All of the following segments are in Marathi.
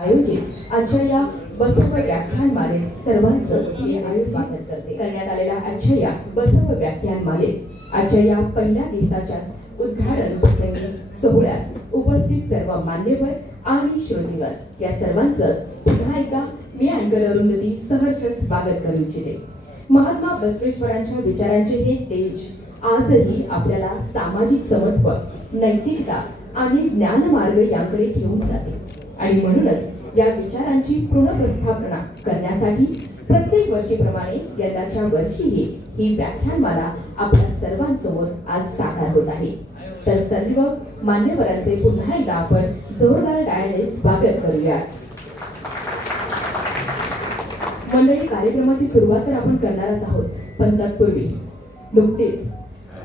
आयोजित आजच्या या बसव व्याख्यानमालेत सर्वांचं स्वागत करते। करण्यात आलेल्या आजच्या या बसव व्याख्यानमालेत आजच्या या पहिल्या दिवसाच्याच उद्घाटन प्रसंगी सोहळ्यात उपस्थित सर्व मान्यवर आणि श्रोतेवर या सर्वांचं पुन्हा एकदा मी अँकर अरुंधती सहर्ष स्वागत करू इच्छिते। महात्मा बसवेश्वरांच्या विचारांचे हे तेज आजही आपल्याला सामाजिक समत्व, नैतिकता आणि ज्ञानमार्ग याकडे घेऊन जाते आणि म्हणूनच या विचारांची पुनर्प्रस्थापना करण्यासाठी प्रत्येक वर्षीप्रमाणे यंदाच्या वर्षीही ही व्याख्यानमाला आपल्या सर्वांसमोर आज साकार होत आहे। तर सर्व मान्यवरांचे पुन्हा एकदा आपण जोरदार टाळ्याने स्वागत करूया। मंडळी, कार्यक्रमाची सुरुवात तर आपण करणारच आहोत, पण तत्पूर्वी नुकतीच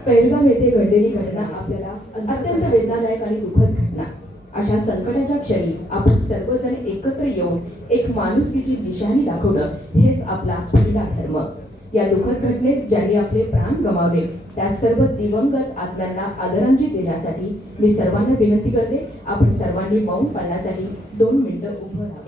पहलगाम येथे घडलेली घटना आपल्याला अत्यंत वेदनादायक आणि दुःखद घटना। अशा संकटाच्या क्षणी आपण सर्वजण एकत्र येऊन एक माणुसकीची निशाणी दाखवणं हेच आपला पहिला धर्म। या दुःखद घटनेत ज्यांनी आपले प्राण गमावले त्या सर्व दिवंगत आत्म्यांना आदरांजली देण्यासाठी मी सर्वांना विनंती करते, आपण सर्वांनी मौन पाळण्यासाठी 2 मिनिटं उभं राहावं।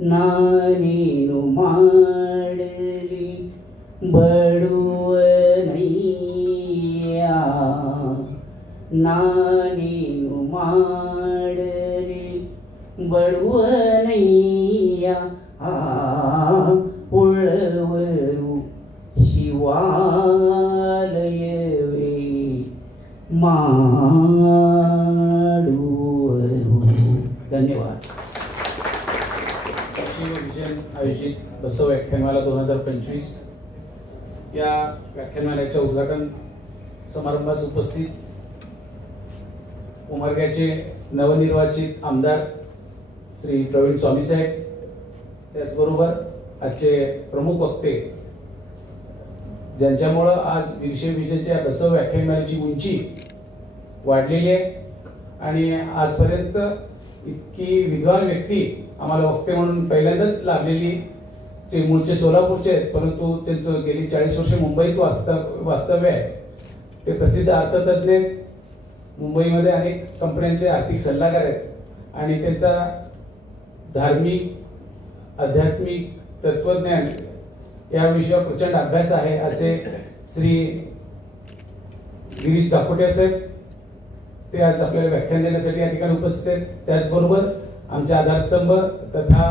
ನಾನೇನು माडली बडवनैया नानेनु माडली बडवनैया पुळवरू शिवालय वे माडूवरू. धन्यवाद. विजयन आयोजित बसव व्याख्यानमाला 2025 या व्याख्यानमालेच्या उद्घाटन समारंभास उपस्थित उमरग्याचे नवनिर्वाचित आमदार श्री प्रवीण स्वामी साहेब, त्याचबरोबर आजचे प्रमुख वक्ते ज्यांच्यामुळं आज विषय विजयच्या बसव व्याख्यानमालेची उंची वाढलेली आहे आणि आजपर्यंत इतकी विद्वान व्यक्ती आम्हाला वक्ते म्हणून पहिल्यांदाच लाभलेली. ते मूळचे सोलापूरचे आहेत, परंतु त्यांचं गेली 40 वर्ष मुंबईत वास्तव्य आहे. ते प्रसिद्ध अर्थतज्ञ, मुंबईमध्ये अनेक कंपन्यांचे आर्थिक सल्लागार आहेत आणि त्यांचा धार्मिक, आध्यात्मिक, तत्वज्ञान या विषयावर प्रचंड अभ्यास आहे असे श्री गिरीश जाकोटे साहेब, ते आज आपल्याला व्याख्यान देण्यासाठी या ठिकाणी उपस्थित आहेत. त्याचबरोबर आमचे आधारस्तंभ तथा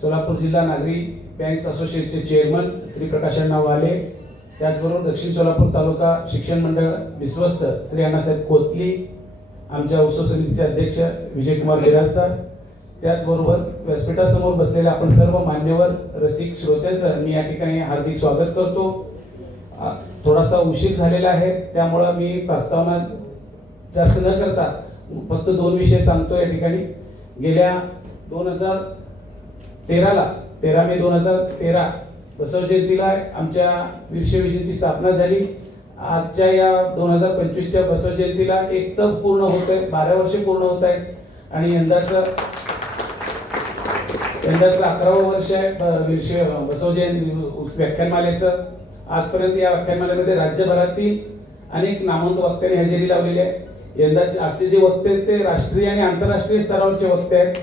सोलापूर जिल्हा नागरी बँक्स असोसिएशनचे चेअरमन श्री प्रकाशअण्णा वाले, त्याचबरोबर दक्षिण सोलापूर तालुका शिक्षण मंडळ विश्वस्त श्री अण्णासाहेब कोतली, आमच्या उत्सव समितीचे अध्यक्ष विजयकुमार बिराजदार, त्याचबरोबर व्यासपीठासमोर बसलेले आपण सर्व मान्यवर रसिक श्रोत्यांचं मी या ठिकाणी हार्दिक स्वागत करतो. थोडासा उशीर झालेला आहे, त्यामुळे मी प्रस्तावना जास्त न करता फक्त 2 विषय सांगतो या ठिकाणी. गेल्या 13 मे 2013 बसव जयंतीला आमच्या वीरशैव विजयची स्थापना झाली. आजच्या या 2025च्या बसव जयंतीला एक तप पूर्ण होत आहे, 12 वर्षे पूर्ण होत आहेत आणि यंदाचं 11वं वर्ष आहे वीरशैव बसव जयंती व्याख्यानमालेचं. आजपर्यंत या व्याख्यानमालेमध्ये राज्यभरातील अनेक नामवंत वक्त्यांनी हजेरी लावलेली आहे. यंदाचे आजचे जे वक्ते आहेत ते राष्ट्रीय आणि आंतरराष्ट्रीय स्तरावरचे वक्ते आहेत.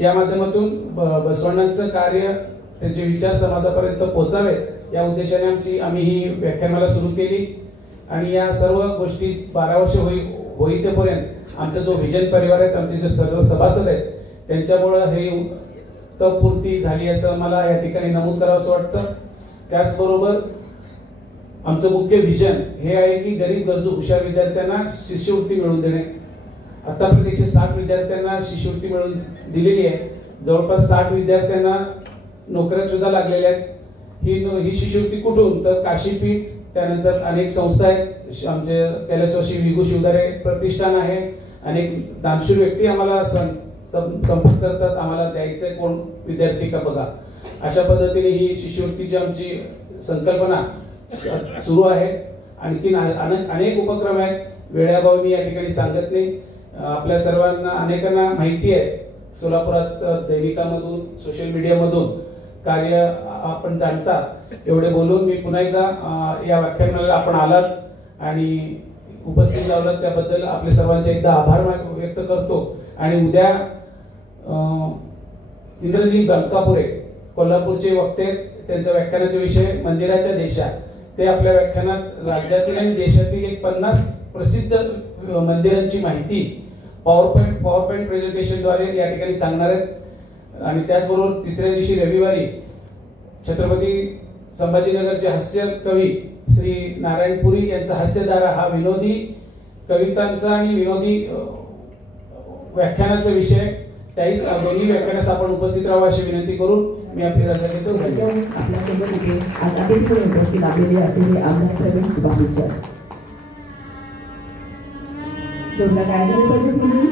या माध्यमातून बसवण्णांचं कार्य, त्यांचे विचार समाजापर्यंत पोहोचावेत या उद्देशाने आम्ही ही व्याख्यानमाला सुरू केली आणि या सर्व गोष्टी 12 वर्ष होईपर्यंत आमचा जो व्हिजन परिवार आहे, आमचे जे सर्व सभासद आहेत, त्यांच्यामुळे हे तपपूर्ती झाली असं मला या ठिकाणी नमूद करावं असं वाटतं. त्याचबरोबर आमचं मुख्य व्हिजन हे आहे की गरीब गरजू हुशार विद्यार्थ्यांना शिष्यवृत्ती मिळवून देणे. आतापर्यंत 160 विद्यार्थ्यांना शिष्यवृत्ती मिळवून दिलेली आहे. जवळपास 60 विद्यार्थ्यांना नोकऱ्या सुद्धा लागलेल्या आहेत. ही शिष्यवृत्ती कुठून तर काशीपीठ, त्यानंतर अनेक संस्था आहेत, आमचे कैलासवासी विगू शिवदारे प्रतिष्ठान आहे, अनेक दानशूर व्यक्ती आम्हाला संपर्क करतात, आम्हाला द्यायचंय कोण विद्यार्थी का बघा. अशा पद्धतीने ही शिष्यवृत्तीची आमची संकल्पना सुरू आहे. आणखी अनेक उपक्रम आहेत, वेळाभावी मी या ठिकाणी सांगत नाही. आपल्या सर्वांना अनेकांना माहिती आहे, सोलापुरात दैनिकामधून सोशल मीडियामधून कार्य आपण जाणता. एवढे बोलून मी पुन्हा एकदा या व्याख्यानाला आपण आलात आणि उपस्थित लावलात त्याबद्दल आपले सर्वांचे एकदा आभार व्यक्त करतो. आणि उद्या इंद्रदीप गणकापुरे कोल्हापूरचे वक्ते, त्यांचा व्याख्यानाचा विषय मंदिराच्या देशात. ते आपल्या व्याख्यानात राज्यातील आणि देशातील एक 50 प्रसिद्ध मंदिरांची माहिती पॉवरपॉइंट प्रेझेंटेशनद्वारे या ठिकाणी सांगणार आहेत. आणि त्याचबरोबर तिसऱ्या दिवशी रविवारी छत्रपती संभाजीनगरचे हास्य कवी श्री नारायणपुरी यांचा हास्यधारा हा विनोदी कवितांचा आणि विनोदी व्याख्यानाचा विषय, त्याही दोन्ही व्याख्यानास आपण उपस्थित राहावं अशी विनंती करून मी आपली रजा घेतो. आपल्यासोबत इथे आज अतिथी म्हणून उपस्थित आपलेले असलेले आमदार प्रवीण स्वामी सर. जोरदार काय झालं पाहिजे म्हणून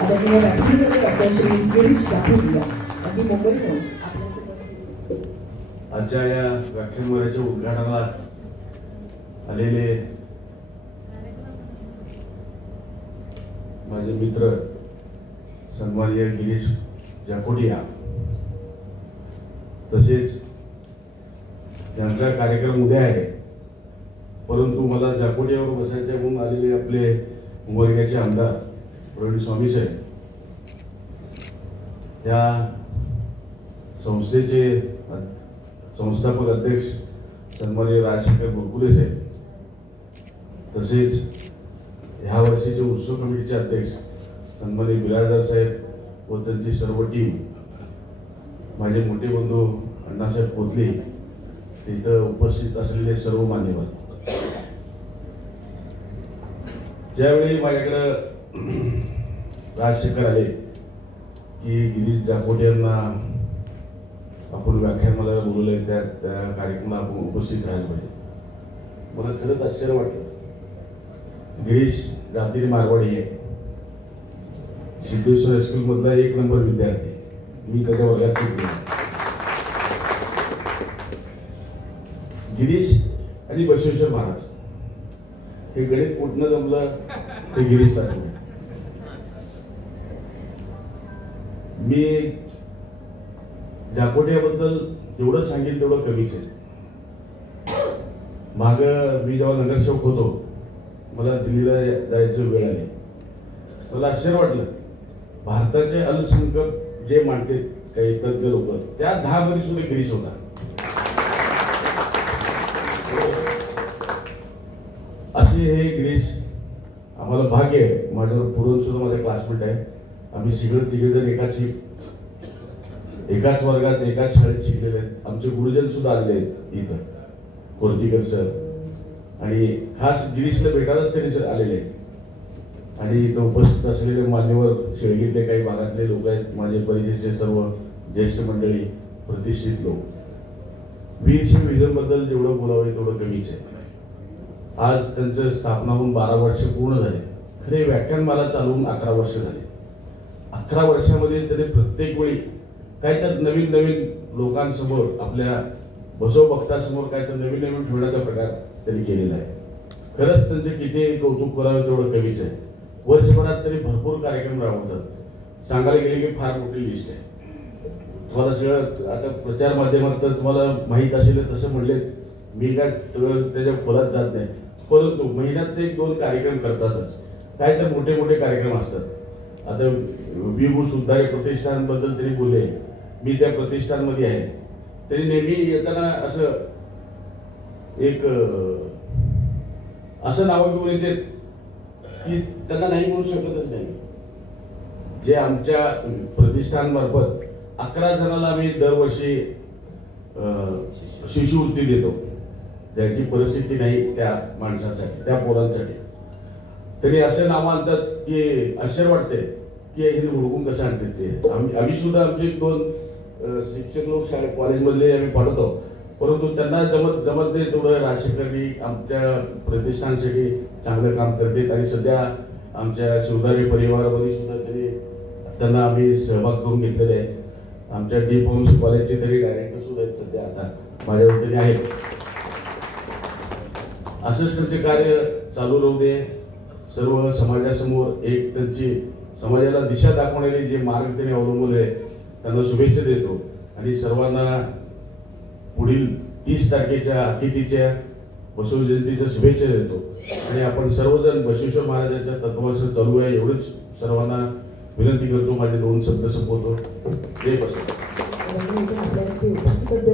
आता तुम्ही व्याख्यान श्री गिरीश जाकोटे अगदी मुंबईतून आजच्या या व्याख्यानमालेच्या उद्घाटनाला आलेले माझे मित्र सन्माननीय गिरीश जाकोटे, तसेच ज्यांचा कार्यक्रम उद्या आहे परंतु मला जाकोटियावर बसायचे म्हणून आलेले आपले उमरग्याचे आमदार प्रवीण स्वामी साहेब, या संस्थेचे संस्थापक अध्यक्ष सन्माननीय राजशेखर बुरकुले साहेब, तसेच ह्या वर्षीचे उत्सव कमिटीचे अध्यक्ष सन्माननीय बिराजदार साहेब व त्यांची सर्व टीम, माझे मोठे बंधू अण्णासाहेब कोथले, इथं उपस्थित असलेले सर्व मान्यवर, ज्यावेळी माझ्याकडं राजशेखर आले की गिरीश जाकोटे यांना आपण व्याख्यानमाला बोलवलंय, त्या कार्यक्रमाला आपण उपस्थित राहायला पाहिजे. मला खरंच आश्चर्य वाटलं. गिरीश जातीने मारवाडी आहे, सिद्धेश्वर हायस्कूल मधला 1 नंबर विद्यार्थी, मी त्याच्या वर्गात शिकलो. गिरीश आणि बसवेश्वर महाराज हे गणित कुठनं जमलं ते गिरीश पासून. मी जाकोटियाबद्दल जेवढं सांगेल तेवढं कमीच आहे. माग मी जेव्हा नगरसेवक होतो, मला दिल्लीला जायचं वेळ आली. मला आश्चर्य वाटलं, भारताचे अल्पसंख्याक जे मानते काही तज्ञ लोक, त्या 10 मध्ये सुद्धा गिरीश होता. असे हे गिरीश आम्हाला भाग्य आहे. माझ्यावर पूर्ण सुद्धा माझे क्लासमेट आहे. आम्ही सगळे 3 जण एकाच वर्गात एकाच शाळेत शिकलेले आहेत. आमचे गुरुजन सुद्धा आलेले आहेत इथं, कोर्तीकर सर, आणि खास गिरीशला भेटायलाच त्यांनी सर आलेले आहेत. आणि इथं उपस्थित असलेले मान्यवर, शेळगीतले काही भागातले लोक आहेत, माझे परिचयचे सर्व ज्येष्ठ मंडळी, प्रतिष्ठित लोक. वीरशैव विजन बद्दल जेवढं बोलावं तेवढं कमीच आहे. आज त्यांचं स्थापना होऊन 12 वर्ष पूर्ण झाले. खरे व्याख्यानमाला चालवून 11 वर्ष झाले. 11 वर्षामध्ये त्यांनी प्रत्येक वेळी काहीतरी नवीन नवीन लोकांसमोर, आपल्या बसव भक्तासमोर काहीतरी नवीन नवीन ठेवण्याचा प्रकार त्यांनी केलेला आहे. खरंच त्यांचे किती कौतुक करावं तेवढं कमीच आहे. वर्षभरात तरी भरपूर कार्यक्रम राबवतात. सांगायला गेले की फार मोठी लिस्ट आहे. तुम्हाला सगळं आता प्रचार माध्यमात तर तुम्हाला माहीत असेल तसं म्हणले, मी काय त्याच्या खोलात जात नाही, परंतु महिन्यात 1-2 कार्यक्रम करतातच. काय तर मोठे मोठे कार्यक्रम असतात. आता विभू सुधारे प्रतिष्ठानबद्दल तरी बोलले, मी त्या प्रतिष्ठानमध्ये आहे. तरी नेहमी येताना असं नाव घेऊन येते की त्यांना नाही म्हणू शकतच नाही. जे आमच्या प्रतिष्ठानमार्फत 11 जणांना आम्ही दरवर्षी शिष्यवृत्ती देतो, ज्याची परिस्थिती नाही त्या माणसासाठी, त्या पोरांसाठी. तरी असे नाव आणतात की आश्चर्य वाटते की हे हुडकून कसं आणतात ते. आम्ही सुद्धा आमचे 2 शिक्षक लोक शाळेत कॉलेजमधले आम्ही पाठवतो, परंतु त्यांना जमत नाही तेवढं राजशेखरनी आमच्या प्रतिष्ठानसाठी चांगलं काम करतात. आणि सध्या आमच्या शिवधारे परिवारामध्ये सुद्धा त्यांना आम्ही सहभाग करून घेतलेले आहे. आमच्या डी फार्मसी कॉलेजचे तरी डायरेक्टर सुद्धा आहेत सध्या, आता माझ्या वतीने आहेत. असंच त्यांचे कार्य चालू राहू दे. सर्व समाजासमोर एक त्यांची समाजाला दिशा दाखवणारे जे मार्ग त्यांनी अवलंबले, त्यांना शुभेच्छा देतो. आणि सर्वांना पुढील 30 तारखेच्या अतिथीच्या बसव जयंतीच्या शुभेच्छा देतो. आणि आपण सर्वजण बसवेश्वर महाराजांच्या तत्वावर चालू आहे एवढंच सर्वांना विनंती करतो. माझे 2 शब्द संपवतो. जय बसव.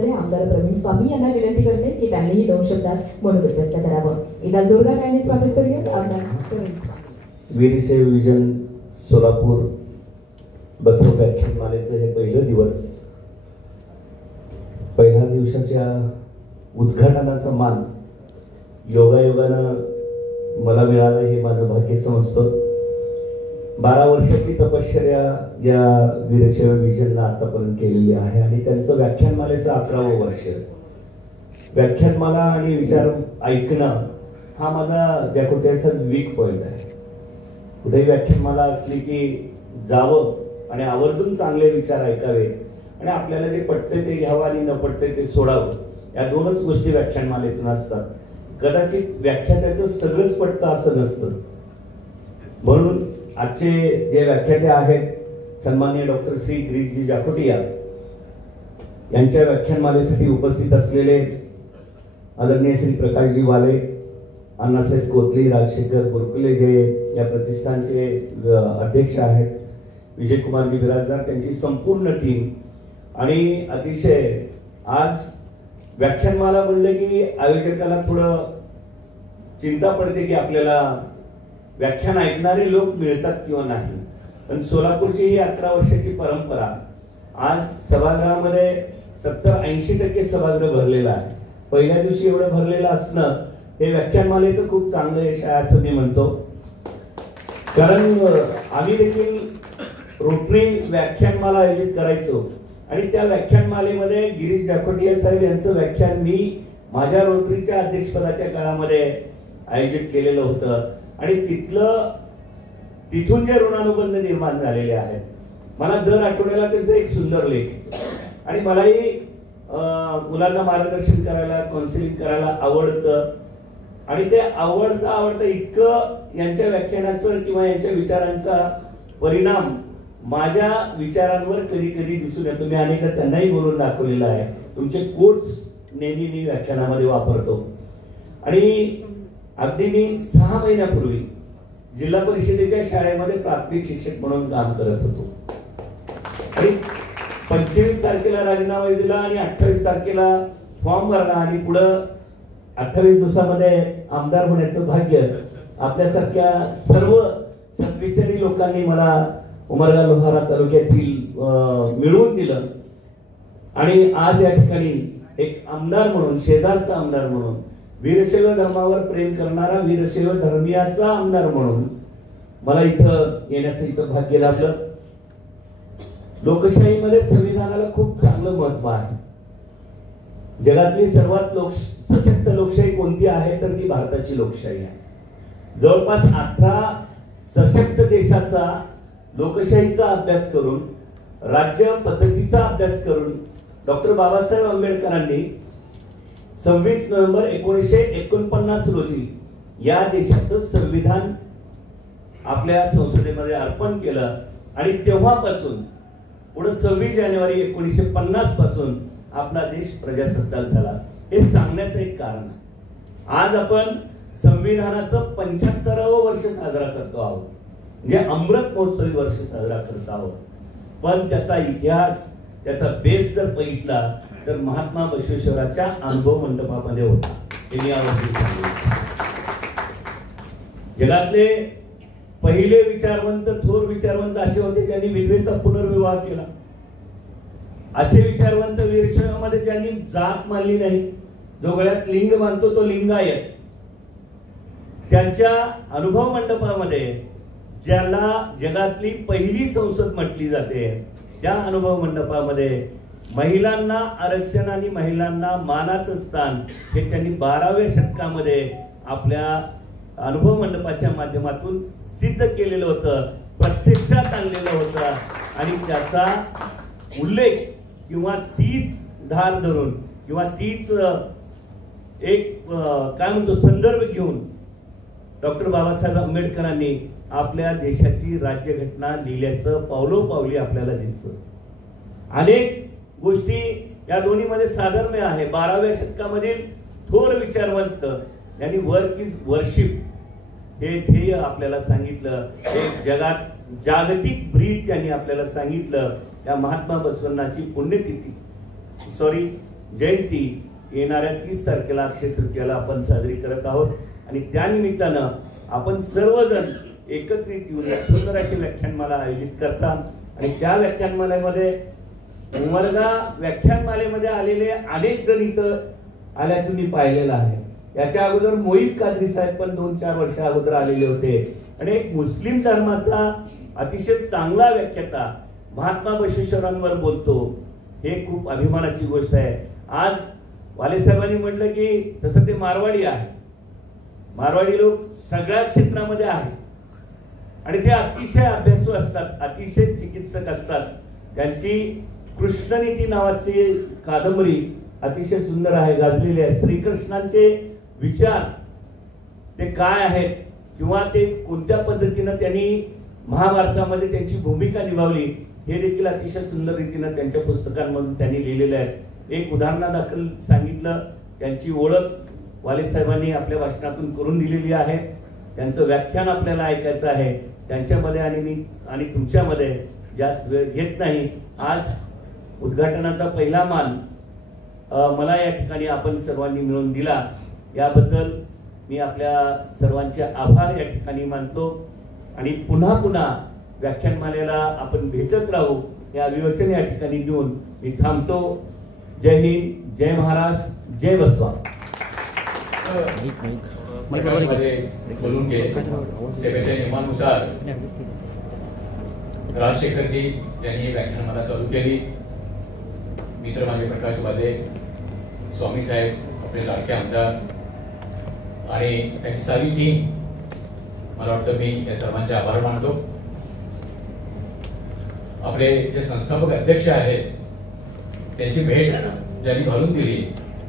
आमदार प्रवीण स्वामी यांना विनंती करते की त्यांनीही 2 शब्दात मनोगत व्यक्त करावं. एकदा जोरदार टाळ्यांनी स्वागत करूया आमदार प्रवीण स्वामी. वीरशैव विजन सोलापूर बसव व्याख्यानमालेचं हे पहिलं दिवस, पहिल्या दिवसाच्या उद्घाटनाचा मान योगायोगानं मला मिळालं हे माझं भाग्य समजतो. 12 वर्षाची तपश्चर्या या वीरशैव विजननं आतापर्यंत केलेली आहे आणि त्यांचं व्याख्यानमालेचं 11वं वर्ष. व्याख्यानमाला आणि विचार ऐकणं हा माझा जाकोटियाचा वीक पॉइंट आहे. कुठेही व्याख्यानमाला असली की जावं आणि आवर्जून चांगले विचार ऐकावे आणि आपल्याला जे पटते ते घ्यावं आणि न पटते ते सोडावं. या 2च गोष्टी व्याख्यानमालेतून असतात. कदाचित व्याख्यात्याचं सगळंच पटतं असं नसतं. म्हणून आजचे जे व्याख्याते आहेत सन्माननीय डॉक्टर श्री गिरीशजी जाकोटिया यांच्या व्याख्यानमालेसाठी उपस्थित असलेले आदरणीय श्री प्रकाशजी वाले, अण्णासाहेब कोथली, राजशेखर बुरकुले जे या प्रतिष्ठानचे अध्यक्ष आहेत, विजयकुमारजी बिराजदार, त्यांची संपूर्ण टीम, आणि अतिशय आज व्याख्यानमाला म्हणलं की आयोजकाला थोडं चिंता पडते की आपल्याला व्याख्यान ऐकणारे लोक मिळतात किंवा नाही. पण सोलापूरची ही 11 वर्षाची परंपरा, आज सभागृहामध्ये 70-80% सभागृह भरलेलं आहे. पहिल्या दिवशी एवढं भरलेलं असणं हे व्याख्यानमालेचं खूप चांगलं यश आहे असं मी म्हणतो. कारण आम्ही देखील रोटरी व्याख्यानमाला आयोजित करायचो आणि त्या व्याख्यानमालेमध्ये गिरीश जाखोटिया साहेब यांचं व्याख्यान मी माझ्या रोटरीच्या अध्यक्षपदाच्या काळामध्ये आयोजित केलेलं होतं. आणि तिथून जे ऋणानुबंध निर्माण झालेले आहेत, मला दर आठवड्याला त्यांचा एक सुंदर लेख, आणि मलाही मुलांना मार्गदर्शन करायला, काउन्सिलिंग करायला आवडतं. आणि ते आवडतं इतकं यांच्या व्याख्यानाचं किंवा यांच्या विचारांचा परिणाम माझ्या विचारांवर कधी कधी दिसून येतो. मी अनेकदा त्यांनाही बोलून दाखवलेलं आहे. तुमचे कोट्स नेहमी मी व्याख्यानामध्ये वापरतो. आणि अगदी मी 6 महिन्यापूर्वी जिल्हा परिषदेच्या शाळेमध्ये प्राथमिक शिक्षक म्हणून काम करत होतो. आणि 25 तारखेला राजीनामा दिला आणि 28 तारखेला फॉर्म भरला आणि पुढं 28 दिवसामध्ये आमदार होण्याचं भाग्य आपल्यासारख्या सर्व सत्विचारी लोकांनी मला उमरगा लोहारा तालुक्यातील मिळवून दिलं. आणि आज या ठिकाणी एक आमदार म्हणून, शेजारचा आमदार म्हणून, वीरशैव धर्मावर प्रेम करणारा वीरशैव धर्मीयाचा आमदार म्हणून मला इथं येण्याचं इथं भाग्य लाभलं. लोकशाहीमध्ये संविधानाला खूप चांगलं महत्व आहे. जगातली सर्वात सशक्त लोकशाही कोणती आहे तर ती भारताची लोकशाही आहे. जवळपास 18 सशक्त देशाचा लोकशाहीचा अभ्यास करून, राज्य पद्धतीचा अभ्यास करून डॉक्टर बाबासाहेब आंबेडकरांनी 26 नोव्हेंबर 1949 रोजी या देशाचं संविधान आपल्या संसदेमध्ये अर्पण केलं. आणि तेव्हापासून पुढे 26 जानेवारी 1950 पासून आपला देश प्रजासत्ताक झाला. हे सांगण्याचं एक कारण आहे. आज आपण संविधानाचं 75वं वर्ष साजरा करतो आहोत, म्हणजे अमृत महोत्सवी वर्ष साजरा करत आहोत. पण त्याचा इतिहास, त्याचा बेस जर बघितला तर महात्मा बसवेश्वराच्या अनुभव मंडपामध्ये होता. हे मी यावर्षी सांगितलं. जगातले पहिले विचारवंत, थोर विचारवंत असे होते ज्यांनी विधवेचा पुनर्विवाह केला. असे विचारवंत वीरशैवामध्ये ज्यांनी जात मानली नाही, जो गळ्यात लिंग मानतो तो लिंगायत. त्यांच्या अनुभव मंडपामध्ये ज्याला जगातली पहिली संसद म्हटली जाते, त्या अनुभव मंडपामध्ये महिलांना आरक्षण आणि महिलांना मानाचं स्थान हे त्यांनी 12व्या शतकामध्ये आपल्या अनुभव मंडपाच्या माध्यमातून सिद्ध केलेलं होतं, प्रत्यक्षात आणलेलं होतं. आणि त्याचा उल्लेख किंवा तीच धार धरून किंवा तीच एक काय म्हणतो संदर्भ घेऊन डॉक्टर बाबासाहेब आंबेडकरांनी आपल्या देशाची राज्यघटना लिहिल्याचं पावलोपावली आपल्याला दिसतं. अनेक गोष्टी या दोन्हीमध्ये साधर्म्य आहे. 12व्या शतकामधील थोर विचारवंत यांनी वर्क इज वर्शिप हे ध्येय आपल्याला सांगितलं. हे जगात जागतिक ब्रीद त्यांनी आपल्याला सांगितलं. त्या महात्मा बसवण्णाची पुण्यतिथी जयंती येणाऱ्या 30 तारखेला अक्षय तृतीयाला आपण साजरी करत आहोत. आणि त्यानिमित्तानं आपण सर्वजण एकत्रित येऊन सुंदर अशी व्याख्यानमाला आयोजित करता. आणि त्या व्याख्यानमालेमध्ये उमरगा व्याख्यानमालेमध्ये आलेले अनेक जण इथं आल्याचं मी पाहिलेलं आहे. याच्या अगोदर मोईब कादरी साहेब पण 2-4 वर्ष अगोदर आलेले होते. आणि एक मुस्लिम धर्माचा अतिशय चांगला व्याख्याता महात्मा बसवेश्वरांवर बोलतो, हे खूप अभिमानाची गोष्ट आहे. आज वाले साहेबांनी म्हटलं की तसं ते मारवाडी आहे. मारवाडी लोक सगळ्या क्षेत्रामध्ये आहेत आणि ते अतिशय अभ्यासू असतात, अतिशय चिकित्सक असतात. त्यांची कृष्णनीती नावाची कादंबरी अतिशय सुंदर आहे, गाजलेली आहे. श्रीकृष्णांचे विचार ते काय आहेत किंवा ते कोणत्या पद्धतीनं त्यांनी महाभारतामध्ये त्यांची भूमिका निभावली हे देखील अतिशय सुंदर रीतीनं त्यांच्या पुस्तकांमधून त्यांनी लिहिलेले आहे. एक उदाहरणादाखल सांगितलं, त्यांची ओळख वाले साहेबांनी आपल्या भाषणातून करून दिलेली आहे. त्यांचं व्याख्यान आपल्याला ऐकायचं आहे. त्यांच्यामध्ये आणि तुमच्यामध्ये जास्त वेळ घेत नाही. आज उद्घाटनाचा पहिला मान मला या ठिकाणी आपण सर्वांनी मिळून दिला, याबद्दल मी आपल्या सर्वांचे आभार या ठिकाणी मानतो. आणि पुन्हा पुन्हा व्याख्यानमालेला आपण भेटत राहू हे अभिवचन या ठिकाणी घेऊन मी थांबतो. जय हिंद, जय महाराष्ट्र, जय बसवा. बोलून गेले सेवेच्या नियमानुसार राजशेखरजी यांनी व्याख्यानमाला चालू केली. मित्र माझे प्रकाश वाले, स्वामी साहेब, आपले लाडके आमदार आणि त्यांची सारी टीम, मला वाटतं मी या सर्वांचे आभार मानतो. आपले जे संस्थापक अध्यक्ष आहेत त्यांची भेट ज्यांनी घालून दिली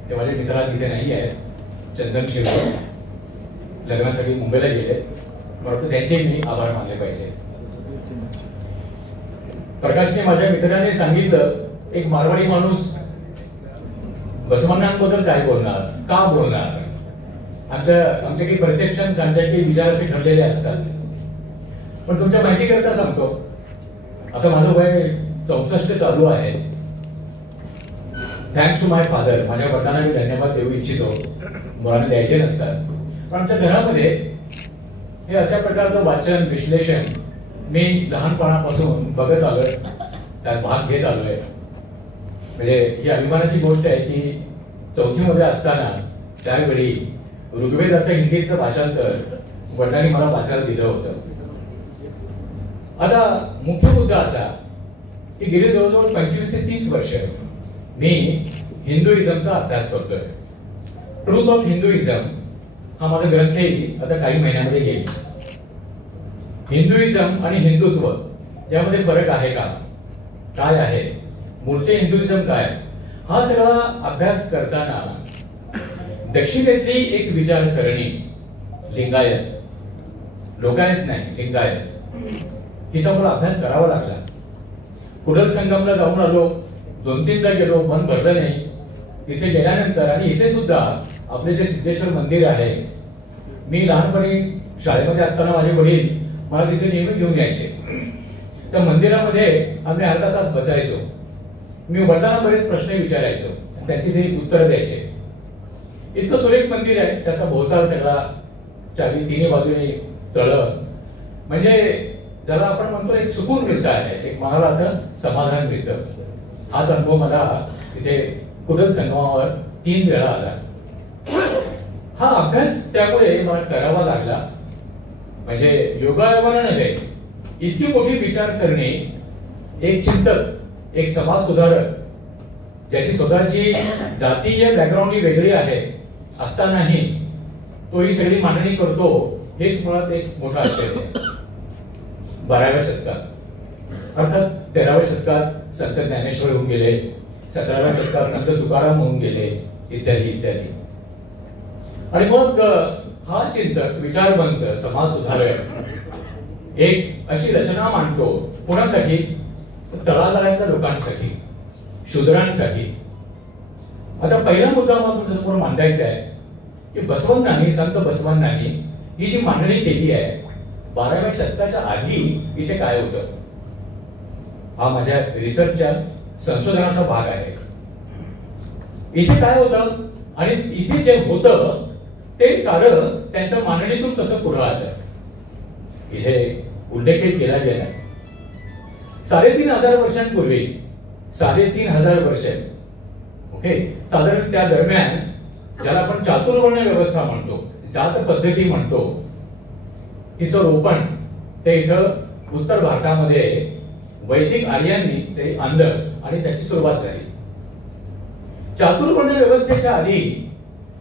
ते माझे मित्र आज इथे नाही आहेत. चंदन शिरकर लग्नासाठी मुंबईला गेले. मला वाटतं त्यांचे मी आभार मानले पाहिजे. प्रकाशने माझ्या मित्राने सांगितलं, एक मारवाडी माणूस बसवण्णांबद्दल काय बोलणार, का बोलणार. आमचे काही परसेप्शन, आमचे काही विचार असे ठरलेले असतात. पण तुमच्या माहिती करता सांगतो, आता माझं वय 64 चालू आहे. थँक्स टू माय फादर, माझ्या वडिलांना मी धन्यवाद देऊ इच्छितो. मुलांना द्यायचे नसतात, पण आमच्या घरामध्ये हे अशा प्रकारचं वाचन विश्लेषण मी लहानपणापासून बघत आलोय, त्यात भाग घेत आलोय. म्हणजे ही अभिमानाची गोष्ट आहे की 4थी मध्ये असताना त्यावेळी ऋग्वेदाचं हिंदीतलं भाषांतर वडिलांनी मला वाचायला दिलं होतं. आता मुख्य मुद्दा असा की गेली जवळजवळ 25 ते 30 वर्ष मी हिंदुइझमचा अभ्यास करतोय. ट्रूथ ऑफ हिंदुइझम हा माझा ग्रंथही आता काही महिन्यामध्ये येईल. हिंदुइझम आणि हिंदुत्व यामध्ये फरक आहे का, काय आहे, मूळचे हिंदुइझम काय, हा सगळा अभ्यास करताना दक्षिणेतली एक विचारसरणी लिंगायत, लोकायत नाही लिंगायत, हिचा मला अभ्यास करावा लागला. कुडल संगमला जाऊन आलो, 2-3दा गेलो, मन भरलं नाही. तिथे गेल्यानंतर आणि इथे सुद्धा आपले जे सिद्धेश्वर मंदिर आहे, मी लहानपणी शाळेमध्ये असताना माझे वडील मला तिथे नेहमी घेऊन यायचे. त्या मंदिरामध्ये आम्ही अर्धा तास बसायचो. मी वडिलांना बरेच प्रश्न विचारायचो, त्याची ते उत्तर द्यायचे. इतकं सुरेख मंदिर आहे, त्याचा भोवताल सगळा चारी तिन्ही बाजूने तळ, म्हणजे ज्याला आपण म्हणतो एक सुकून मिळतं आहे, एक मनाला असं समाधान मिळतं. हाच अनुभव मला तिथे कुडल संगमावर 3 वेळा आला. हा अभ्यास त्यामुळे मला करावा लागला. म्हणजे योगायोगाने नव्हे, इतकी मोठी विचारसरणी, एक चिंतक, एक समाज सुधारक, ज्याची स्वतःची जातीय बॅकग्राऊंड ही वेगळी आहे असतानाही तो ही सगळी मांडणी करतो, हेच मुळात एक मोठा आश्चर्य आहे. 12व्या शतकात अर्थात 13व्या शतकात संत ज्ञानेश्वर होऊन गेले, 17व्या शतकात संत तुकाराम होऊन गेले, इत्यादी इत्यादी. आणि मग हा चिंतक, विचारवंत, समाज सुधारक एक अशी रचना मांडतो. कोणासाठी? तळागाळातल्या लोकांसाठी, शूद्रांसाठी. आता पहिला मुद्दा मला तुमच्यासमोर मांडायचा आहे की बसवण्णांनी, संत बसवण्णांनी ही जी मांडणी केली आहे 12व्या शतकाच्या आधी इथे काय होतं, हा माझ्या रिसर्चच्या संशोधनाचा भाग आहे. इथे काय होतं आणि इथे जे होतं ते सारं त्यांच्या मांडणीतून कसं पुढे आलं, इथे उल्लेख केला गेला. 3,500 वर्षांपूर्वी, 3,500 वर्ष, ओके, साधारण त्या दरम्यान ज्याला आपण चातुर्वर्ण व्यवस्था म्हणतो, जात पद्धती म्हणतो, तिचं रोपण ते इथं उत्तर भारतामध्ये वैदिक आर्यांनी ते आणलं आणि त्याची सुरुवात झाली. चातुर्वर्ण व्यवस्थेच्या आधी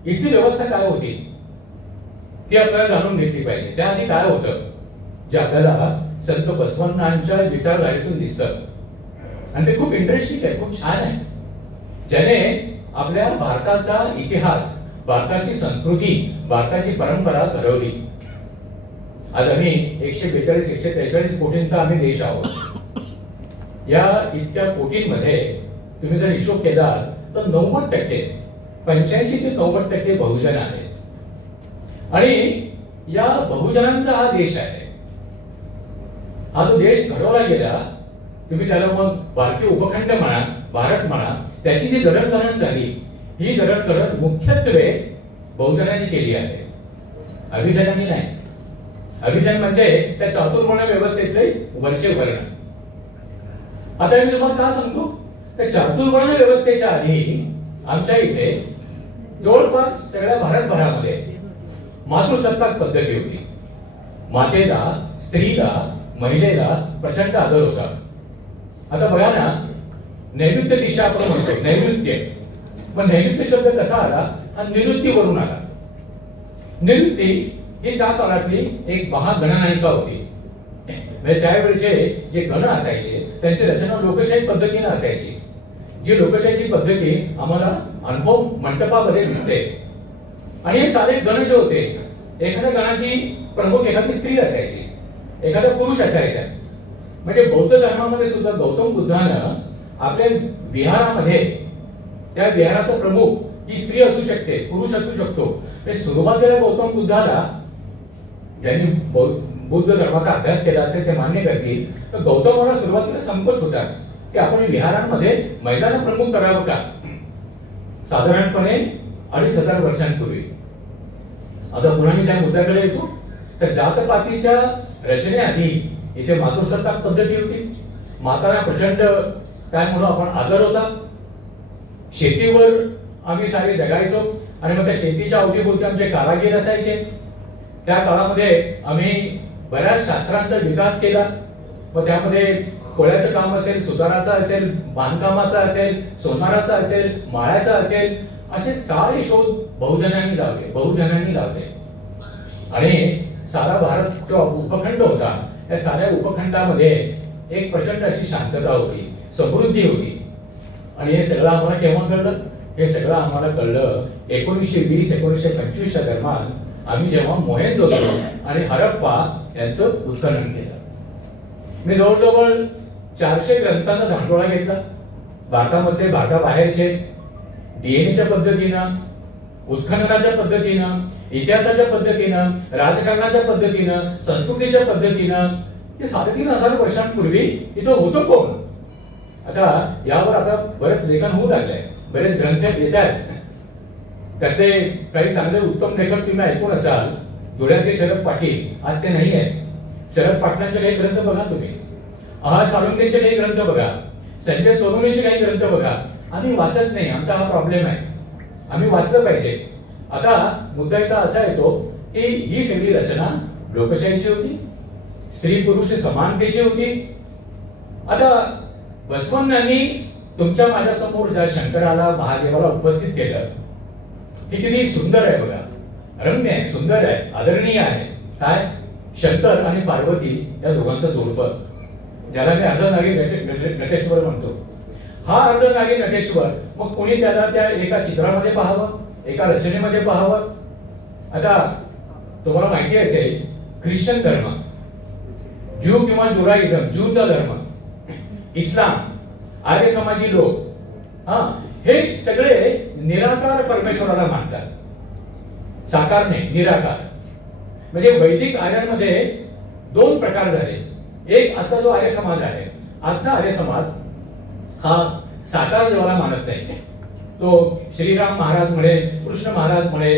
इथली व्यवस्था काय होती ती आपल्याला जाणून घेतली पाहिजे. त्याआधी काय होतं जे आपल्याला संत बसवण्णांच्या विचारधारेतून दिसतं, आणि ते खूप इंटरेस्टिंग आहे, खूप छान आहे, ज्याने आपल्या भारताचा इतिहास, भारताची संस्कृती, भारताची परंपरा घडवली. आज आम्ही 142-143 कोटींचा आम्ही देश आहोत. या इतक्या कोटींमध्ये तुम्ही जर हिशोब केला तर 90% 85 ते 90% बहुजन आहेत आणि या बहुजनांचा हा देश आहे. हा जो देश घडवला गेला, तुम्ही त्याला मग भारतीय उपखंड म्हणा, भारत म्हणा, त्याची जी जडणघडण झाली, ही जडणघडण मुख्यत्वे बहुजनांनी केली आहे, अभिजनांनी नाही. अभिजन म्हणजे त्या चातुर्वर्ण व्यवस्थेतले वरचे वर्ण. आता मी तुम्हाला का सांगतो, त्या चातुर्वर्ण व्यवस्थेच्या आधी आमच्या इथे जवळपास सगळ्या भारतभरामध्ये मातृसत्ताक पद्धती होती. मातेला, स्त्रीला, महिलेला प्रचंड आदर होता. आता बघा ना, नैऋत्य दिशा आपण म्हणतो, नैऋत्य. पण नैऋत्य शब्द कसा आला? हा निवृत्तीवरून आला. निवृत्ती ही त्या काळातली एक महागणनायिका होती. म्हणजे त्यावेळेचे जे गण असायचे त्यांची रचना लोकशाही पद्धतीने असायची. जी लोकशाहीची पद्धती आम्हाला अनुभव मंडपामध्ये दिसते. आणि हे सारे गण जे होते, एखाद्या गणाची प्रमुख एखादी स्त्री असायची, एखादा पुरुष असायचा. म्हणजे बौद्ध धर्मामध्ये सुद्धा गौतम बुद्धानं आपल्या विहारामध्ये त्या विहाराचा प्रमुख ही स्त्री असू शकते, पुरुष असू शकतो. सुरुवातीला गौतम बुद्धाला, ज्यांनी बुद्ध धर्माचा अभ्यास केला असेल ते मान्य करतील, तर गौतमाला सुरुवातीला संकोच होता की आपण विहारांमध्ये मैदान प्रमुख करावं का, साधारणपणे 2500 वर्षांपूर्वी. आता पुन्हा मी त्या मुद्द्याकडे येतो. तर जातपातीच्या रचनेआधी इथे मातृसत्ताक पद्धती होती. मातांना प्रचंड काय म्हणू आपण आदर होता. शेतीवर आम्ही सारे जगायचो आणि मग त्या शेतीच्या अवतीभोवती आमचे कारागीर असायचे. त्या काळामध्ये आम्ही बऱ्याच शास्त्रांचा विकास केला. मग त्यामध्ये कोळ्याचं काम असेल, सुताराचा असेल, बांधकामाचा असेल, सोनाराचा असेल, माळ्याचा असेल, असे सारे शोध बहुजनांनी लावले. आणि सारा भारत जो उपखंड होता, या साऱ्या उपखंडामध्ये एक प्रचंड अशी शांतता होती, समृद्धी होती. आणि हे सगळं आम्हाला केव्हा कळलं? हे सगळं आम्हाला कळलं 1920-1925च्या दरम्यान आम्ही जेव्हा मोहेंजोदडो आणि हरप्पा यांचं उत्खनन केलं. मी जवळजवळ 400 ग्रंथांचा धांडोळा घेतला. भारतामध्ये, भारताबाहेरचे, डीएनएच्या पद्धतीनं, उत्खननाच्या पद्धतीनं, इतिहासाच्या पद्धतीनं, राजकारणाच्या पद्धतीनं, संस्कृतीच्या पद्धतीनं. हे 3,500 वर्षांपूर्वी इथं होतं कोण? आता यावर आता बरेच लेखन होऊ लागलंय, बरेच ग्रंथ येत आहेत. त्यातले काही चांगले उत्तम लेखक तुम्ही ऐकून असाल. धुळ्याचे शरद पाटील, आज ते नाही आहेत. शरद पाटलांचे काही ग्रंथ बघा तुम्ही, साळुंखेचे काही ग्रंथ बघा, संजय सोनवणेचे काही ग्रंथ बघा. आम्ही वाचत नाही, आमचा हा प्रॉब्लेम आहे. आम्ही वाचलं पाहिजे. आता मुद्दा इथं असा येतो की ही सगळी रचना लोकशाहीची होती, स्त्री पुरुष समानतेची होती. आता बसवण्णांनी तुमच्या माझ्या समोर ज्या शंकराला, महादेवाला उपस्थित केलं, हे किती सुंदर आहे बघा. रम्य आहे, सुंदर आहे, आदरणीय आहे. काय? शंकर आणि पार्वती या दोघांचं जोडपं, ज्याला मी अर्धनारी नटेश्वर म्हणतो. हा अर्धनारी नटेश्वर मग कोणी त्याला त्या एका चित्रामध्ये पाहावं, एका रचनेमध्ये पाहावं. आता तुम्हाला माहिती असेल, ख्रिश्चन धर्म, ज्यू किंवा जुडाइझम, ज्यूचा धर्म, इस्लाम, आर्य समाजी लोक, हे सगळे निराकार परमेश्वराला मानतात. साकार नाही, निराकार. म्हणजे वैदिक आर्यांमध्ये 2 प्रकार झाले. एक आजचा जो आर्य समाज आहे, आजचा आर्य समाज हा साकार देवाला मानत नाही. तो श्रीराम महाराज म्हणे, कृष्ण महाराज म्हणे,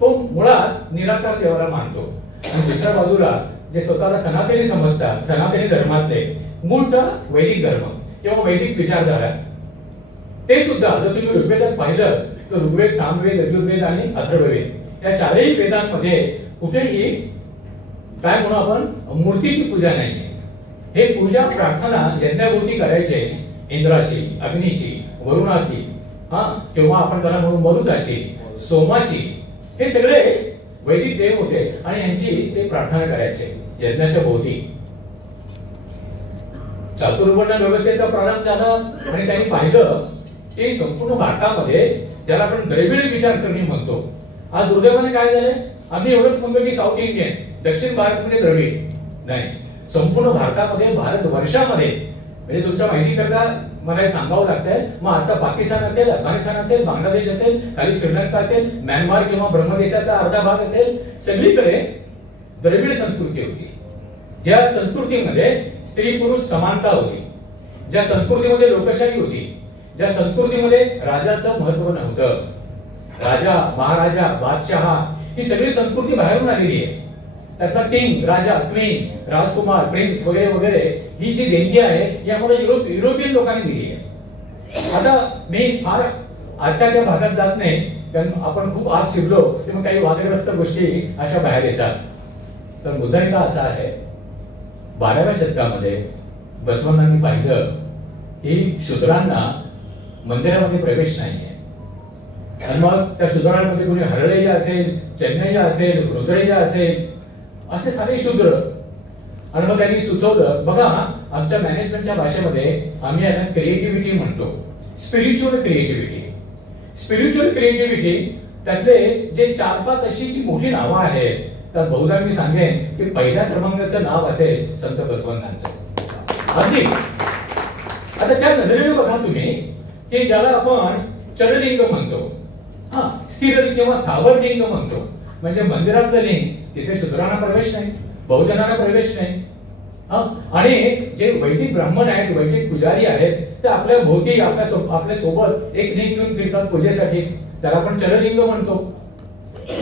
तो मुळात निराकार देवाला मानतो. आणि दुसऱ्या बाजूला जे स्वतःला सनातनी समजतात, सनातनी धर्मातले, मूळचा वैदिक धर्म किंवा वैदिक विचारधारा, ते सुद्धा जर तुम्ही ऋग्वेदात पाहिलं तर ऋग्वेद, सामवेद, यजुर्वेद आणि अथर्ववेद या 4ही वेदांमध्ये कुठेही काय म्हणू आपण मूर्तीची पूजा नाही. हे पूजा प्रार्थना यज्ञाभोवती करायचे, इंद्राची, अग्नीची, वरुणाची, किंवा आपण त्याला म्हणू मरुताची, सोमाची. हे सगळे वैदिक देव होते आणि यांची ते प्रार्थना करायचे यज्ञाच्या भोवती. चातुर्वर्ण व्यवस्थेचा प्रारंभ झाला आणि त्यांनी पाहिलं की संपूर्ण भारतामध्ये, ज्याला आपण द्रविड विचारसरणी म्हणतो, आज दुर्दैवाने काय झालंय, आम्ही एवढंच म्हणतो की साऊथ इंडियन, दक्षिण भारत म्हणजे द्रविड नाही. संपूर्ण भारतामध्ये, भारत वर्षामध्ये, म्हणजे तुमच्या माहिती करता मला हे सांगावं लागतंय. मग आजचा पाकिस्तान असेल, अफगाणिस्तान असेल, बांगलादेश असेल, खाली श्रीलंका असेल, म्यानमार किंवा ब्रह्मदेशाचा अर्धा भाग असेल, सगळीकडे द्रविड संस्कृती होती. ज्या संस्कृतीमध्ये स्त्री पुरुष समानता होती, ज्या संस्कृतीमध्ये लोकशाही होती, ज्या संस्कृतीमध्ये राजाचं महत्व नव्हतं, राजा महाराजा बादशहा ही सगळी संस्कृती बाहेरून आलेली आहे. त्यातला किंग, राजा, क्वीन, राजकुमार, प्रिन्स वगैरे वगैरे ही जी देणगी आहे ही आम्हाला युरोपियन लोकांनी दिली आहे. आता मी फार आता त्या भागात जात नाही, कारण आपण खूप आत शिरलो की मग काही वादग्रस्त गोष्टी अशा बाहेर येतात. तर मुद्दा इथं असा आहे, 12व्या शतकामध्ये बसवण्णांनी पाहिलं की शूद्रांना मंदिरामध्ये प्रवेश नाहीये. आणि मग त्या शूद्रांमध्ये कोणी हरळैया असेल, चेन्नैया असेल, रुद्रैया असेल, असे सारे शूद्र. आणि मग त्यांनी सुचवलं, बघा आमच्या मॅनेजमेंटच्या भाषेमध्ये आम्ही यांना क्रिएटिव्हिटी म्हणतो, स्पिरिच्युअल क्रिएटिव्हिटी. स्पिरिच्युअल क्रिएटिव्हिटी त्यातले जे 4-5 अशी जी मोठी नावं आहेत, तर बहुधा मी सांगेन की पहिल्या क्रमांकाचं नाव असेल संत बसवण्णांचं. अगदी आता त्या नजरेने बघा तुम्ही की ज्याला आपण चरलिंग म्हणतो, हा स्थिर किंवा स्थावर लिंग म्हणतो, म्हणजे मंदिरातलं लिंग, तिथे शूद्रांना प्रवेश नाही, बहुजनांना प्रवेश नाही. आणि जे वैदिक ब्राह्मण आहेत, वैदिक पुजारी आहेत, ते आपल्या भोवती आपल्या सोबत एक लिंग घेऊन फिरतात पूजेसाठी, त्याला आपण चरलिंग म्हणतो.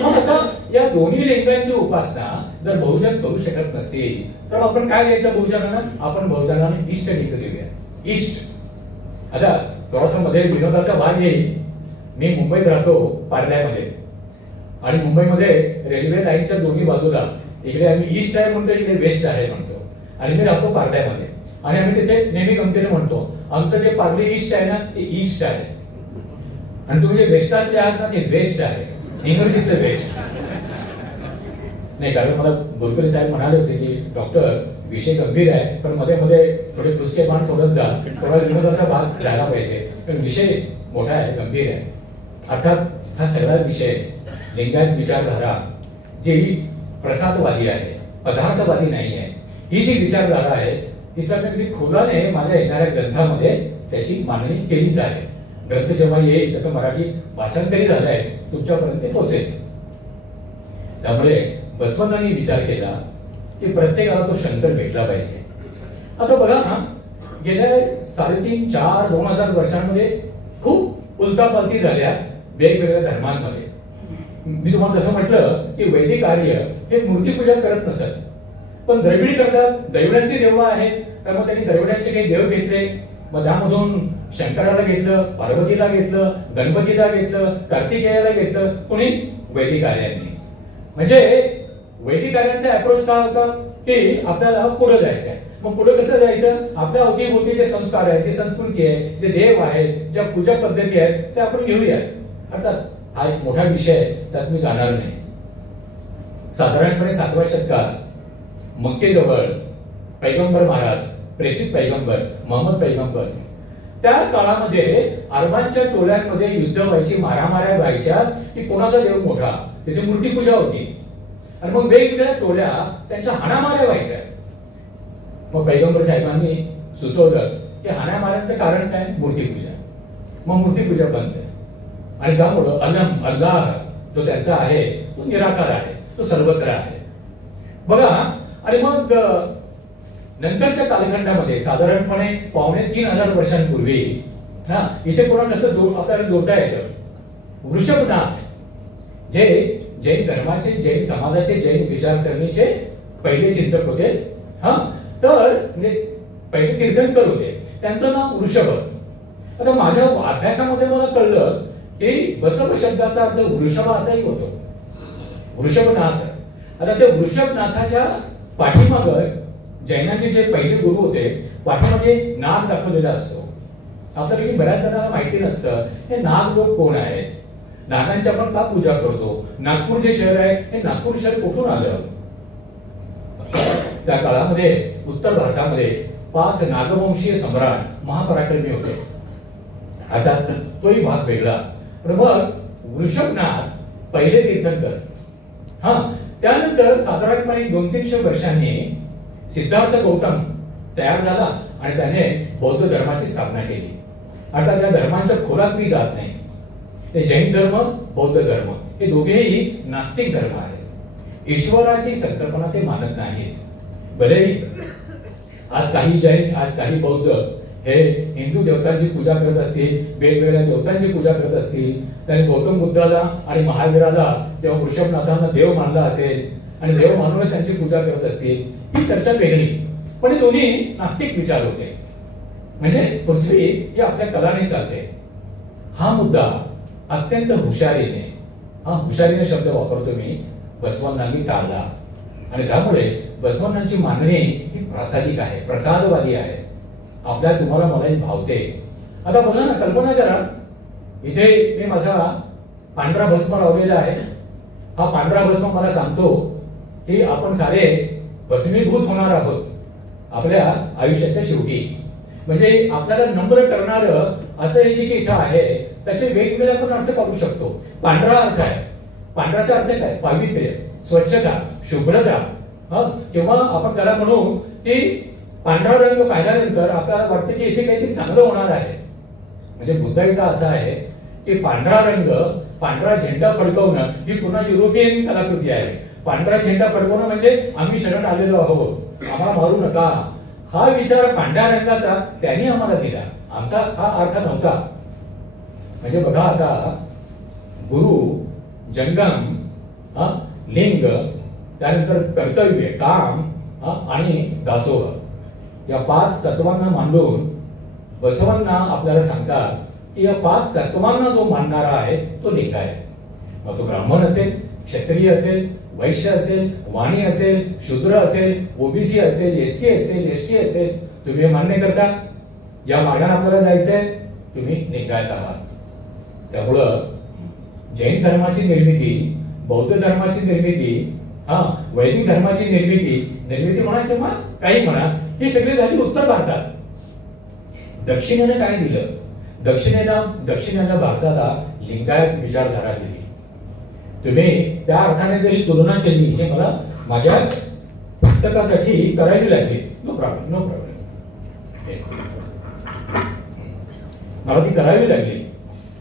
मग आता या दोन्ही लिंगांची उपासना जर बहुजन करू शकत नसतील तर आपण काय द्यायचं बहुजनांना? आपण बहुजनांना इष्ट लिंग देऊया. इष्ट. आता थोडासा मध्ये विनोदाचा भाग येईल. मी मुंबईत राहतो, पार्ल्यामध्ये, आणि मुंबईमध्ये रेल्वे लाईनच्या दोन्ही बाजूला इकडे आम्ही ईस्ट आहे म्हणतो, इकडे वेस्ट आहे म्हणतो, आणि मी राहतो पार्ल्यामध्ये. आणि आम्ही तिथे नेहमी गमतीने म्हणतो, आमचं जे पार्ले ईस्ट आहे ना ते ईस्ट आहे, आणि तुम्ही जे वेस्टातले आहात ना ते वेस्ट आहे, इंग्रजीतलं वेस्ट नाही. कारण मला बोरकरी साहेब म्हणाले होते की डॉक्टर विषय गंभीर आहे, पण मध्ये मध्ये थोडे पुसके बाण सोडत जा, थोडा विनोदाचा भाग झाला पाहिजे, पण विषय मोठा आहे, गंभीर आहे. अर्थात हा सगळा विषय लिंगायत विचारधारा जी प्रसादवादी आहे, पदार्थवादी नाही आहे, ही जी विचारधारा आहे तिचा मी खोलाने माझ्या येणाऱ्या ग्रंथामध्ये त्याची मांडणी केलीच आहे. ग्रंथ जेव्हा येईल त्याचं मराठी भाषांतरी झालंय, तुमच्यापर्यंत पोहोचेल. त्यामुळे बसवण्णांनी विचार केला की प्रत्येकाला तो शंकर भेटला पाहिजे. आता बघा ना, गेल्या 3,500-4,000-2,000 वर्षांमध्ये खूप उलतापालती झाल्या वेगवेगळ्या धर्मांमध्ये. मी तुम्हाला जसं म्हटलं की वैदिक आर्य हे मूर्तीपूजा करत नसत, पण द्रविड करतात. द्रविडांची देवळं आहेत, त्यामुळे त्यांनी द्रविडांचे काही देव घेतले, मग त्यामधून शंकराला घेतलं, पार्वतीला घेतलं, गणपतीला घेतलं, कार्तिकेयाला घेतलं, कोणी? वैदिक आर्यांनी. म्हणजे वैदिक आर्यांचा अप्रोच काय होता की आपल्याला पुढे जायचंय. मग पुढे कसं जायचं? आपल्या अवतीभोवती जे संस्कार आहेत, जी संस्कृती आहे, जे देव आहेत, ज्या पूजा पद्धती आहेत, त्या आपण घेऊयात. अर्थात हा एक मोठा विषय आहे, त्यात मी जाणार नाही. साधारणपणे 7व्या शतकात मक्केजवळ पैगंबर महाराज, प्रेषित पैगंबर मोहम्मद पैगंबर, त्या काळामध्ये अरबांच्या टोळ्यांमध्ये युद्ध व्हायची, मारामाऱ्या व्हायच्या की कोणाचा देव मोठा, तिथे मूर्तीपूजा होती, आणि मग वेगवेगळ्या टोळ्या त्यांच्या हाणामाऱ्या व्हायच्या. मग पैगंबर साहेबांनी सुचवलं की हाणामाऱ्यांचं कारण काय? मूर्तीपूजा. मग मूर्तीपूजा बंद. आणि त्यामुळं अल्लाह जो त्यांचा आहे तो निराकार आहे, तो सर्वत्र आहे. बघा, आणि मग नंतरच्या कालखंडामध्ये साधारणपणे 2,500 वर्षांपूर्वी इथे कोणा कसं आपल्याला जोडता येतं, वृषभनाथ जे जैन धर्माचे, जैन समाजाचे, जैन विचारसरणीचे पहिले चिंतक होते. तर पहिले तीर्थंकर होते, त्यांचं नाव वृषभ. आता माझ्या अभ्यासामध्ये मला कळलं की बसव शब्दाचा अर्थ वृषभ असाही होतो, वृषभनाथ. आता त्या वृषभनाथाच्या पाठीमागं जैनांचे जे पहिले गुरु होते, पाठीमागे नाग दाखवलेला असतो. आपल्यापैकी बऱ्याच जणांना माहिती नसतं हे नाग लोक कोण आहेत, नागांची आपण का पूजा करतो. नागपूर जे शहर आहे हे नागपूर शहर कुठून आलं? त्या काळामध्ये उत्तर भारतामध्ये 5 नागवंशीय सम्राट महापराक्रमी होते. आता तोही भाग वेगळा. पण मग वृषभनाथ पहिले तीर्थंकर. त्यानंतर साधारणपणे 200-300 वर्षांनी सिद्धार्थ गौतम तयार झाला, आणि त्याने बौद्ध धर्माची स्थापना केली. आता त्या धर्मांच्या खोलात मी जात नाही. हे जैन धर्म, बौद्ध धर्म हे दोघेही नास्तिक धर्म आहेत. ईश्वराची संकल्पना ते मानत नाहीत. भलेही आज काही जैन, आज काही बौद्ध हे हिंदू देवतांची पूजा करत असतील, वेगवेगळ्या देवतांची पूजा करत असतील, त्यांनी गौतम बुद्धाला आणि महावीराला जेव्हा वृषभनाथांना देव मानला असेल आणि देव मानूनच त्यांची पूजा करत असतील, ही चर्चा वेगळी. पण हे दोन्ही नास्तिक विचार होते. म्हणजे पृथ्वी ही आपल्या कलाने चालते. हा मुद्दा अत्यंत हुशारीने, हुशारीने शब्द वापरतो मी, बसवांनी टाळला. आणि त्यामुळे बसवांची मांडणी ही प्रासादिक आहे, प्रसादवादी आहे. आपल्या तुम्हाला मलाही भावते. आता बघा ना, कल्पना करा, इथे मी माझा पांढरा भस्म लावलेला आहे. हा पांढरा भस्म मला सांगतो की आपण सारे भस्मीभूत होणार आहोत आपल्या आयुष्याच्या शेवटी. म्हणजे आपल्याला नम्र करणार असं हे जे की इथं आहे त्याचे वेगवेगळे आपण अर्थ काढू शकतो. पांढरा अर्थ आहे, पांढराचा अर्थ काय? पावित्र्य, स्वच्छता, शुभ्रता. किंवा आपण त्याला म्हणू की पांढरा रंग पाहिल्यानंतर आपल्याला वाटतं की इथे काहीतरी चांगलं होणार आहे. म्हणजे मुद्दा इथं असा आहे की पांढरा रंग, पांढरा झेंडा फडकवणं ही पुन्हा युरोपियन कलाकृती आहे. पांढरा झेंडा फडकवणं म्हणजे आम्ही शरण आलेलो आहोत, आम्हाला मारू नका. हा विचार पांढऱ्या रंगाचा त्यांनी आम्हाला दिला, आमचा हा अर्थ नव्हता. म्हणजे बघा आता गुरु, जंगम, लिंग, त्यानंतर कर्तव्य, काम आणि दासोह या 5 तत्वांना मांडून बसवांना आपल्याला सांगतात की या 5 तत्वांना जो मानणारा आहे तो लिंग आहे. मग तो ब्राह्मण असेल, क्षत्रिय असेल, वैश्य असेल, वाणी असेल, शूद्र असेल, ओबीसी असेल, एससी असेल, एसटी असेल, तुम्ही हे मान्य करता? या मार्गाने आपल्याला जायचंय, तुम्ही लिंगायत आहात. त्यामुळं जैन धर्माची निर्मिती, बौद्ध धर्माची निर्मिती, वैदिक धर्माची निर्मिती म्हणा किंवा काही म्हणा, ही सगळी झाली उत्तर भारतात. दक्षिणेनं काय दिलं? दक्षिणेनं भारताला लिंगायत विचारधारा दिली. तुम्ही त्या अर्थाने जरी तुलना केली जे मला माझ्या पुस्तकासाठी करावी लागली, नो प्रॉब्लेम, नो प्रॉब्लेम, मला ती करावी लागली.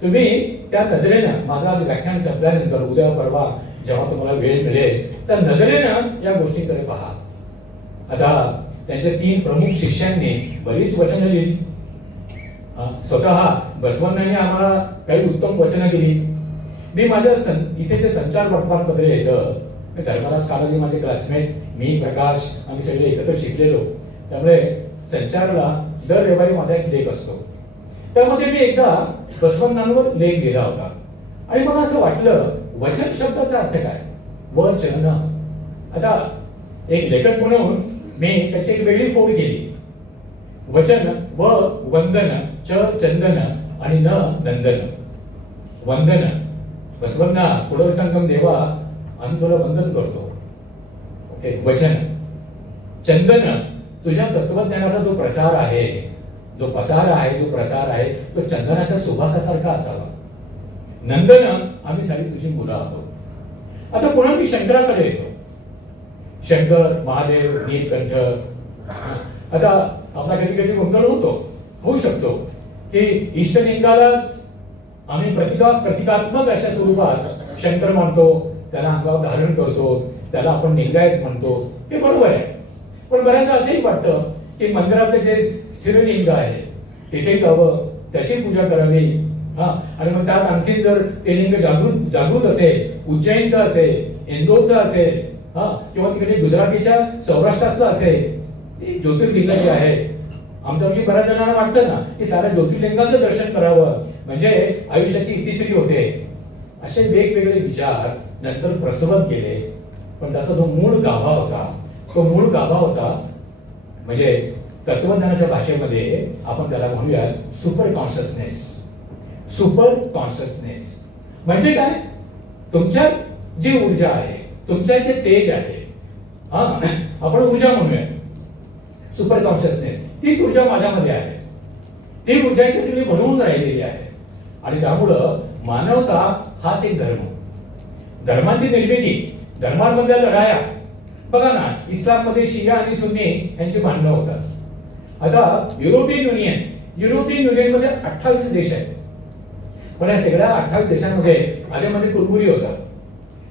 तुम्ही त्या नजरेनं माझं आज व्याख्यान संपल्यानंतर उद्या परवा जेव्हा तुम्हाला वेळ मिळेल त्या नजरेनं या गोष्टीकडे पहा. आता त्यांच्या 3 प्रमुख शिष्यांनी बरीच वचनं लिहिली. स्वतः बसवांनी आम्हाला काही उत्तम वचनं दिली. मी माझ्या इथे जे संचार वर्तमानपत्र येतं, धर्मराज काळजी माझे क्लासमेट, मी, प्रकाश, आम्ही सगळे एकत्र शिकलेलो. त्यामुळे संचारला दर रविवारी माझा एक लेख असतो. त्यामध्ये मी एकदा बसवण्णांवर लेख लिहिला होता आणि मला असं वाटलं वचन शब्दाचा अर्थ काय? वचन. आता एक लेखक म्हणून मी त्याची एक वेगळी फोड केली. वचन व वंदन, च चंदन आणि न नंदन. वंदन, बसवण्णा पुढे संगम देवा आम्ही तुला वंदन करतो. ओके. वचन. चंदन, तुझ्या तत्वज्ञानाचा जो प्रसार आहे, जो पसार आहे, जो प्रसार आहे, तो चंदनाच्या सुवासासारखा असावा. नंदन, आम्ही सारी तुझी मुलं आहोत. आता पुन्हा मी शंकराकडे येतो. शंकर, महादेव, नीलकंठ. आता आपला कधी कधी गोंधळ होऊ शकतो की इष्टलिंगालाच आम्ही प्रतिकात्मक अशा स्वरूपात शंकर मानतो, त्याला अंगावर धारण करतो, त्याला आपण लिंगायत म्हणतो. हे बरोबर आहे. पण बऱ्याचदा असंही वाटतं की मंदिरातलं जे स्थिरलिंग आहे तिथे जावं, त्याची पूजा करावी. आणि मग त्यात आणखी जर ते लिंग जागृत असेल, उज्जैनचं असेल, इंदोरचं असेल, किंवा तिकडे गुजरातीच्या सौराष्ट्रातलं असेल, ज्योतिर्लिंग जे आहे, आमच्यापैकी बऱ्याच जणांना वाटतं ना की साऱ्या ज्योतिर्लिंगाचं दर्शन करावं म्हणजे आयुष्याची इतिश्री होते. असे वेगवेगळे विचार नंतर प्रसवत गेले. पण त्याचा जो मूळ गाभा होता म्हणजे तत्वज्ञानाच्या भाषेमध्ये आपण त्याला म्हणूया सुपर कॉन्शियसनेस. म्हणजे काय? तुमच्या जी ऊर्जा आहे, तुमच्या जे तेज आहे, आपण ऊर्जा म्हणूया. सुपर कॉन्शियसनेस, तीच ऊर्जा माझ्यामध्ये आहे. ती ऊर्जा इथे सगळी भरवून राहिलेली आहे. आणि त्यामुळं मानवता हाच एक धर्म. धर्मांची निर्मिती, धर्मांमधल्या लढाया बघा ना, इस्लाममध्ये शिया आणि सुन्नी यांची भांडणं होतात. आता युरोपियन युनियन मध्ये 28 देश आहेत, पण या सगळ्या 28 देशांमध्ये आधीमध्ये कुरबुरी होता.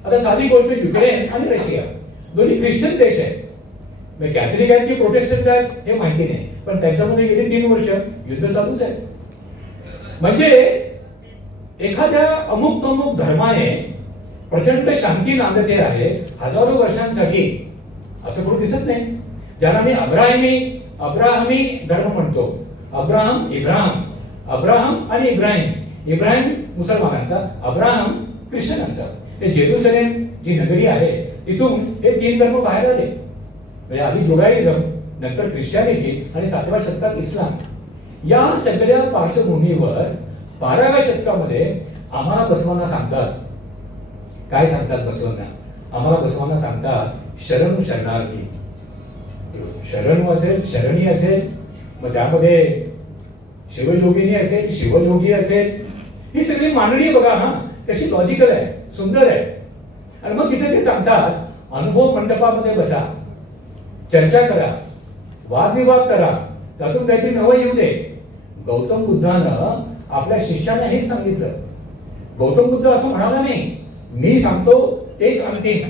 आता साधी गोष्ट, युक्रेन आणि रशिया दोन्ही ख्रिश्चन देश आहेत. कॅथलिक आहेत की प्रोटेस्टंट आहेत हे माहिती नाही, पण त्याच्यामध्ये गेली 3 वर्ष युद्ध चालूच आहे. म्हणजे एखाद्या अमुक धर्माने प्रचंड शांती नांदते आहे हजारो वर्षांसाठी, असं कुठं दिसत नाही. ज्याला मी अब्राहमी धर्म म्हणतो. अब्राहम आणि इब्राहिम मुसलमानांचा, अब्राहम ख्रिश्चनांचा. जेरुसलेम जी नगरी आहे तिथून हे 3 धर्म बाहेर आले. म्हणजे आधी जुडायझम, नंतर ख्रिश्चॅनिटी आणि 7व्या शतकात इस्लाम. या सगळ्या पार्श्वभूमीवर 12व्या शतकामध्ये आम्हाला बसवांना सांगतात, काय सांगतात बसवांना? आम्हाला बसवांना सांगतात शरण शरणार्थी. शरण असेल, शरणी असेल, मग त्यामध्ये शिवयोगिनी असेल, शिवयोगी असेल, ही सगळी मांडणी बघा हा कशी लॉजिकल आहे, सुंदर आहे. आणि मग तिथे ते सांगतात अनुभव मंडपामध्ये बसा, चर्चा करा, वादविवाद करा, त्यातून काहीतरी नवं येऊ दे. गौतम बुद्धानं आपल्या शिष्याने हेच सांगितलं. गौतम बुद्ध असं म्हणाला नाही मी सांगतो तेच अंतिम,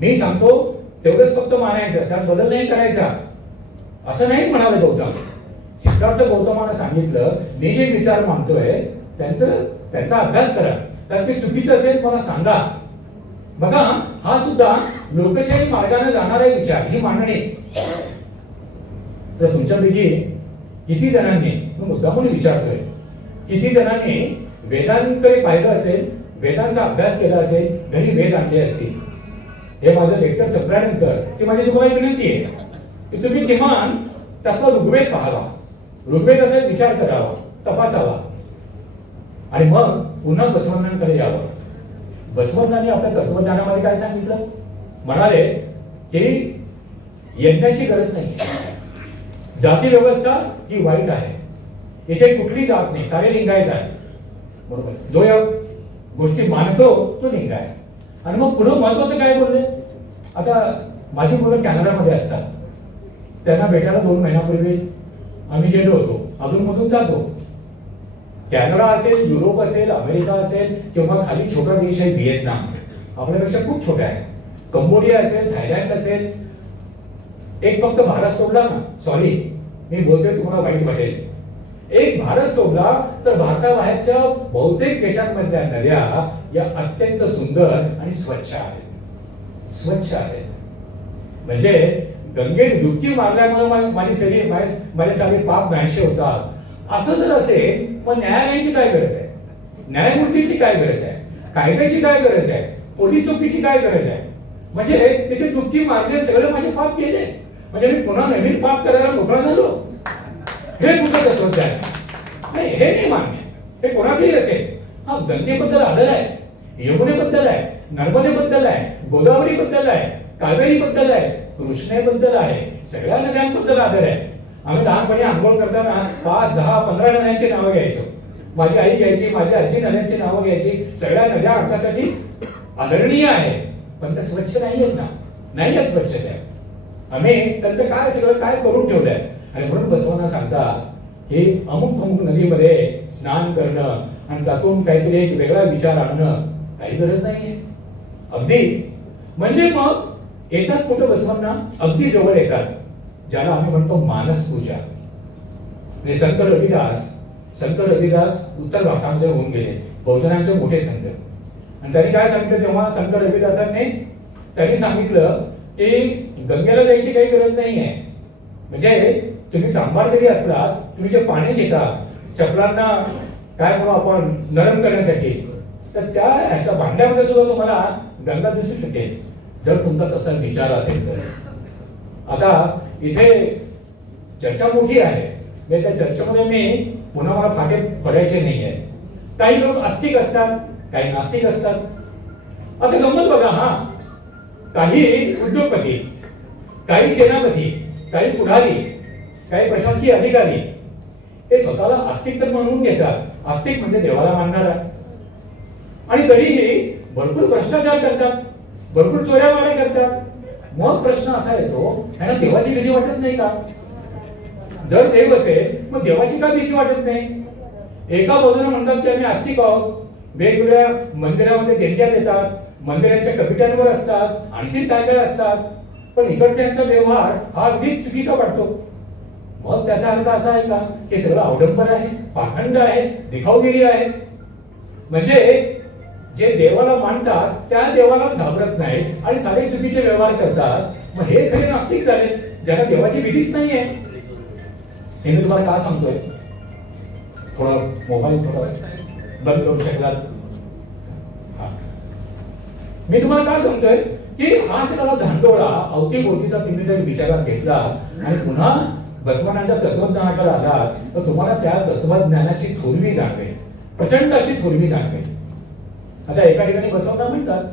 मी सांगतो तेवढंच फक्त मानायचं, त्यात बदल नाही करायचा, असं नाही म्हणाले गौतम. सिद्धार्थ गौतमानं सांगितलं मी जे विचार मानतोय त्यांचा अभ्यास करा, त्यात ते चुकीचं असेल मला सांगा. बघा हा सुद्धा लोकशाही मार्गाने जाणारा विचार, ही मांडणी. तर तुमच्यापैकी किती जणांनी, मुद्दामून विचारतोय, किती जणांनी वेदांकडे पाहिलं असेल, वेदांचा अभ्यास केला असेल, घरी वेद आणले असतील? हे माझं लेक्चर संपल्यानंतर ती माझी तुम्हाला विनंती आहे की तुम्ही किमान त्यातला ऋग्वेद पाहावा, ऋग्वेदाचा विचार करावा, तपासावा आणि मग पुन्हा बसवण्णांकडे यावं. बसवण्णांनी आपल्या तत्वज्ञानामध्ये काय सांगितलं? म्हणाले की यज्ञाची गरज नाही, जाती व्यवस्था ही वाईट आहे, इथे कुठली जात नाही, सारे लिंगायत आहे. बरोबर, जो या गोष्टी मानतो तो लिंग आहे. आणि मग पुढे महत्वाचं काय बोलले? आता माझी मुलं कॅनडामध्ये असतात, त्यांना भेटायला 2 महिन्यापूर्वी आम्ही गेलो होतो, अधूनमधून जातो. कॅनडा असेल, युरोप असेल, अमेरिका असेल किंवा खाली छोटा देश आहे व्हिएतनाम, आपल्यापेक्षा खूप छोटा आहे, कंबोडिया असेल, थायलंड असेल, एक फक्त भारत सोडला ना, सॉरी मी बोलतोय तुम्हाला वाईट वाटेल, एक भारत सोडला तर भारताबाहेरच्या बहुतेक देशांमधल्या नद्या या अत्यंत सुंदर आणि स्वच्छ आहेत, स्वच्छ आहेत. म्हणजे गंगेत डुबकी मारल्यामुळे माझे सगळे पाप नाहीसे होतात. असं जर असेल मग न्यायालयाची काय गरज आहे, न्यायमूर्तीची काय गरज आहे, कायद्याची काय गरज आहे, पोलीस चौकीची काय गरज आहे? म्हणजे तिथे डुबकी मारले सगळे माझे पाप गेले, म्हणजे मी पुन्हा नवीन पाप करायला मोकळा झालो? हे कुठं तत्वज्ञान नाही, हे नाही मान्य. हे कोणाचंही असेल, हा गंगेबद्दल आदर आहे, यमुनेबद्दल आहे, नर्मदेबद्दल आहे, गोदावरीबद्दल आहे, कावेरीबद्दल आहे, कृष्णेबद्दल आहे, सगळ्या नद्यांबद्दल आदर आहे. आम्ही लहानपणी आंघोळ करताना 5, 10, 15 नद्यांची नावं घ्यायचो. माझी आई घ्यायची, माझी आजी नद्यांची नावं घ्यायची. सगळ्या नद्या आमच्यासाठी आदरणीय आहे, पण त्या स्वच्छ नाही आहेत ना, नाही आहेत स्वच्छता. आम्ही त्यांचं काय सगळं काय करून ठेवलंय. आणि म्हणून बसवांना सांगता की अमुक नदीमध्ये स्नान करणं आणि त्यातून काहीतरी एक वेगळा विचार आणणं काही गरज नाहीये. अगदी म्हणजे मग येतात कुठं बसवांना? अगदी जवळ येतात, ज्याला आम्ही म्हणतो मानस पूजा. म्हणजे संत रविदास उत्तर भारतामध्ये होऊन गेले, बहुजनांचे मोठे संत. आणि त्यांनी काय सांगितलं तेव्हा संत रविदासांनी? त्यांनी सांगितलं की गंगेला जायची काही गरज नाहीये. म्हणजे तुम्ही चांभार जरी असला, तुम्ही जे पाणी घेता चपलांना काय म्हणू आपण नरम करण्यासाठी, तर त्या ह्याच्या भांड्यामध्ये सुद्धा तुम्हाला गंगा दिसू शकेल, जर तुमचा तसा विचार असेल तर. आता इथे चर्चा मोठी आहे, त्या चर्चेमध्ये मी पुन्हा मला फाटे पडायचे नाहीये. काही लोक आस्तिक असतात, काही नास्तिक असतात. आता गंमत बघा, हा काही उद्योगपती, काही सेनापती, काही पुढारी, काही प्रशासकीय अधिकारी हे स्वतःला आस्तिक तर म्हणून घेतात. आस्तिक म्हणजे देवाला मानणारा, आणि तरीही भरपूर भ्रष्टाचार करतात, भरपूर चोऱ्या माऱ्या करतात. मग प्रश्न असा येतो, यांना देवाची भीती वाटत नाही का? जर देव असेल मग देवाची का भीती वाटत नाही? एका बाजूने म्हणतात की आम्ही आस्तिक आहोत, वेगवेगळ्या मंदिरामध्ये देणग्या देतात, मंदिरांच्या कपिटांवर असतात, आणखी काय काय असतात, पण इकडच्यांचा व्यवहार हा अगदी चुकीचा वाटतो. मग त्याचा अर्थ असा आहे का की सगळं अवडंबर आहे, पाखंड आहे, दिखावगिरी आहे? म्हणजे जे देवाला मानतात त्या देवालाच घाबरत नाही आणि सारे चुकीचे व्यवहार करतात, मग हे खरे नास्तिक झाले, ज्यांना देवाची भीतीच नाहीये. हे मी तुम्हाला का सांगतोय? थोडा मोबाईल थोडा बंद करू शकतात? मी तुम्हाला का सांगतोय की हा सगळा धांडोळा अवतीभोवतीचा तुम्ही जर विचारात घेतला आणि पुन्हा बसवण्यांच्या तत्वज्ञानाकडे आलात तर तुम्हाला त्या तत्वज्ञानाची थोरवी जाणवेल, प्रचंड अशी थोरवी जाणवेल. आता एका ठिकाणी बसवण्या म्हणतात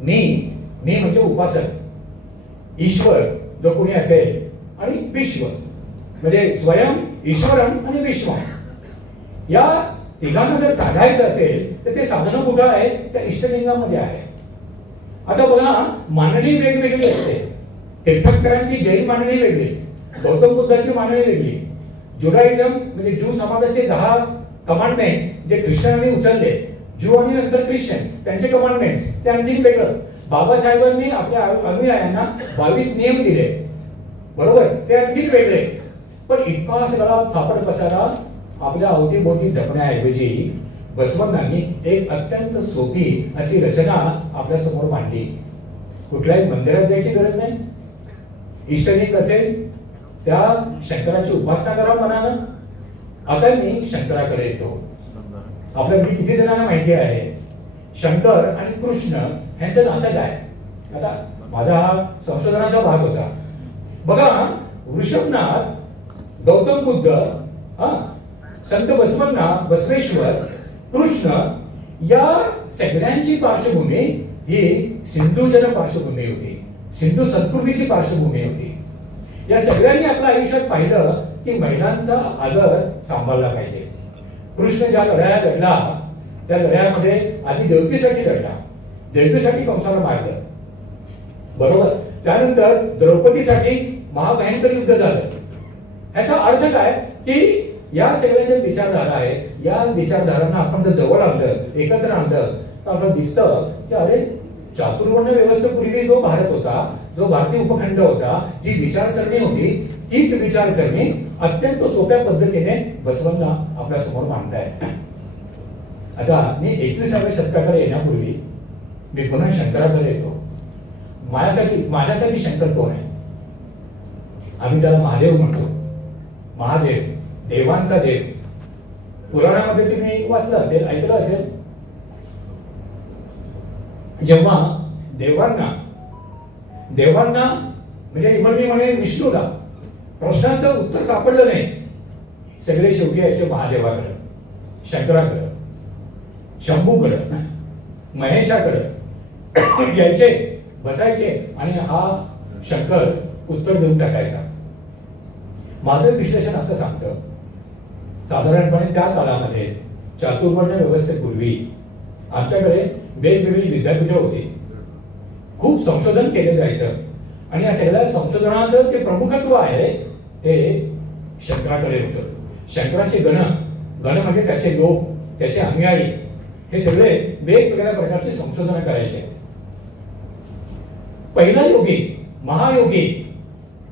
मी म्हणजे उपासक, ईश्वर जो कोणी असेल आणि विश्व म्हणजे स्वयं, ईश्वरम आणि विश्वम, या तिघांना जर साधायचं असेल तर ते साधन कुठं आहे? त्या इष्टलिंगामध्ये आहे. आता बघा, मांडणी वेगवेगळी असते. तीर्थंकरांची जैन मांडणी वेगळी, गौतम बुद्धाची मांडणी वेगळी, जुडायझम म्हणजे ज्यू समाजाचे 10 कमांडमेंट्स जे ख्रिश्चनांनी उचलले, ज्यू आणि नंतर ख्रिश्चन त्यांचे कमांडमेंट्स ते आणखी वेगळं. बाबासाहेबांनी आपल्या अनुयायांना 22 नियम दिले, बरोबर, ते आणखी वेगळे. पण इतका सगळा फापड पसारा आपल्या अवतीभोवती जपण्याऐवजी बसवण्णांनी एक अत्यंत सोपी अशी रचना आपल्या समोर मांडली. कुठल्याही मंदिरात जायची गरज नाही. इष्टलिंग असेल त्या शंकराची उपासना करा मनानं. आता मी शंकराकडे येतो. आपल्या मी किती जणांना माहिती आहे शंकर आणि कृष्ण यांचं नातं काय? आता माझा हा संशोधनाचा भाग होता. बघा, वृषभनाथ, गौतम बुद्ध, संत बसवण्णा, बसवेश्वर, कृष्ण या सगळ्यांची पार्श्वभूमी ही सिंधू जन पार्श्वभूमी होती, सिंधू संस्कृतीची पार्श्वभूमी होती. या सगळ्यांनी आपल्या आयुष्यात पाहिलं की महिलांचा आदर सांभाळला पाहिजे. कृष्ण ज्या लढाया लढला त्या लढ्यामध्ये आधी देवकीसाठी लढला, देवकीसाठी कंसाला मारलं, बरोबर. त्यानंतर द्रौपदीसाठी महाभयंकर युद्ध झालं. ह्याचा अर्थ काय की या सगळ्या ज्या विचारधारा आहेत या विचारधारांना आपण जर जवळ आणलं, एकत्र आणलं तर आपल्याला दिसतं की अरे चातुर्वर्ण व्यवस्थेपूर्वी जो भारत होता, जो भारतीय उपखंड होता, जी विचारसरणी होती, तीच विचारसरणी अत्यंत सोप्या पद्धतीने बसवण्णा आपल्या समोर मांडतायत. आता मी 21व्या शतकाकडे येण्यापूर्वी मी पुन्हा शंकराकडे येतो. माझ्यासाठी शंकर कोण आहे? आम्ही त्याला महादेव म्हणतो. महादेव, देवांचा देव. पुराणामध्ये तुम्ही वाचलं असेल, ऐकलं असेल, जेव्हा देवांना म्हणजे इमळवी म्हणे विष्णूला प्रश्नाचं उत्तर सापडलं नाही, सगळे शेवटी यायचे महादेवाकडे, शंकराकडे, शंभूकडे, महेशाकडे यायचे, बसायचे आणि हा शंकर उत्तर देऊन टाकायचा. माझं विश्लेषण असं सांगतं, साधारणपणे त्या काळामध्ये चातुर्वर्ण व्यवस्थेपूर्वी आमच्याकडे वेगवेगळी विद्यापीठं होती, खूप संशोधन केले जायचं आणि या सगळ्या संशोधनाचं जे प्रमुखत्व आहे ते शंकराकडे होतं. शंकराचे गण म्हणजे त्याचे लोक, त्याचे अनुयायी हे सगळे वेगवेगळ्या प्रकारचे संशोधन करायचे. पहिला योगी, महायोगी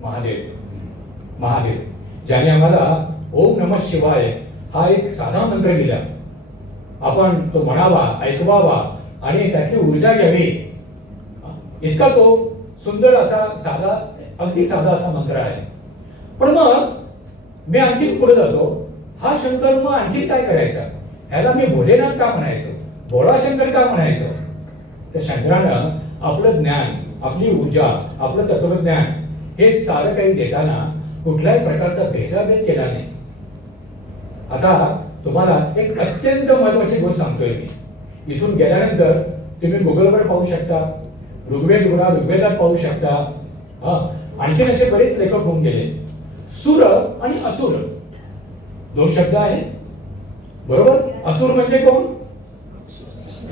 महादेव ज्याने आम्हाला ओम नमः शिवाय हा एक साधा मंत्र दिला. आपण तो म्हणावा, ऐकवावा आणि त्यातली ऊर्जा घ्यावी, इतका तो सुंदर असा साधा, अगदी साधा असा मंत्र आहे. पण मग मी आणखी पुढे जातो, हा शंकर मग आणखी काय करायचा? ह्याला मी भोलेनाथ का म्हणायचो, भोळा शंकर का म्हणायचो? तर शंकरानं आपलं ज्ञान, आपली ऊर्जा, आपलं तत्वज्ञान हे सारं काही देताना कुठल्याही प्रकारचा भेदाभेद केला नाही. आता तुम्हाला एक अत्यंत महत्वाची गोष्ट सांगतोय मी. इथून गेल्यानंतर तुम्ही गुगलवर पाहू शकता, ऋग्वेदात पाहू शकता. आणखीन असे बरेच लेखक होऊन गेले. सुर आणि असुर 2 शब्द आहे, बरोबर. असुर म्हणजे कोण?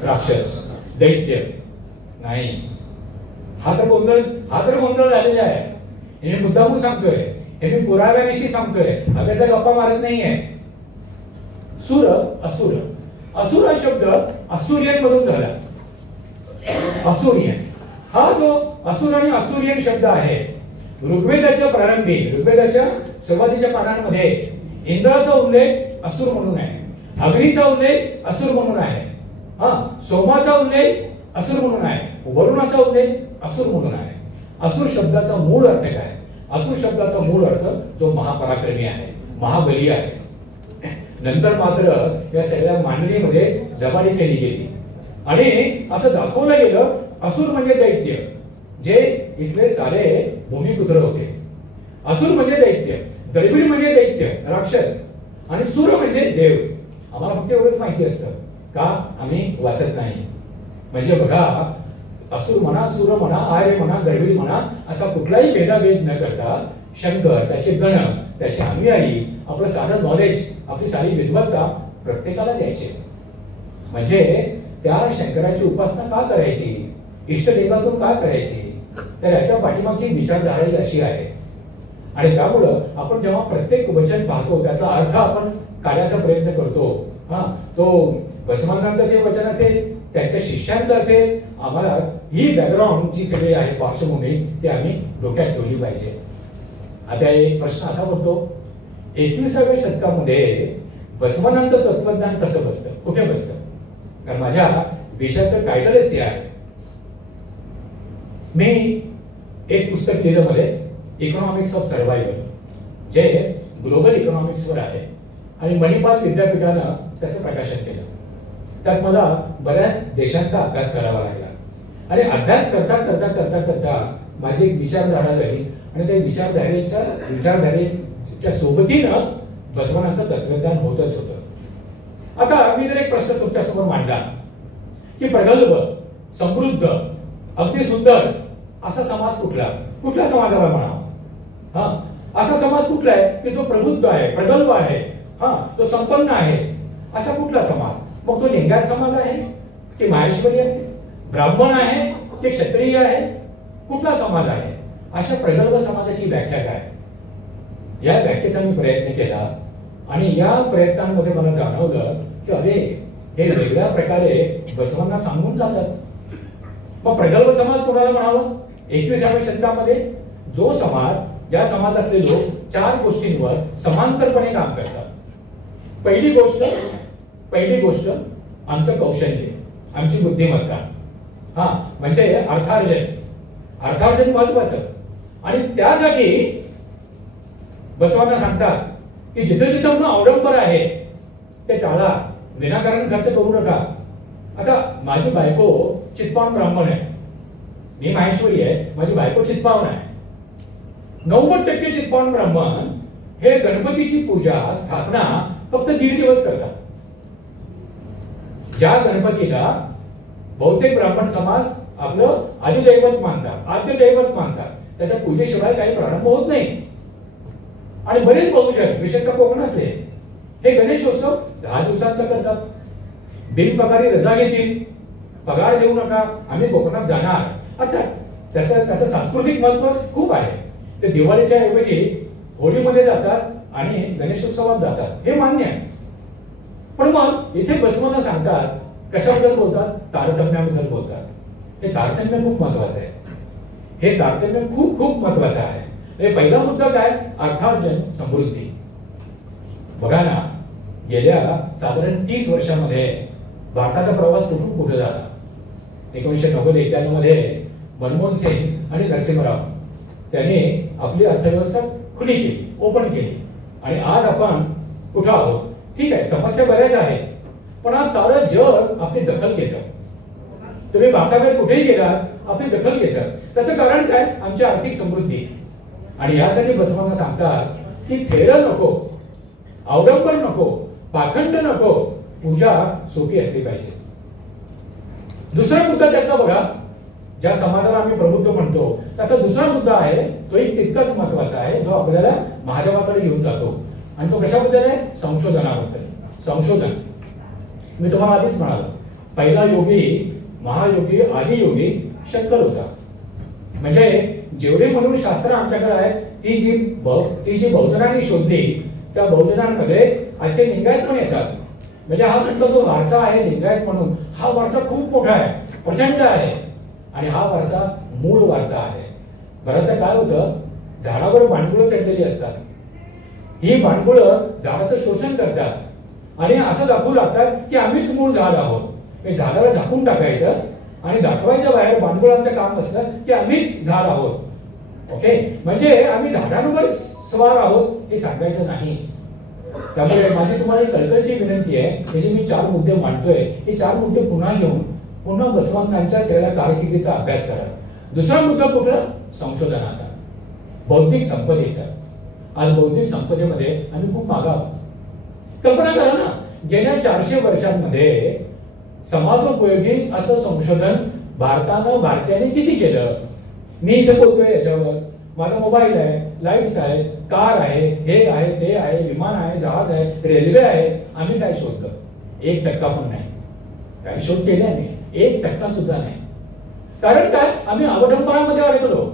राक्षस, दैत्य. नाही, हा तर गोंधळ झालेला आहे. हे मुद्दामून सांगतोय. हे मी पुराव्यानिशी सांगतोय, हवेतल्या गप्पा मारत नाहीये. सुर असुर, असुर हा शब्द असुरियन मधून झाला. असुरियन हा जो असुर आणि असुरियन शब्द आहे, ऋग्वेदाच्या प्रारंभी, ऋग्वेदाच्या सुरुवातीच्या पानांमध्ये इंद्राचा उल्लेख असुर म्हणून आहे, अग्नीचा उल्लेख असुर म्हणून आहे, सोमाचा उल्लेख असुर म्हणून आहे, वरुणाचा उल्लेख असुर म्हणून आहे. असुर शब्दाचा मूळ अर्थ काय? असुर शब्दाचा मूळ अर्थ जो महापराक्रमी आहे, महाबली आहे. नंतर मात्र या सगळ्या मांडणीमध्ये दबाडी केली गेली आणि असं दाखवलं गेलं असुर म्हणजे दैत्य, जे इथले सारे भूमिपुत्र होते. असुर म्हणजे दैत्य, द्रविड म्हणजे दैत्य राक्षस आणि सुर म्हणजे देव. आम्हाला फक्त एवढंच माहिती असतं का आम्ही वाचत नाही. म्हणजे बघा, असुर म्हणा, सुर म्हणा, आर्य म्हणा, द्रविड म्हणा, असा कुठलाही भेदाभेद न करता शंकर, त्याचे गण, त्याचे अनुयायी आपलं साधं नॉलेज, आपली सारी विद्वत्ता प्रत्येकाला द्यायचे. म्हणजे त्या शंकराची उपासना का करायची, इष्टदेवातून का करायची, तर याच्या पाठीमागची विचारधारा अशी आहे. आणि त्यामुळं आपण जेव्हा प्रत्येक वचन पाहतो त्याचा अर्थ आपण काढायचा प्रयत्न करतो. तो बसवांनांचं जे वचन असेल, त्यांच्या शिष्यांचं असेल, आम्हाला ही बॅकग्राऊंड जी सगळी आहे पार्श्वभूमी ती आम्ही डोक्यात ठेवली पाहिजे. आता एक प्रश्न असा होतो, 21व्या शतकामध्ये बसवनांचं तत्वज्ञान कसं बसतं, कुठे बसतं? कारण माझ्या विषयाचं टायटलच ते आहे. मी एक पुस्तक लिहिलं मध्ये, इकॉनॉमिक्स ऑफ सर्व्हायव्हल, जे ग्लोबल इकॉनॉमिक्सवर आहे आणि मणिपाल विद्यापीठानं त्याचं प्रकाशन केलं. त्यात मला बऱ्याच देशांचा अभ्यास करावा लागला आणि अभ्यास करता करता करता करता माझी एक विचारधारा झाली आणि त्या विचारधारेच्या सोबतीनं बसवनांचं तत्वज्ञान होतच होतं. आता मी जर एक प्रश्न तुमच्यासमोर मांडला की प्रगल्भ, समृद्ध, अगदी सुंदर असा समाज कुठला, कुठल्या समाजाला म्हणावा? असा समाज कुठला आहे की जो प्रबुद्ध आहे, प्रगल्भ आहे, तो संपन्न आहे, असा कुठला समाज? मग तो लिंगायत समाज आहे की माहेश्वरी आहे, ब्राह्मण आहे की क्षत्रिय आहे, कुठला समाज आहे? अशा प्रगल्भ समाजाची व्याख्या काय? या व्याख्येचा मी प्रयत्न केला आणि या प्रयत्नांमध्ये मला जाणवलं की अरे, हे वेगळ्या प्रकारे बसवांना सांगून जातात. मग प्रगल्भ समाज कोणाला म्हणावं? 21व्या शतकामध्ये जो समाज, ज्या समाजातले लोक 4 गोष्टींवर समांतरपणे काम करतात. पहिली गोष्ट आमचं कौशल्य, आमची बुद्धिमत्ता, म्हणजे अर्थार्जन महत्वाचं. आणि त्यासाठी बसवांना सांगतात की जिथे जिथे म्हणून अवडंबर आहे ते टाळा, विनाकारण खर्च करू नका. आता माझी बायको चित्पावन ब्राह्मण आहे, मी माहेश्वरी आहे, माझी बायको चित्पावन आहे. 90% चित्पावन ब्राह्मण हे गणपतीची पूजा, स्थापना फक्त 1.5 दिवस करतात. ज्या गणपतीला बहुतेक ब्राह्मण समाज आपलं आदिदैवत मानतात, आद्य दैवत मानतात, त्याच्या पूजेशिवाय काही प्रारंभ होत नाही. आणि बरेच बहुजन, विशेषतः कोकणातले, हे गणेशोत्सव 10 दिवसांचा करतात. बिनपगारी रजा घेतील, पगार देऊ नका, आम्ही कोकणात जाणार. अर्थात त्याचं सांस्कृतिक महत्व खूप आहे. ते दिवाळीच्या ऐवजी होळीमध्ये जातात आणि गणेशोत्सवात जातात, हे मान्य आहे. पण मग इथे बसवांना सांगतात, कशाबद्दल बोलतात? तारतम्याबद्दल बोलतात. हे तारतम्य खूप महत्वाचं आहे. हे तारतम्य खूप खूप महत्वाचं आहे. पहिला मुद्दा काय? अर्थार्जन, समृद्धी. बघा ना, गेल्या साधारण 30 वर्षामध्ये भारताचा प्रवास कुठून कुठे झाला. 1990-91 मध्ये मनमोहन सिंग आणि नरसिंहराव त्यांनी आपली अर्थव्यवस्था खुली केली, ओपन केली. आणि आज आपण कुठं आहोत? ठीक आहे, समस्या बऱ्याच आहेत, पण आज सारं जग आपली दखल घेतं. तुम्ही भारताबाहेर कुठेही गेलात, आपली दखल घेतं. त्याचं कारण काय? आमची आर्थिक समृद्धी. आणि यासाठी बसवांना सांगतात की थेर नको, अवडंबर नको, पाखंड नको, पूजा सोपी असली पाहिजे. दुसरा मुद्दा त्यातला बघा, ज्या समाजाला आम्ही प्रबुद्ध म्हणतो त्याचा दुसरा मुद्दा आहे, तो एक तितकाच महत्वाचा आहे, जो आपल्याला महादेवाकडे घेऊन जातो. आणि तो कशाबद्दल आहे? संशोधनाबद्दल. संशोधन. मी तुम्हाला आधीच म्हणालो, पहिला योगी, महायोगी, आदियोगी शंकर होता. म्हणजे जेवढे म्हणून शास्त्र आमच्याकडे आहे ती जी बहुजनांनी शोधली, त्या बहुजनांमध्ये आजचे लिंगायत पण येतात. म्हणजे हा तुमचा जो वारसा आहे लिंगायत म्हणून, हा वारसा खूप मोठा आहे, प्रचंड आहे. आणि हा वारसा मूळ वारसा आहे. बऱ्याचदा काय होतं, झाडावर बांडगुळं चढलेली असतात. ही बांडगुळं झाडाचं शोषण करतात आणि असं दाखवू लागतात की आम्हीच मूळ झाड आहोत. हे झाडाला झाकून टाकायचं आणि दाखवायचं बाहेर बांडगुळांचं काम असतं की आम्हीच झाड आहोत. ओके, म्हणजे आम्ही झाडांवर स्वार आहोत हे सांगायचं नाही. त्यामुळे माझी तुम्हाला एक कळकळीची विनंती आहे, म्हणजे मी 4 मुद्दे मांडतोय, हे 4 मुद्दे पुन्हा घेऊन पुन्हा बसवांच्या सगळ्या कारकिर्दीचा अभ्यास करा. दुसरा मुद्दा कुठला? संशोधनाचा, बौद्धिक संपदेचा. आज बौद्धिक संपदेमध्ये आम्ही खूप मागे आहोत. कल्पना करा ना, गेल्या 400 वर्षांमध्ये समाजोपयोगी असं संशोधन भारतीयांनी किती केलं? मी इथे बोलतोय याच्यावर, माझा मोबाईल आहे, लाईट्स आहे, कार आहे, हे आहे, ते आहे, विमान आहे, जहाज आहे, रेल्वे आहे. आम्ही काय शोधलं? 1% पण नाही. काही शोध केले आम्ही? 1% सुद्धा नाही. कारण काय? आम्ही अवडंबरामध्ये अडकलो,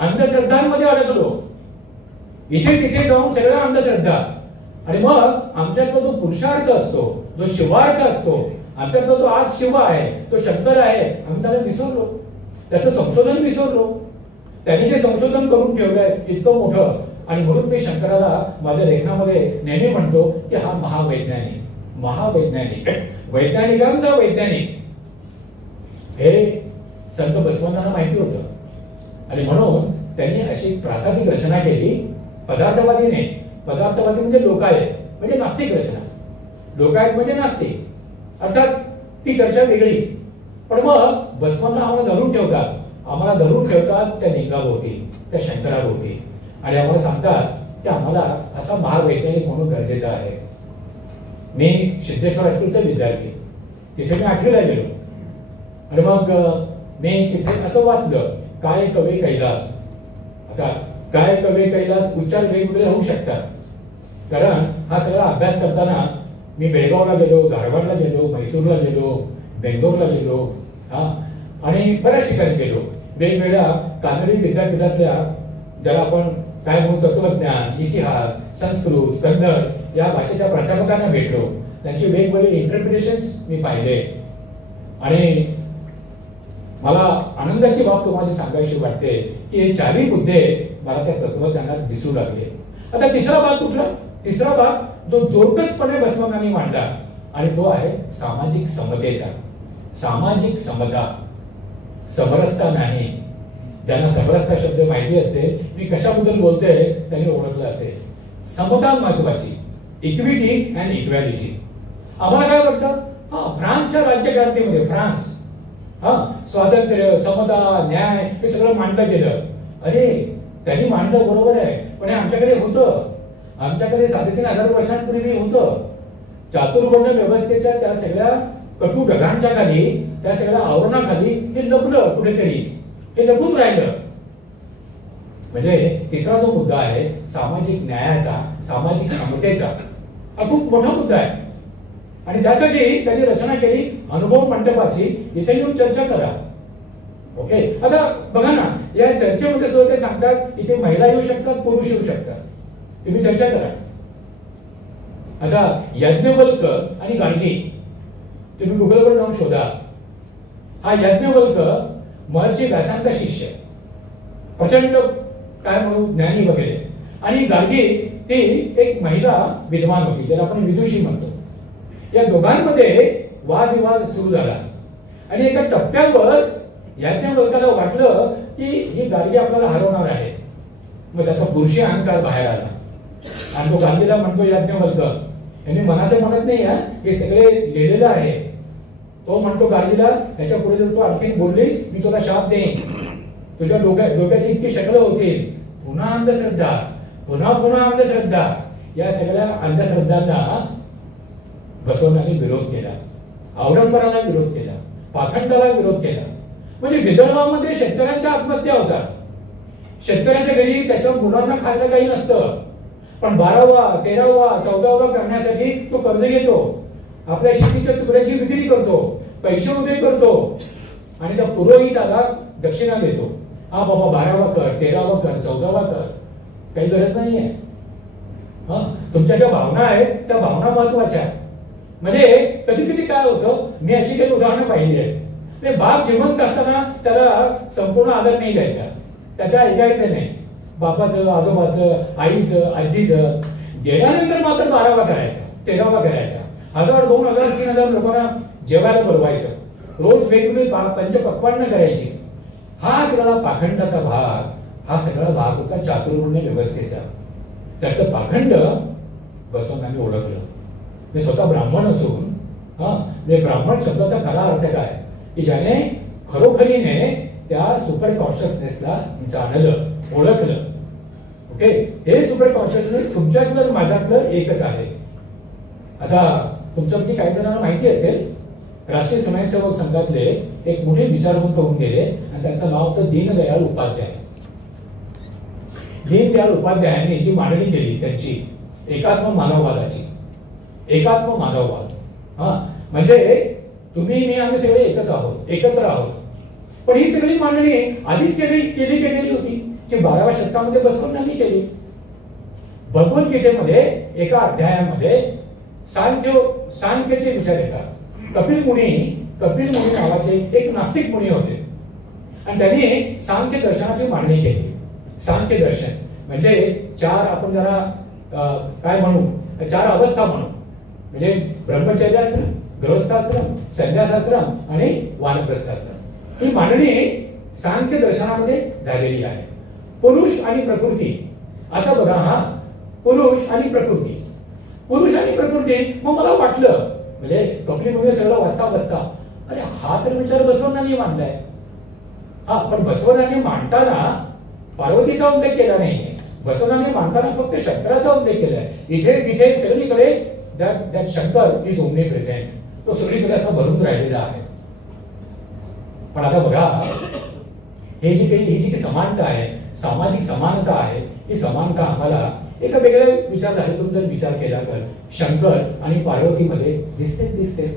अंधश्रद्धांमध्ये अडकलो. इथे तिथे जाऊन सगळ्या अंधश्रद्धा. आणि मग आमच्यातला जो पुरुषार्थ असतो, जो शिवार्थ असतो, आमच्यातला जो आज शिव आहे, तो शंकर आहे, आम्ही त्याला विसरलो, त्याचं संशोधन विसरलो. त्यांनी जे संशोधन करून ठेवलंय इतकं मोठं. आणि म्हणून मी शंकराला माझ्या लेखनामध्ये नेहमी म्हणतो की हा महावैज्ञानिक, वैज्ञानिकांचा वैज्ञानिक. हे संत बसवण्णांना माहिती होतं आणि म्हणून त्यांनी अशी प्रासादिक रचना केली. पदार्थवादी नाही, पदार्थवादी म्हणजे लोकायत, म्हणजे नास्तिक रचना. लोकायत म्हणजे नास्तिक, अर्थात ती चर्चा वेगळी. पण मग बसवण्णा आम्हाला धरून ठेवतात त्या लिंगाभोवती, त्या शंकराभोवती. आणि आम्हाला सांगतात की आम्हाला असा महावैज्ञानिक म्हणून गरजेचं आहे. मी सिद्धेश्वर हायस्कूलचा विद्यार्थी, तिथे मी 8वीला गेलो. आणि मग मी तिथे असं वाचलं, काय कवे कैलास. आता काय कवे कैलास उच्चार वेगवेगळे होऊ शकतात, कारण हा सगळा अभ्यास करताना मी बेळगावला गेलो, धारवाडला गेलो, म्हैसूरला गेलो, बेंगलोरला गेलो, आणि बऱ्याच ठिकाणी गेलो. वेगवेगळ्या कानडी विद्यापीठातल्या, ज्याला आपण काय म्हणू, तत्वज्ञान, इतिहास, संस्कृत, कन्नड या भाषेच्या प्राध्यापकांना भेटलो. त्यांचे वेगवेगळे इंटरप्रिटेशन्स मी पाहिले. आणि मला आनंदाची बाब तुम्हाला सांगायची वाटते की हे 4ही मुद्दे मला त्या तत्वज्ञानात दिसू लागले. आता तिसरा भाग कुठला? तिसरा भाग जो जोरकसपणे बसवण्णांनी मांडला, आणि तो आहे सामाजिक समतेचा. सामाजिक समता, समरसता नाही. ज्यांना समरसता शब्द माहिती असते, मी कशाबद्दल बोलतोय त्यांनी ओळखलं असेल. समता महत्वाची, इक्विटी अँड इक्वॅलिटी. आम्हाला काय वाटतं, फ्रान्सच्या राज्यक्रांतीमध्ये फ्रान्स, स्वातंत्र्य, समता, न्याय हे सगळं मांडलं गेलं. अरे त्यांनी मांडलं बरोबर आहे, पण हे आमच्याकडे होतं. आमच्याकडे 3,500 वर्षांपूर्वी होतं. चातुर्वर्ण व्यवस्थेच्या त्या सगळ्या कटू ढगांच्या खाली, त्या सगळ्या आवरणाखाली हे लपलं कुठेतरी, हे लपून राहिलं. म्हणजे तिसरा जो मुद्दा आहे सामाजिक न्यायाचा, सामाजिक समतेचा, हा खूप मोठा मुद्दा आहे. आणि त्यासाठी त्यांनी रचना केली अनुभव मंडपाची. इथे येऊन चर्चा करा. ओके, आता बघा ना, या चर्चेमध्ये सुद्धा ते सांगतात इथे महिला येऊ शकतात, पुरुष येऊ शकतात, तुम्ही चर्चा करा. आता याज्ञवल्क आणि गार्गी तुम्ही गुगलवर जाऊन शोधा. हा याज्ञवल्क महर्षी व्यासांचा शिष्य, प्रचंड काय म्हणू ज्ञानी वगैरे. आणि गार्गी ती एक महिला विद्वान होती, ज्याला आपण विदुषी म्हणतो. या दोघांमध्ये वादविवाद सुरू झाला आणि एका टप्प्यावर याज्ञवल्काला वाटलं की ही गार्गी आपल्याला हरवणार आहे. मग त्याचा पुरुषी अहंकार बाहेर आला आणि तो गार्गीला म्हणतो, याज्ञवल्क यांनी मनाचं म्हणत नाही, हे सगळे लिहिलेलं आहे. तो म्हणतो गार्गीला, याच्या पुढे जर तू आणखीन बोललीस मी तुला शाप देईन, तुझ्या डोक्याची इतकी शकलं होतील. पुन्हा अंधश्रद्धा, पुन्हा अंधश्रद्धा. या सगळ्या अंधश्रद्धांना बसवण्याने विरोध केला, अवडंबराला विरोध केला, पाखंडाला विरोध केला. म्हणजे विदर्भामध्ये शेतकऱ्यांच्या आत्महत्या होतात. शेतकऱ्याच्या घरी त्याच्या मुलांना खायला काही नसतं, पण 12वा 13वा 14वा करण्यासाठी तो कर्ज घेतो, आपल्या शेतीच्या तुकड्याची विक्री करतो, पैसे उभे करतो आणि त्या पुरोहिताला दक्षिणा देतो. हा बाबा 12वा कर, 13वा कर, 14वा कर. काही गरज नाही आहे. तुमच्या ज्या भावना आहेत त्या भावना महत्वाच्या. म्हणजे कधी कधी काय होतं, मी अशी काही उदाहरणं पाहिली आहेत. बाप जिवंत असताना त्याला संपूर्ण आदर नाही द्यायचा, त्याचं ऐकायचं नाही. बापाचं, आजोबाचं, आईचं, आजीचं. गेल्यानंतर मात्र 12वा करायचा, 13वा करायचा. 1000, 2000, 3000 लोकांना जेवायला बोलवायचं. रोज वेगवेगळी पंचपक्वान्न करायची. हा सगळा पाखंडाचा भाग, हा सगळा भाग होता चातुर्वर्ण्य व्यवस्थेचा. त्यातलं पाखंड बसवण्णांनी ओळखलं. मी स्वतः ब्राह्मण असून ब्राह्मण शब्दाचा खरा अर्थ काय की ज्याने खरोखरीने त्या सुपर कॉन्शियसनेसला जाणलं, ओळखलं. ओके, हे सुपर कॉन्शियसनेस तुमच्यातलं माझ्यातलं एकच आहे. आता तुमच्यापैकी काही जणांना माहिती असेल, राष्ट्रीय स्वयंसेवक संघातले एक मोठे विचारवंत होऊन गेले आणि त्यांचं नाव होतं दीनदयाळ उपाध्याय. दीनदयाळ उपाध्यायांनी जी मांडणी केली त्यांची एकात्म मानववादाची, एकात्म मानववाद. म्हणजे तुम्ही मी आम्ही सगळे एकच आहोत, एकत्र आहोत. पण ही सगळी मांडणी आधीच केली गेलेली होती, जी 12व्या शतकामध्ये बसवण्णांनी केली. भगवद्गीतेमध्ये एका अध्यायामध्ये सांख्याचे विचार येतात. कपिल मुनी नावाचे एक नास्तिक मुनी होते आणि त्यांनी सांख्य दर्शनाची मांडणी केली. सांख्य दर्शन म्हणजे चार, आपण जरा काय म्हणू, 4 अवस्था म्हणू. म्हणजे ब्रह्मचर्याश्रम, गृहस्थाश्रम, संन्यासाश्रम आणि वानप्रस्थाश्रम. ही मांडणी सांख्य दर्शनामध्ये झालेली आहे. पुरुष आणि प्रकृती. आता बघा, पुरुष आणि प्रकृती, पुरुष आणि प्रकृती. मग मला वाटलं, म्हणजे कपिल मुनी सगळं वाचता अरे हा तर विचार बसवण्णांनी मांडलाय. पण बसवण्णांनी मांडताना पार्वतीचा उल्लेख केला नाही. बसवण्णांनी मांडताना फक्त शंकराचा उल्लेख केलाय. इथे तिथे सगळीकडे that Shankar is omni present. तो सगळीकडे असा भरून राहिलेला आहे. पण आता बघा, ही जी काही समानता आहे, सामाजिक समानता आहे, ही समानता आम्हाला एका वेगळ्या विचारधारेतून जर विचार केला तर शंकर आणि पार्वतीमध्ये दिसते.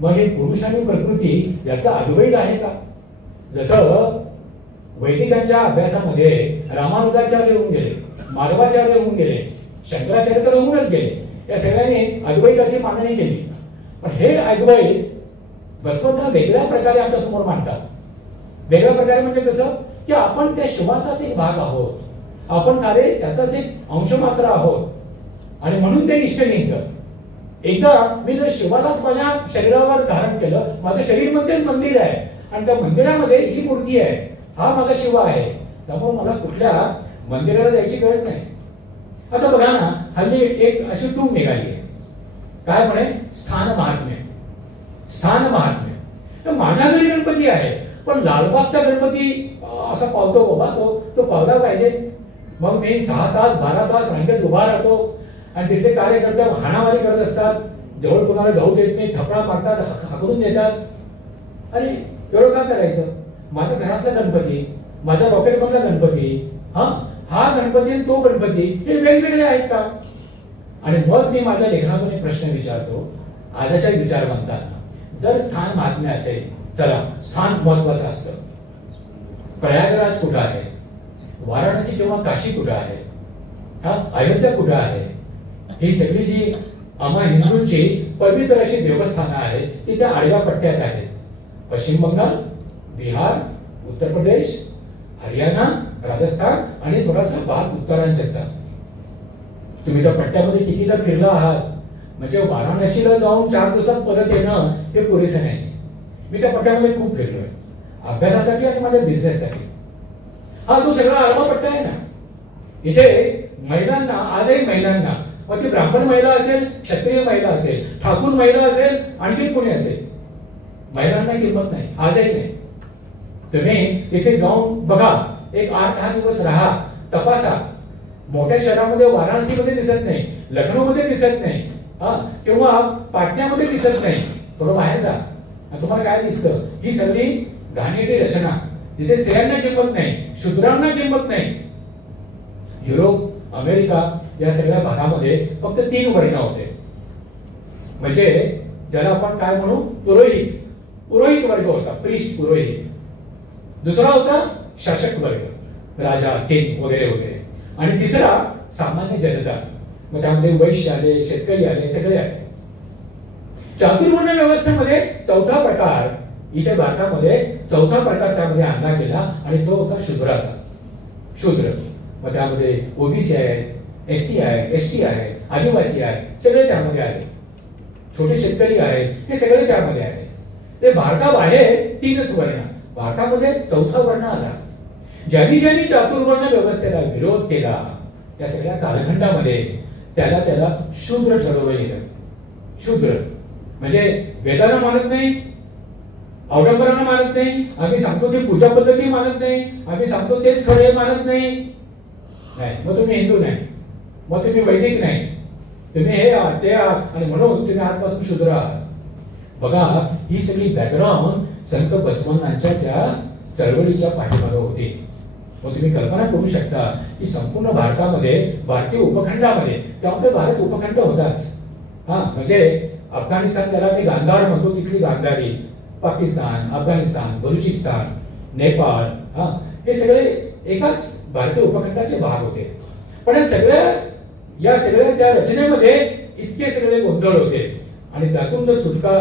मग हे पुरुष आणि प्रकृती याचा अद्वैत आहे का? जसं वैदिकांच्या अभ्यासामध्ये रामानुजाचार्य होऊन गेले, माधवाचार्य होऊन गेले, शंकराचार्य तर होऊनच गेले. या सगळ्यांनी अद्वैताची मांडणी केली. पण हे अद्वैत बसवण्ण वेगळ्या प्रकारे आमच्या समोर मांडतात. वेगळ्या प्रकारे म्हणजे कसं की आपण त्या शिवाचाच एक भाग आहोत, आपण सारे त्याचाच एक अंश मात्र आहोत. आणि म्हणून ते इष्टलिंग. एकदा मी जर शिवालाच माझ्या शरीरावर धारण केलं, माझं शरीर म्हणजेच मंदिर आहे आणि त्या मंदिरामध्ये ही मूर्ती आहे, हा माझा शिव आहे. त्यामुळे मला कुठल्या मंदिराला जायची गरज नाही. आता बघा ना, हल्ली एक अशी टूम निघाली आहे, काय म्हणे, स्थान महात्म्य. स्थान महात्म्य. माझ्या घरी गणपती आहे, पण लालबागचा गणपती असा पावतो बाबा, तो पावला पाहिजे. मग मी 6 तास 12 तास रांगेत उभा राहतो आणि तिथले कार्यकर्ते हाणामारी करत असतात, जवळ कोणाला जाऊ देत नाही, थपडा मारतात, हाकलून देतात. अरे एवढं का करायचं? माझ्या घरातला गणपती, माझ्या रॉकेटमधला गणपती, हा गणपती आणि तो गणपती हे वेगवेगळे आहेत का? आणि मग मी माझ्या लेखनातून एक प्रश्न विचारतो, आजच्या विचारवंतांना, जर स्थान महात्म्य असेल, चला स्थान महत्वाचं असतं. प्रयागराज कुठं आहे, वाराणसी किंवा काशी कुठं आहे, अयोध्या कुठं आहे, ही सगळी जी आम्हा हिंदूंची पवित्र अशी देवस्थानं आहेत ती त्या आडव्या पट्ट्यात आहेत. पश्चिम बंगाल, बिहार, उत्तर प्रदेश, हरियाणा, राजस्थान आणि थोडासा भाग उत्तरांचलचा. तुम्ही त्या पट्ट्यामध्ये कितीदा फिरला आहात, म्हणजे वाराणसीला जाऊन 4 दिवसात परत येणं हे पुरेसे नाही. मी त्या पट्ट्यामध्ये खूप फिरलोय, अभ्यासासाठी आणि माझ्या बिझनेससाठी. हा जो सगळा आडवा पट्टा आहे ना, इथे महिलांना, आजही महिलांना, मग ती ब्राह्मण महिला असेल, क्षत्रिय महिला असेल, ठाकूर महिला असेल, आणखी कोणी असेल, महिलांना किंमत नाही, आजही नाही. तुम्ही तिथे जाऊन बघा, एक 8-10 दिवस राहा, तपासा. मोठ्या शहरामध्ये वाराणसीमध्ये दिसत नाही, लखनौमध्ये दिसत नाही, किंवा पाटण्यामध्ये दिसत नाही. थोडं बाहेर जा, तुम्हाला काय दिसतं? ही सगळी घाणेरडी रचना. तिथे स्त्रियांना किंमत नाही, शूद्रांना किंमत नाही. युरोप, अमेरिका या सगळ्या भागामध्ये फक्त 3 वर्ण होते. म्हणजे ज्याला आपण काय म्हणू, पुरोहित वर्ग होता, प्रिस्ट पुरोहित. दुसरा होता शासक वर्ग, राजा, किंग वगैरे वगैरे. आणि तिसरा सामान्य जनता. मग त्यामध्ये वैश्य आले, शेतकरी आले, सगळे आले. चातुर्वर्ण व्यवस्थेमध्ये चौथा प्रकार इथे भारतामध्ये चौथा प्रकार त्यामध्ये आणला गेला आणि तो होता शूद्राचा. शूद्र. मग त्यामध्ये ओबीसी आहेत, एससी आहेत, एसटी आहेत, आदिवासी आहेत, सगळे त्यामध्ये आले. छोटे शेतकरी आहेत, हे सगळे त्यामध्ये आले. ते भारताबाहेर 3च वर्ण, भारतामध्ये चौथा वर्ण आला. ज्यांनी ज्यांनी चातुर्वर्ण व्यवस्थेला विरोध केला या सगळ्या कालखंडामध्ये त्याला शूद्र ठरवलं गेलं. शूद्र म्हणजे वेदांना मानत नाही, अवडंबरांना मानत नाही, आम्ही सांगतो ती पूजा पद्धती मानत नाही, आम्ही सांगतो तेच खरे मानत नाही. मग तुम्ही हिंदू नाही, मग तुम्ही वैदिक नाही, तुम्ही हे आहात ते आहात आणि म्हणून तुम्ही आजपासून शूद्र आहात. बघा, ही सगळी बॅकग्राऊंड संत बसवण्णांच्या त्या चळवळीच्या पाठीमागे होती. मग तुम्ही कल्पना करू शकता की संपूर्ण भारतामध्ये, भारतीय उपखंडामध्ये, त्यामध्ये भारत उपखंड होताच. म्हणजे अफगाणिस्तान ज्याला मी गांधार म्हणतो, तिथली गांधारी, पाकिस्तान, अफगाणिस्तान, बलुचिस्तान, नेपाळ, हे सगळे एकाच भारतीय उपखंडाचे भाग होते. पण या सगळ्या त्या रचनेमध्ये इतके सगळे गोंधळ होते आणि त्यातून जर सुटका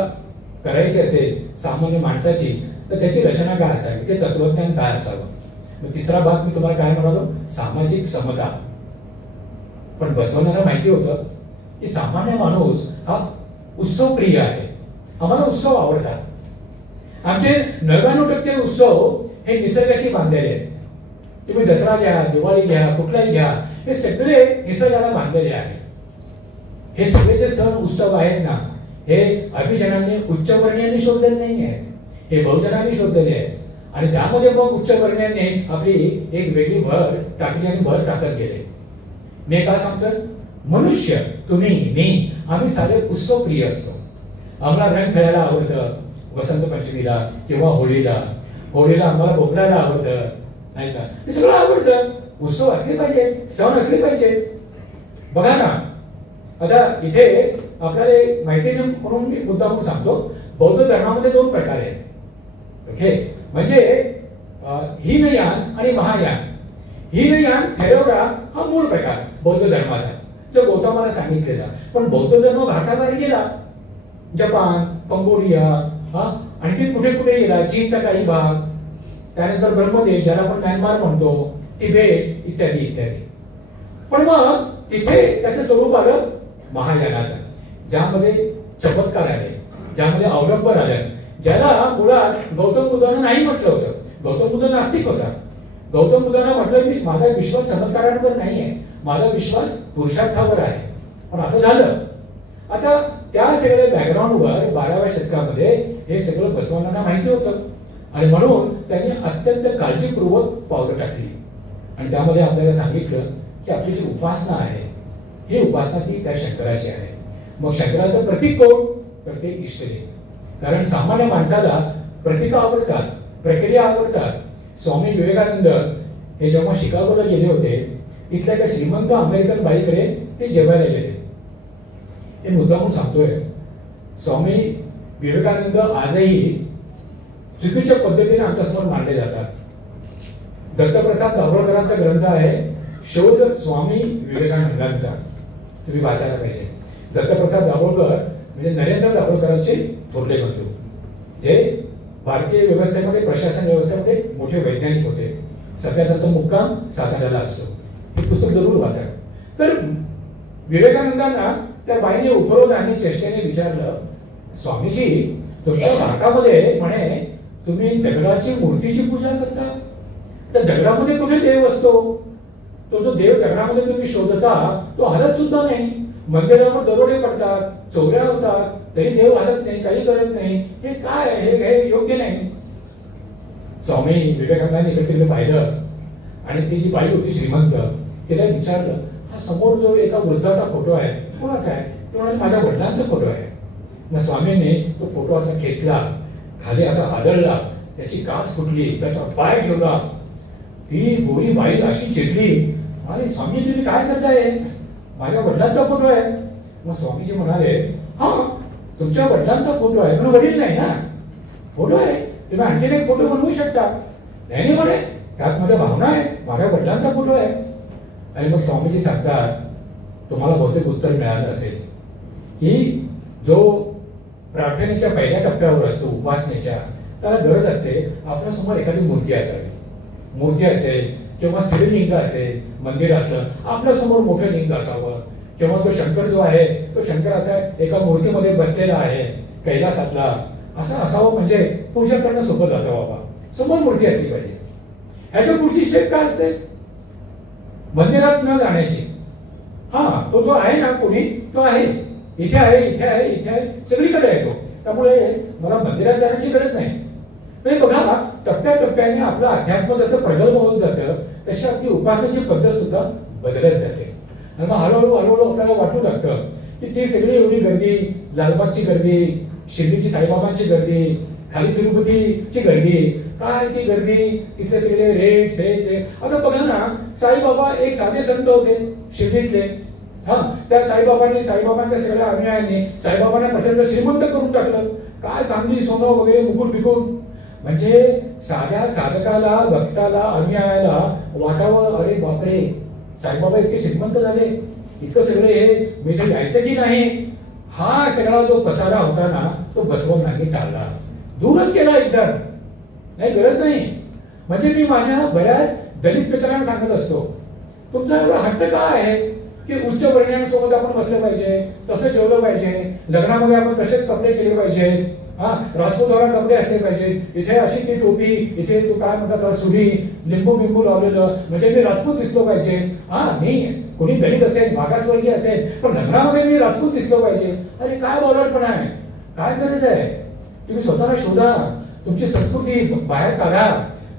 करायची असेल सामान्य माणसाची तर त्याची रचना काय असावी, ते तत्वज्ञान काय असावं. मग तिसरा भाग मी तुम्हाला काय म्हणालो, सामाजिक समता. पण बसवण्णांना माहिती होतं की सामान्य माणूस हा उत्सव प्रिय आहे, आम्हाला उत्सव आवडतात. आमचे 99% उत्सव हे निसर्गाशी बांधलेले आहेत. तुम्ही दसरा घ्या, दिवाळी घ्या, कुठलाही घ्या, हे सगळे निसर्गाला बांधलेले आहेत. हे सगळे जे सण उत्सव आहेत ना, हे अभिजनांनी उच्चवर्णीयांनी शोधलेले नाही आहेत, हे बहुजनांनी शोधलेले आहेत. आणि त्यामध्ये मग उच्चवर्णीयांनी आपली एक वेगळी भर टाकली आणि भर टाकत गेले. मी काय सांगतोय, मनुष्य, तुम्ही, मी, आम्ही सारे उत्सव प्रिय असतो. आम्हाला रंग खेळायला आवडतं वसंत पंचमीला किंवा होळीला. होळीला आम्हाला बोकडायला आवडतं, नाही का, हे सगळं आवडतं. उत्सव असले पाहिजे, सण असले पाहिजे. बघा ना, आता इथे आपल्याला माहिती म्हणून मी मुद्दा म्हणून सांगतो, बौद्ध धर्मामध्ये 2 प्रकार आहेत. ओके, म्हणजे हीनयान आणि महायान. हीनयान थेरवडा हा मूळ प्रकार बौद्ध धर्माचा, जो गौतमाला सांगितलेला. पण बौद्ध धर्म भारताबाहेर गेला, जपान, कंबोडिया, आणखी कुठे कुठे गेला, चीनचा काही भाग, त्यानंतर ब्रह्मदेश ज्याला आपण म्यानमार म्हणतो, तिबेट, इत्यादी इत्यादी. पण मग तिथे त्याचं स्वरूप आलं महायानाचं, ज्यामध्ये चमत्कार आले, ज्यामध्ये अवलंबर आलं, ज्याला मुळात गौतम बुद्धानं नाही म्हटलं होतं. गौतम बुद्ध नास्तिक होता. गौतम बुद्धांना म्हटलं की माझा विश्वास चमत्कारांवर नाही आहे, माझा विश्वास पुरुषार्थावर आहे. पण असं झालं. आता त्या सगळ्या बॅकग्राऊंडवर 12व्या शतकामध्ये हे सगळं बसवण्णांना माहिती होतं आणि म्हणून त्यांनी अत्यंत काळजीपूर्वक पावलं टाकली. आणि त्यामध्ये आपल्याला सांगितलं की आपली जी उपासना आहे, ही उपासना ती त्या शंकराची आहे. मग शंकराचं प्रतीक कोण, तर ते इष्टदेव. कारण सामान्य माणसाला प्रतीक आवडतात, प्रक्रिया आवडतात. स्वामी विवेकानंद हे जेव्हा शिकागोला गेले होते, तिथल्या एका श्रीमंत अमेरिकन बाईकडे ते जेवायला गेले. हे मुद्दा म्हणून सांगतोय, स्वामी विवेकानंद आजही चुकीच्या पद्धतीने आमच्यासमोर मांडले जातात. दत्तप्रसाद दाभोळकरांचा ग्रंथ आहे शोध स्वामी विवेकानंदांचा, तुम्ही वाचायला पाहिजे. दत्तप्रसाद दाभोळकर म्हणजे नरेंद्र दाभोळकरांचे थोरले बंधू, जे भारतीय व्यवस्थेमध्ये, प्रशासन व्यवस्थेमध्ये मोठे वैज्ञानिक होते. सध्या त्यांचा मुक्काम साताऱ्याला असतो. हे पुस्तक जरूर वाचा. तर विवेकानंदांना त्या बाईने उपरोध आणि चेष्टेने विचारलं, स्वामीजी, तुमच्या भारतामध्ये म्हणे तुम्ही दगडाची मूर्तीची पूजा करता, तर दगडामध्ये कुठे देव असतो? तो जो देव दगडामध्ये तुम्ही शोधता तो हलत सुद्धा नाही. मंदिरावर दरोडे पडतात, चोऱ्या होतात, तरी देव हलत नाही, काही करत नाही. हे काय आहे? हे योग्य नाही. स्वामी विवेकानंदांनी इकडे तिकडे पाहिलं आणि ती जी बाई होती श्रीमंत, तिला विचारलं, हा समोर जो एका वृद्धाचा फोटो आहे कोणाचा आहे? तो म्हणाले, माझ्या वडिलांचा फोटो आहे. मग स्वामींनी तो फोटो असा खेचला, खाली असा आदळला, त्याची काच फुटली, त्याचा पाय ठेवला. ती गोरी बाई अशी चिडली, आणि स्वामी तुम्ही काय करताय? माझ्या वडिलांचा फोटो आहे. मग स्वामीजी म्हणाले, हा तुमच्या वडिलांचा फोटो आहे, पण वडील नाही ना. फोटो आहे, तुम्ही आणखीन एक फोटो बनवू शकता. नाही म्हणे, त्यात माझ्या भावना आहे, माझ्या वडिलांचा फोटो आहे. आणि मग स्वामीजी सांगतात, तुम्हाला बहुतेक उत्तर मिळालं असेल की जो प्रार्थनेच्या पहिल्या टप्प्यावर असतो, उपासनेच्या, त्याला गरज असते आपल्यासमोर एखादी मूर्ती असावी. मूर्ती असेल किंवा स्त्रीलिंग असेल मंदिरातलं, आपल्यासमोर मोठं लिंग असावं, किंवा तो शंकर जो आहे तो शंकर असा एका मूर्तीमध्ये बसलेला आहे कैलासातला, असं असावं. म्हणजे पूजा करणं सोपं जातं बाबा, समोर मूर्ती असली पाहिजे. ह्याच्या पुढची स्टेप काय असते? मंदिरात न जाण्याची. हा, तो जो आहे ना कोणी, तो आहे, इथे आहे, इथे आहे, इथे आहे, सगळीकडे आहे तो. त्यामुळे मला मंदिरात जाण्याची गरज नाही. म्हणजे बघा, टप्प्याटप्प्याने आपलं अध्यात्म जसं प्रगल्भ होत जातं तशी आपली उपासनेची पद्धत सुद्धा बदलत जाते. आणि मग हळूहळू हळूहळू आपल्याला वाटू लागतं की ती सगळी एवढी गर्दी, लालबागची गर्दी, शिर्डीची साईबाबांची गर्दी, खाली तिरुपतीची गर्दी, काय ती गर्दी, तिथले सगळे रेट्स हे ते. आता बघा ना, साईबाबा एक साधे संत होते शिर्डीतले. हा, त्या साईबाबांच्या सगळ्या अनुयायांनी साईबाबांना प्रचंड श्रीमंत करून टाकलं. काय चांगली सोनं वगैरे मुकुट बिकून. म्हणजे साध्या साधकाला, भक्ताला, अनुयायाला वाटावं, अरे बापरे, साईबाबा इतके श्रीमंत झाले, इतकं सगळे हे, मी तर यायचं की नाही. हा सगळा जो पसारा होता ना, तो बसवण्णांनी टाळला, दूरच केला एकदम. नाही, गरज नाही. म्हणजे मी माझ्या बऱ्याच दलित मित्रांना सांगत असतो, तुमचा एवढा हट्ट काय आहे की उच्च वर्णियांसोबत आपण बसलं पाहिजे, तसं जेवलं पाहिजे, लग्नामध्ये आपण तसेच कपडे केले पाहिजे, हा, राजपूतवाला कपडे असले पाहिजेत, इथे अशी ती टोपी, इथे तू काय म्हणतात सुरी, लिंबू बिंबू लावलेलं, म्हणजे मी राजपूत दिसलो पाहिजे. हा, मी कोणी दलित असेल, मागासवर्गीय असेल, पण लग्नामध्ये मी राजपूत दिसलो पाहिजे. अरे काय बोलटपणा आहे, काय गरज आहे? तुम्ही स्वतःला शोधा, तुमची संस्कृती बाहेर काढा.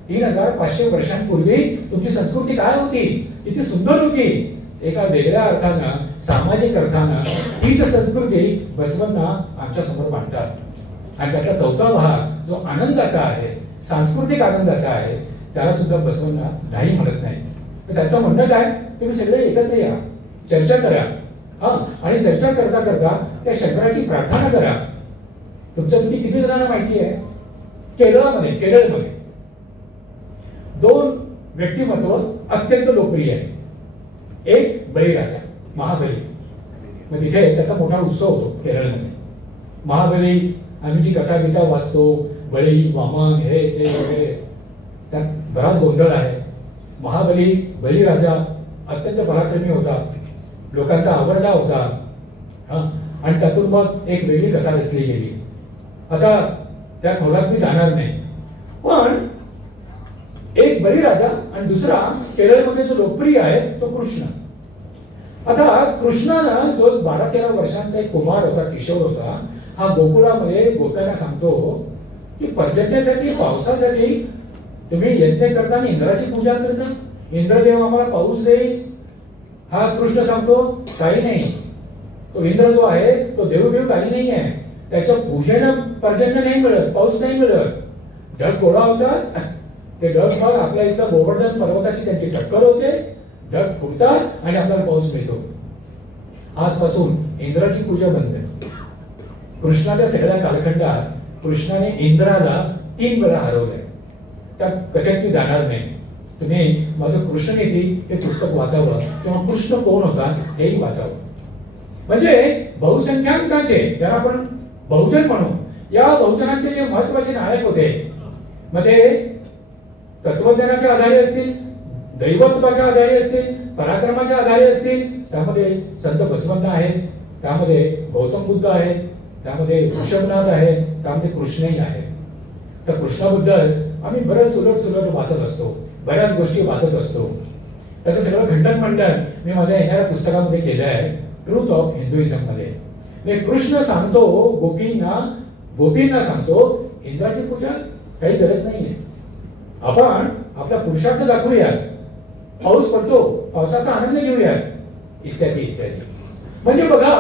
3500 वर्षांपूर्वी तुमची संस्कृती काय होती, किती सुंदर होती. एका वेगळ्या अर्थानं, सामाजिक अर्थानं तीच संस्कृती बसवण्णा आमच्या समोर मांडतात. आणि त्याचा चौथा भाग जो आनंदाचा आहे, सांस्कृतिक आनंदाचा आहे, त्याला सुद्धा बसवण्णा नाही म्हणत नाही. तर त्याचं म्हणणं काय, तुम्ही सगळे एकत्र या, चर्चा करा. हा, आणि चर्चा करता करता त्या शंकराची प्रार्थना करा. तुमच्यापैकी किती जणांना माहिती आहे, केरळमध्ये 2 व्यक्तिमत्व अत्यंत लोकप्रिय आहे. एक बळीराजा, महाबली. मग तिथे त्याचा मोठा उत्सव होतो केरळमध्ये. महाबली, आम्ही जी कथा गीता वाचतो, बळी, वामन, हे ते वगैरे, त्यात बराच गोंधळ आहे. महाबली, बळीराजा अत्यंत पराक्रमी होता, लोकांचा आवडता होता. हा, आणि त्यातून मग एक वेगळी कथा रचली गेली. आता त्या खोलात मी जाणार नाही, पण एक बळीराजा आणि दुसरा केरळमध्ये जो लोकप्रिय आहे तो कृष्ण. आता कृष्णानं जो 12-13 वर्षांचा एक कुमार होता, किशोर होता, हा गोकुळामध्ये गोप्यांना सांगतो की पर्जन्यासाठी, पावसासाठी तुम्ही यज्ञ करता आणि इंद्राची पूजा करता, इंद्रदेव आम्हाला पाऊस देईल. हा कृष्ण सांगतो काही नाही, तो इंद्र जो आहे तो देवदेव काही नाही आहे, त्याच्या पूजेनं पर्जन्य नाही मिळत, पाऊस नाही मिळत. ढग गोळा होतात, ते ढग मग आपल्या इथल्या गोवर्धन पर्वताची त्यांची टक्कर होते, ढग फुटतात आणि आपल्याला पाऊस मिळतो. आजपासून इंद्राची पूजा बंद. कृष्णाच्या सगळ्या कालखंडात कृष्णाने इंद्राला 3 वेळा हरवलंय. त्या कथेत मी जाणार नाही. तुम्ही माझं कृष्णनीती हे पुस्तक वाचावं किंवा कृष्ण कोण होता हेही वाचावं. म्हणजे बहुसंख्याकांचे, ज्याला आपण बहुजन म्हणू, या बहुजनांचे जे महत्वाचे नायक होते, मग ते तत्वज्ञानाच्या आधारे असतील, दैवत्वाच्या आधारे असतील, पराक्रमाच्या आधारे असतील, त्यामध्ये संत बसवण्णा आहे, त्यामध्ये गौतम बुद्ध आहे, त्यामध्ये ऋषभनाथ आहे, त्यामध्ये कृष्णही आहे. तर कृष्णाबद्दल आम्ही बरंच उलट वाचत असतो, बऱ्याच गोष्टी वाचत असतो. त्याचं सगळं खंडन मंडन मी माझ्या येणाऱ्या पुस्तकामध्ये केलं आहे, ट्रूथ ऑफ हिंदुइझम मध्ये. कृष्ण सांगतो गोपींना सांगतो, इंद्राची पूजा काही गरज नाहीये, आपण आपला पुरुषार्थ दाखवूया, पाऊस पडतो, पावसाचा आनंद घेऊया, इत्यादी इत्यादी. म्हणजे बघा,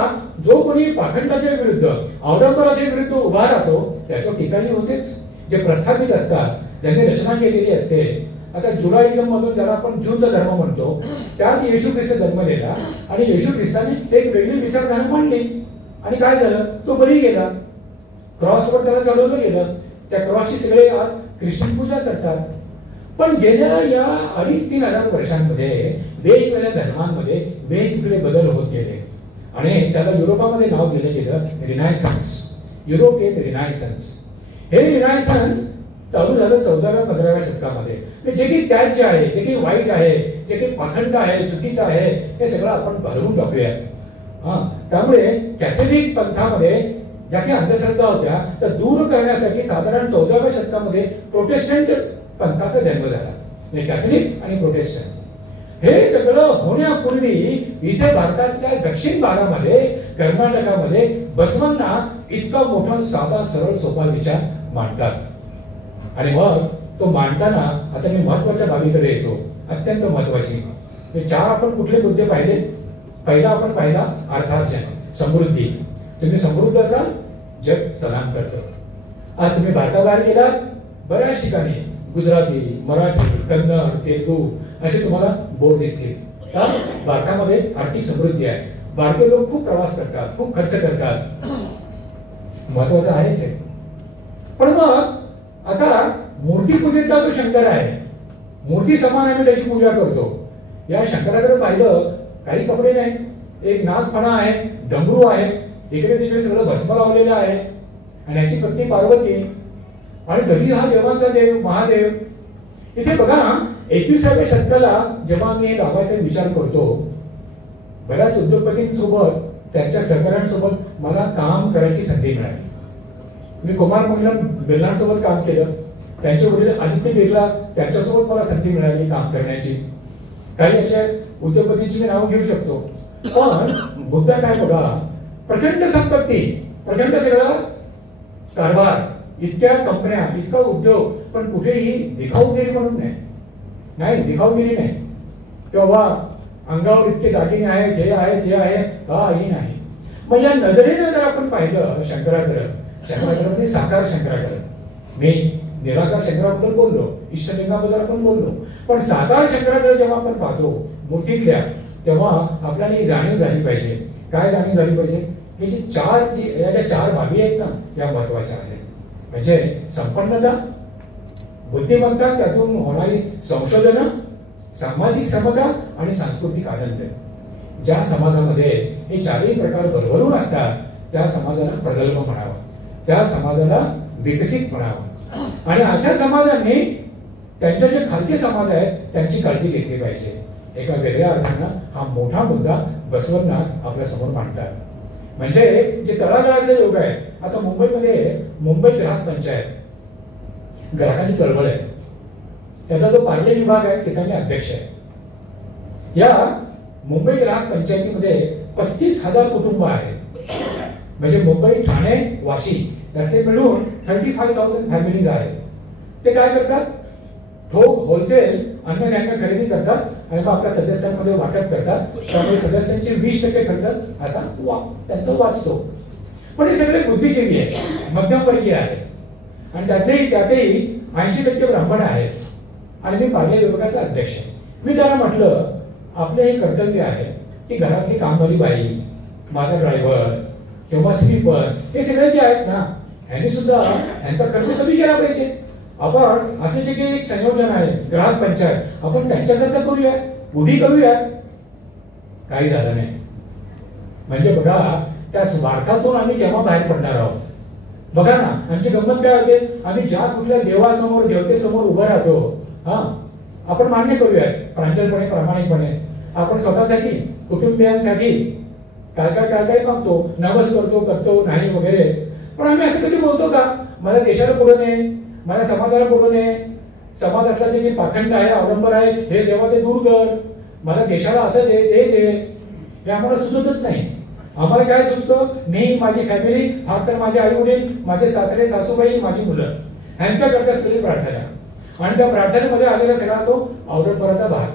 जो कोणी पाखंडाच्या विरुद्ध, अवडंबराच्या विरुद्ध उभा राहतो त्याच्या ठिकाणी होतेच. जे प्रस्थापित असतात, ज्यांनी रचना केलेली असते. आता जुडाइझम मधून ज्याला आपण ज्यूचा धर्म म्हणतो, त्यात येशू ख्रिस्त जन्मलेला आणि येशू ख्रिस्ताने एक वेगळी विचारधारा मांडली. आणि काय झालं, तो बळी गेला, क्रॉसवर त्याला चढवलं गेलं. त्या क्रॉसची सगळे आज ख्रिश्चन पूजा करतात. पण गेल्या या 2,500-3 हजार वर्षांमध्ये वेगवेगळ्या धर्मांमध्ये वेगवेगळे बदल होत गेले आणि त्याला युरोपामध्ये नाव दिलं गेलं रिनायसन्स, युरोपियन रिनायसन्स. हे रिनायसन्स चालू झालं 14व्या-15व्या शतकामध्ये. जे काही त्याज्य आहे, जे काही वाईट आहे, जे काही पाखंड आहे, चुकीचं आहे, हे सगळं आपण भरवून टाकूया. त्यामुळे कॅथोलिक पंथामध्ये ज्या काही अंधश्रद्धा होत्या त्या दूर करण्यासाठी साधारण 14व्या शतकामध्ये प्रोटेस्टंट पंथाचा जन्म झाला. कॅथोलिक आणि प्रोटेस्टंट हे सगळं होण्यापूर्वी इथे भारतातल्या दक्षिण भागामध्ये कर्नाटकामध्ये बसवांना इतका मोठा साधा सरळ सोपा विचार मांडतात आणि मग तो मांडताना आता मी महत्वाच्या बाबीकडे येतो, अत्यंत महत्वाची. 4 आपण कुठले मुद्दे पाहिले? पहिला आपण पाहिला अर्थार्जन, समृद्धी. तुम्ही समृद्ध असाल जग सलाम करतं. आज तुम्ही भारताबाहेर गेलात बऱ्याच ठिकाणी गुजराती, मराठी, कन्नड, तेलुगू असे तुम्हाला बोर्ड दिसतील. भारतामध्ये आर्थिक समृद्धी आहे. भारतीय लोक खूप प्रवास करतात, खूप खर्च करतात, महत्वाचं आहेच आहे. पण मग आता मूर्ती पूजेतला जो शंकर आहे, मूर्ती समान आम्ही त्याची पूजा करतो. या शंकराकडे पाहिलं काही कपडे नाहीत, एक नागफणा आहे, डमरू आहे, इकडे तिकडे सगळं भस्म लावलेलं आहे आणि याची पत्नी पार्वती आणि तरी हा देवांचा देव महादेव. इथे बघा 21व्या शतकाला जेव्हा मी गावाचा विचार करतो, बऱ्याच उद्योगपतींसोबत त्यांच्या सहकाऱ्यांसोबत मला काम करायची संधी मिळाली. मी कुमार मंगलम बिर्लांसोबत काम केलं, त्यांचे वडील आदित्य बिर्ला त्यांच्यासोबत मला संधी मिळाली काम करण्याची. काही अशा उद्योगपतींची मी नाव घेऊ शकतो. पण मुद्दा काय बघा, प्रचंड संपत्ती, प्रचंड सगळा कारभार, इतक्या कंपन्या, इतका उद्योग, पण कुठेही दिखाऊगिरी म्हणून नाही, दिखाऊगिरी नाही किंवा अंगावर इतके दागिने आहेत, हे आहे ते आहे, काही नाही. मग या नजरेनं जर आपण पाहिलं शंकराकडे म्हणजे साकार शंकराकडे, मी निराकार शंकराबद्दल बोललो, इष्टलिंगाबद्दल आपण बोललो, पण साकार शंकराकडे जेव्हा आपण पाहतो मूर्तीतल्या, तेव्हा आपल्याला ही जाणीव झाली पाहिजे. काय जाणीव झाली पाहिजे? हे या ज्या 4 बाबी आहेत ना, या महत्वाच्या आहेत. म्हणजे संपन्नता, बुद्धिमत्ता, त्यातून होणारी संशोधन, सामाजिक समता आणि सांस्कृतिक आनंद. ज्या समाजामध्ये हे 4ही प्रकार भरभरून असतात त्या समाजाला प्रगल्भ म्हणावं, त्या समाजाला विकसित म्हणावं. आणि अशा समाजांनी त्यांच्या जे खालचे समाज आहेत त्यांची काळजी घेतली पाहिजे. एका वेगळ्या अर्थानं हा मोठा मुद्दा बसवण्णा आपल्या समोर मांडतात. म्हणजे जे तळागाळातले लोक आहेत, आता मुंबईमध्ये मुंबई ग्राहक पंचायत, ग्राहकांची चळवळ आहे, त्याचा जो पार्ले विभाग आहे त्याचा मी अध्यक्ष आहे. या मुंबई ग्राहक पंचायतीमध्ये 35,000 कुटुंब आहेत. म्हणजे मुंबई, ठाणे, वाशी यातले मिळून 35,000 फॅमिलीज आहेत. ते काय करतात? ठोक होलसेल अन्नधान्य खरेदी करतात आणि मग आपल्या सदस्यांमध्ये वाटप करतात. त्यामुळे सदस्यांचे 20% खर्च असा त्यांचा वाचतो. पण हे सगळे बुद्धिजीवी आहेत, मध्यमवर्गीय आहेत आणि त्यातही 80% ब्राह्मण आहेत आणि मी पार्ले विभागाचा अध्यक्ष आहे. मी त्याला म्हटलं, आपले हे कर्तव्य आहे की घरातली कामवाली बाई, माझा ड्रायव्हर किंवा स्लीपर, हे सगळे जे आहेत ना, ह्यांनी सुद्धा ह्यांचा खर्च कमी केला पाहिजे. आपण असे जे काही एक संयोजन आहे ग्राहक पंचायत, आपण त्यांच्याकरता करूया, उभी करूया. काही झालं नाही. म्हणजे बघा, त्या स्वार्थातून आम्ही केव्हा बाहेर पडणार आहोत? बघा ना, आमची गंमत काय होते, आम्ही ज्या कुठल्या देवासमोर, देवतेसमोर उभं राहतो, आपण मान्य करूयात प्रांजळपणे, प्रामाणिकपणे. आपण स्वतःसाठी, कुटुंबियांसाठी काय मागतो, नवस करतो नाही वगैरे. पण आम्ही असं कधी बोलतो का, मला देशाला पुढे नये, मला समाजाला पुढे नये, समाजातला जे काही पाखंड आहे, अवलंबर आहे, हे देवा ते दूर कर, मला देशाला असं दे ते दे, हे आम्हाला सुचतच नाही. आम्हाला काय सुचतं? मी, माझी फॅमिली, फार तर माझे आई वडील, माझे सासरे सासूबाई, माझी मुलं, ह्यांच्याकरता सगळी प्रार्थना आणि त्या प्रार्थनेमध्ये आलेला सगळा तो अवलंबराचा भाग.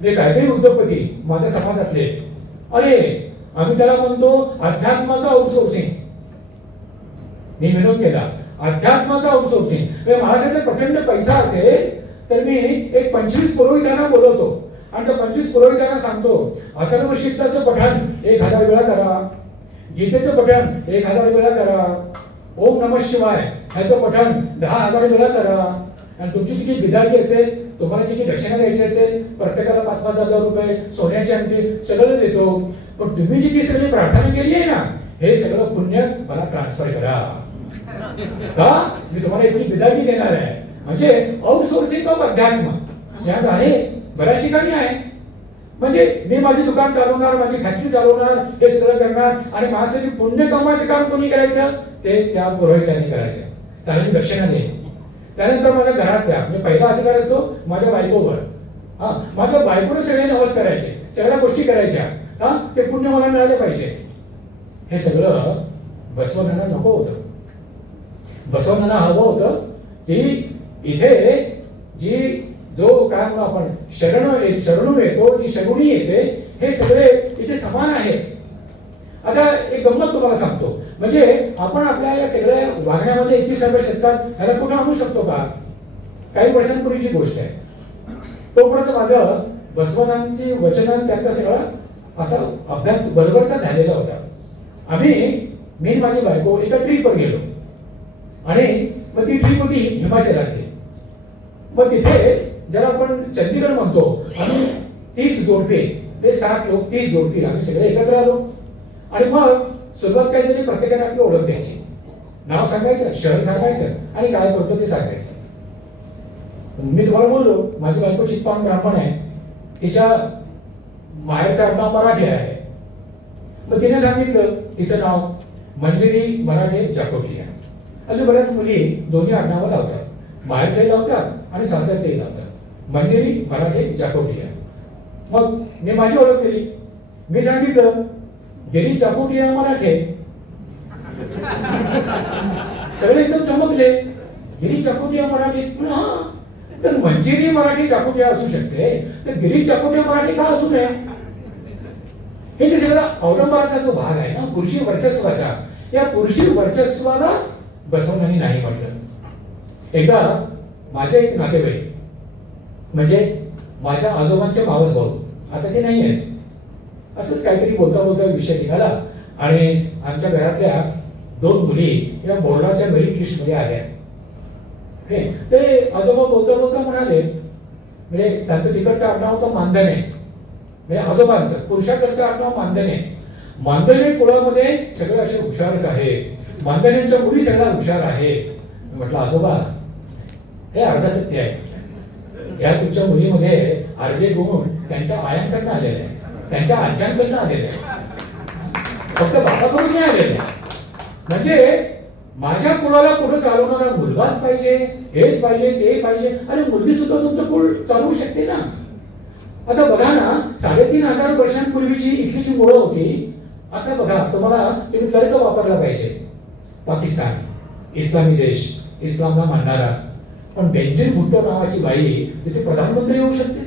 मी काही उद्योगपती माझ्या समाजातले, अरे आम्ही त्याला म्हणतो अध्यात्माचं आउटसोर्सिंग. मी विनोद केला, अध्यात्माचं आउटसोर्सिंग. माझ्याकडे जर प्रचंड पैसा असेल तर मी एक 25 पुरोहितांना बोलवतो आणि त्या 25 पुरोहितांना सांगतो, अथर्व शीर्षाचं पठण 1000 वेळा करा, गीतेचं पठण 1000 वेळा करा, ओम नमः शिवाय ह्याचं पठण 10,000 वेळा करा, आणि तुमची जी काही बिदागी असेल, तुम्हाला जी काही दक्षिणा द्यायची असेल, प्रत्येकाला 5,000 रुपये सोन्याची अंगठी सगळं देतो. पण तुम्ही जी काही सगळी प्रार्थना केली आहे ना, हे सगळं पुण्य मला ट्रान्सफर करा. का? मी तुम्हाला इतकी बिदागी देणार आहे. म्हणजे आउटसोर्सिंग ऑफ अध्यात्म याच आहे, बऱ्याच ठिकाणी आहे. म्हणजे मी माझी दुकान चालवणार, माझी फॅक्टरी चालवणार, हे सगळं करणार, आणि माझं पुण्य कमायचं काम कोणी करायचं? ते त्या पुरोहितांनी करायचं. त्याला मी दक्षिणा देईन. त्यानंतर माझ्या घरात द्या. म्हणजे पहिला अधिकार असतो माझ्या बायकोवर. माझ्या बायकोने सगळे नवस करायचे, सगळ्या गोष्टी करायच्या. ते पुण्य मला मिळाले पाहिजे. हे सगळं बसवण्यांना नको होतं. बसवण्यांना हवं होतं की इथे जो काय म्हणू आपण शरणू येतो, जी शगुनी येते, हे सगळे इथे समान आहेत. आता एक गंमत तुम्हाला सांगतो. म्हणजे आपण आपल्या या सगळ्या वागण्यामध्ये 21व्या शतकात ह्याला कुठं आणू शकतो का? काही वर्षांपूर्वीची गोष्ट आहे. तोपर्यंत माझं बसवनांची वचन त्यांचा सगळा असा अभ्यास बरोबरचा झालेला होता. मी माझी बायको एका ट्रीपवर गेलो, आणि मग ती ट्रीप होती हिमाचलातली. मग तिथे ज्याला आपण चंदीगड म्हणतो, आम्ही 30 जोडपे, 60 लोक 30 जोडपे आम्ही सगळे एकत्र आलो. आणि मग सुरुवात काय झाली, प्रत्येकाने आपली ओळख द्यायची, नाव सांगायचं, शहर सांगायचं, आणि काय करतो ते सांगायचं. मी तुम्हाला बोललो माझी बायको चित्पावन ब्राह्मण आहे, तिच्या माहेरचं आडनाव मराठे आहे. मग तिने सांगितलं तिचं नाव मंजिरी मराठे जाकोटिया. आणि बऱ्याच मुली दोन्ही आडनावं लावतात, माहेरचंही लावतात आणि सासरचंही लावतात, मंजिरी मराठे जाकोटिया. मग मी माझी ओळख दिली. मी सांगितलं गिरीश जाकोटिया मराठे. सगळे एकदम चमकले. गिरीश जाकोटिया मराठे. हा, तर मंजिरी मराठी जाकोटिया असू शकते, तर गिरीश जाकोटिया मराठी का असू नये? हे जे सगळा अवलंबनाचा जो भाग आहे ना, पुरुषी वर्चस्वाचा, या पुरुषी वर्चस्वाला बसवण्यांनी नाही म्हटलं. एकदा माझे एक नातेवाईक, म्हणजे माझ्या आजोबांचे मावस भाऊ, आता ते नाही आहेत, असंच काहीतरी बोलता बोलता विषय निघाला, आणि आमच्या घरातल्या 2 मुली या बोर्डाच्या मेरिट लिस्ट मध्ये आल्या. ते आजोबा बोलता बोलता म्हणाले, म्हणजे त्यांचं तिकडचं आडनाव होतं मानधने, म्हणजे आजोबांचं पुरुषाकडचं आडनाव मानधने. मानधने कुळामध्ये सगळे असे हुशारच आहेत, मानधनेंच्या मुली सगळ्या हुशार आहेत. म्हटलं आजोबा हे अर्ध सत्य आहे. या तुमच्या मुलीमध्ये अर्धे गुण त्यांच्या आयांकडनं आलेले आहे, त्यांच्या आज्यांकडनं आलेले आहे, फक्त बाबाकडून नाही आलेले. म्हणजे माझ्या कुळाला पुढे चालवणारा मुलगाच पाहिजे, हेच पाहिजे, ते पाहिजे. अरे मुलगी सुद्धा तुमचं कुळ चालवू शकते ना. आता बघा ना, 3,500 वर्षांपूर्वीची इथली जी मुळं होती, आता बघा तुम्हाला, तुम्ही तर्क वापरला पाहिजे. पाकिस्तान इस्लामी देश, इस्लामला मानणारा, पण बेंजीर भुट्टो नावाची बाई तिथे प्रधानमंत्री होऊ शकते.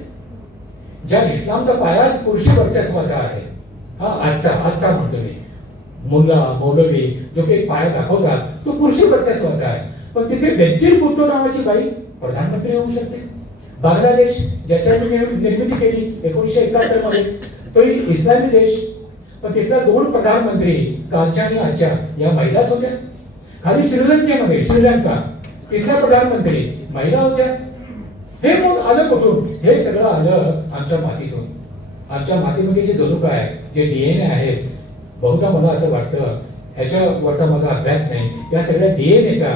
ज्या इस्लामचा पायाच पुरुषी वर्चस्वाचा आहे. आजचा म्हणतो मी, मुल्ला मौलवी जो काही पाया दाखवतात तो पुरुषी वर्चस्वाचा आहे. पण तिथे बेंजीर भुट्टो नावाची बाई प्रधानमंत्री होऊ शकते. बांगलादेश ज्याच्या निर्मिती केली 1971 मध्ये, तो इस्लामी देश, पण तिथल्या 2 प्रधानमंत्री कालच्या आणि आजच्या या महिलाच होत्या. खाली श्रीलंकेमध्ये, श्रीलंका, तिथल्या प्रधानमंत्री महिला होत्या. हे मग आलं कुठून? हे सगळं आलं आमच्या मातीतून. आमच्या मातीमध्ये जे जणू काय जे DNA आहेत, बहुधा मला असं वाटतं, ह्याच्यावरचा माझा अभ्यास नाही, या सगळ्या DNAचा,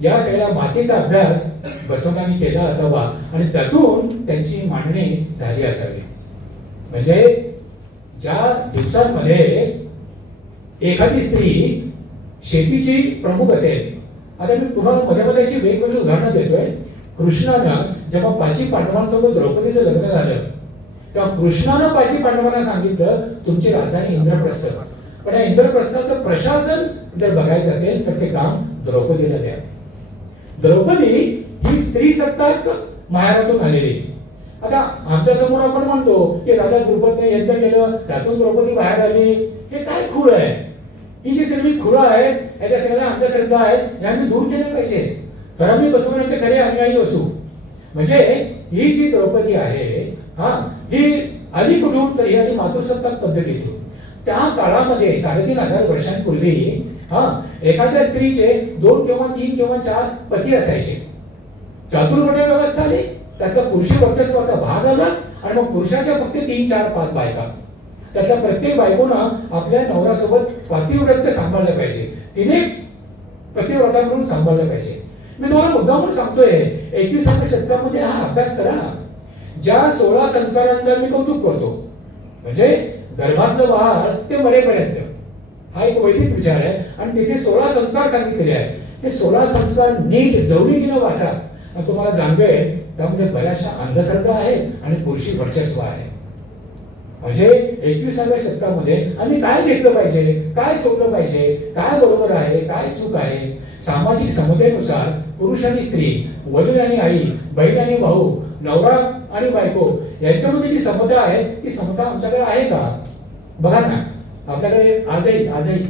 या सगळ्या मातीचा अभ्यास बसवण्यांनी केला असावा, आणि त्यातून त्यांची मांडणी झाली असावी. म्हणजे ज्या दिवसांमध्ये एखादी स्त्री शेतीची प्रमुख असेल, आता मी तुम्हाला मध्ये मध्ये अशी वेगवेगळी उदाहरणं देतोय. कृष्णानं जेव्हा 5 पांडवांसोबत द्रौपदीचं लग्न झालं, तेव्हा कृष्णानं 5 पांडवांना सांगितलं तुमची राजधानी इंद्रप्रस्थ, पण या इंद्रप्रस्थाचं प्रशासन जर बघायचं असेल तर ते काम द्रौपदीला द्या. द्रौपदी ही स्त्री सत्ताक माहेरातून आलेली. आता आमच्या समोर आपण म्हणतो की राजा द्रुपदने यज्ञ केलं, त्यातून द्रौपदी बाहेर आली. हे काय खूळ आहे? ही जी सगळी खुळं आहेत, याच्या सगळ्या अंधश्रद्धा आहेत, या आम्ही दूर केल्या पाहिजे. तर आम्ही बसवण्याचे खरे अनुयायी असू. म्हणजे ही जी द्रौपदी आहे, ही आली कुठून? तर ही आली मातृसत्ताक पद्धतीतून. त्या काळामध्ये 3,500 वर्षांपूर्वी एखाद्या स्त्रीचे 2 किंवा 3 किंवा 4 पती असायचे. चातुर्वर्ण्य व्यवस्था आली, त्यातला पुरुषी वर्चस्वाचा भाग आला आणि मग पुरुषाच्या फक्त 3, 4, 5 बायका. त्यातल्या प्रत्येक बायकोनं आपल्या नवऱ्यासोबत पतिव्रत सांभाळलं पाहिजे, तिने पतिव्रता म्हणून सांभाळलं पाहिजे. मी तुम्हाला मुद्दा म्हणून सांगतोय, 21व्या शतकामध्ये हा अभ्यास करा. ज्या 16 संस्कारांचा मी कौतुक करतो, म्हणजे गर्भातलं बाळ ते मरेपर्यंत, हा एक वैदिक विचार आहे आणि तिथे 16 संस्कार सांगितलेले आहेत. हे 16 संस्कार नीट जवळीकीनं वाचा आणि तुम्हाला जाणवेल त्यामध्ये बऱ्याचशा अंधश्रद्धा आहे आणि पुरुषी वर्चस्व आहे. म्हणजे 21व्या शतकामध्ये आम्ही काय घेतलं पाहिजे, काय सोडलं पाहिजे, काय बरोबर आहे, काय चूक आहे, सामाजिक समतेनुसार पुरुष आणि स्त्री, वडील आणि आई, बहीण आणि भाऊ, नवरा आणि बायको यांच्यामध्ये जी समता आहे ती समता आमच्याकडे आहे का? बघा ना, आपल्याकडे आजही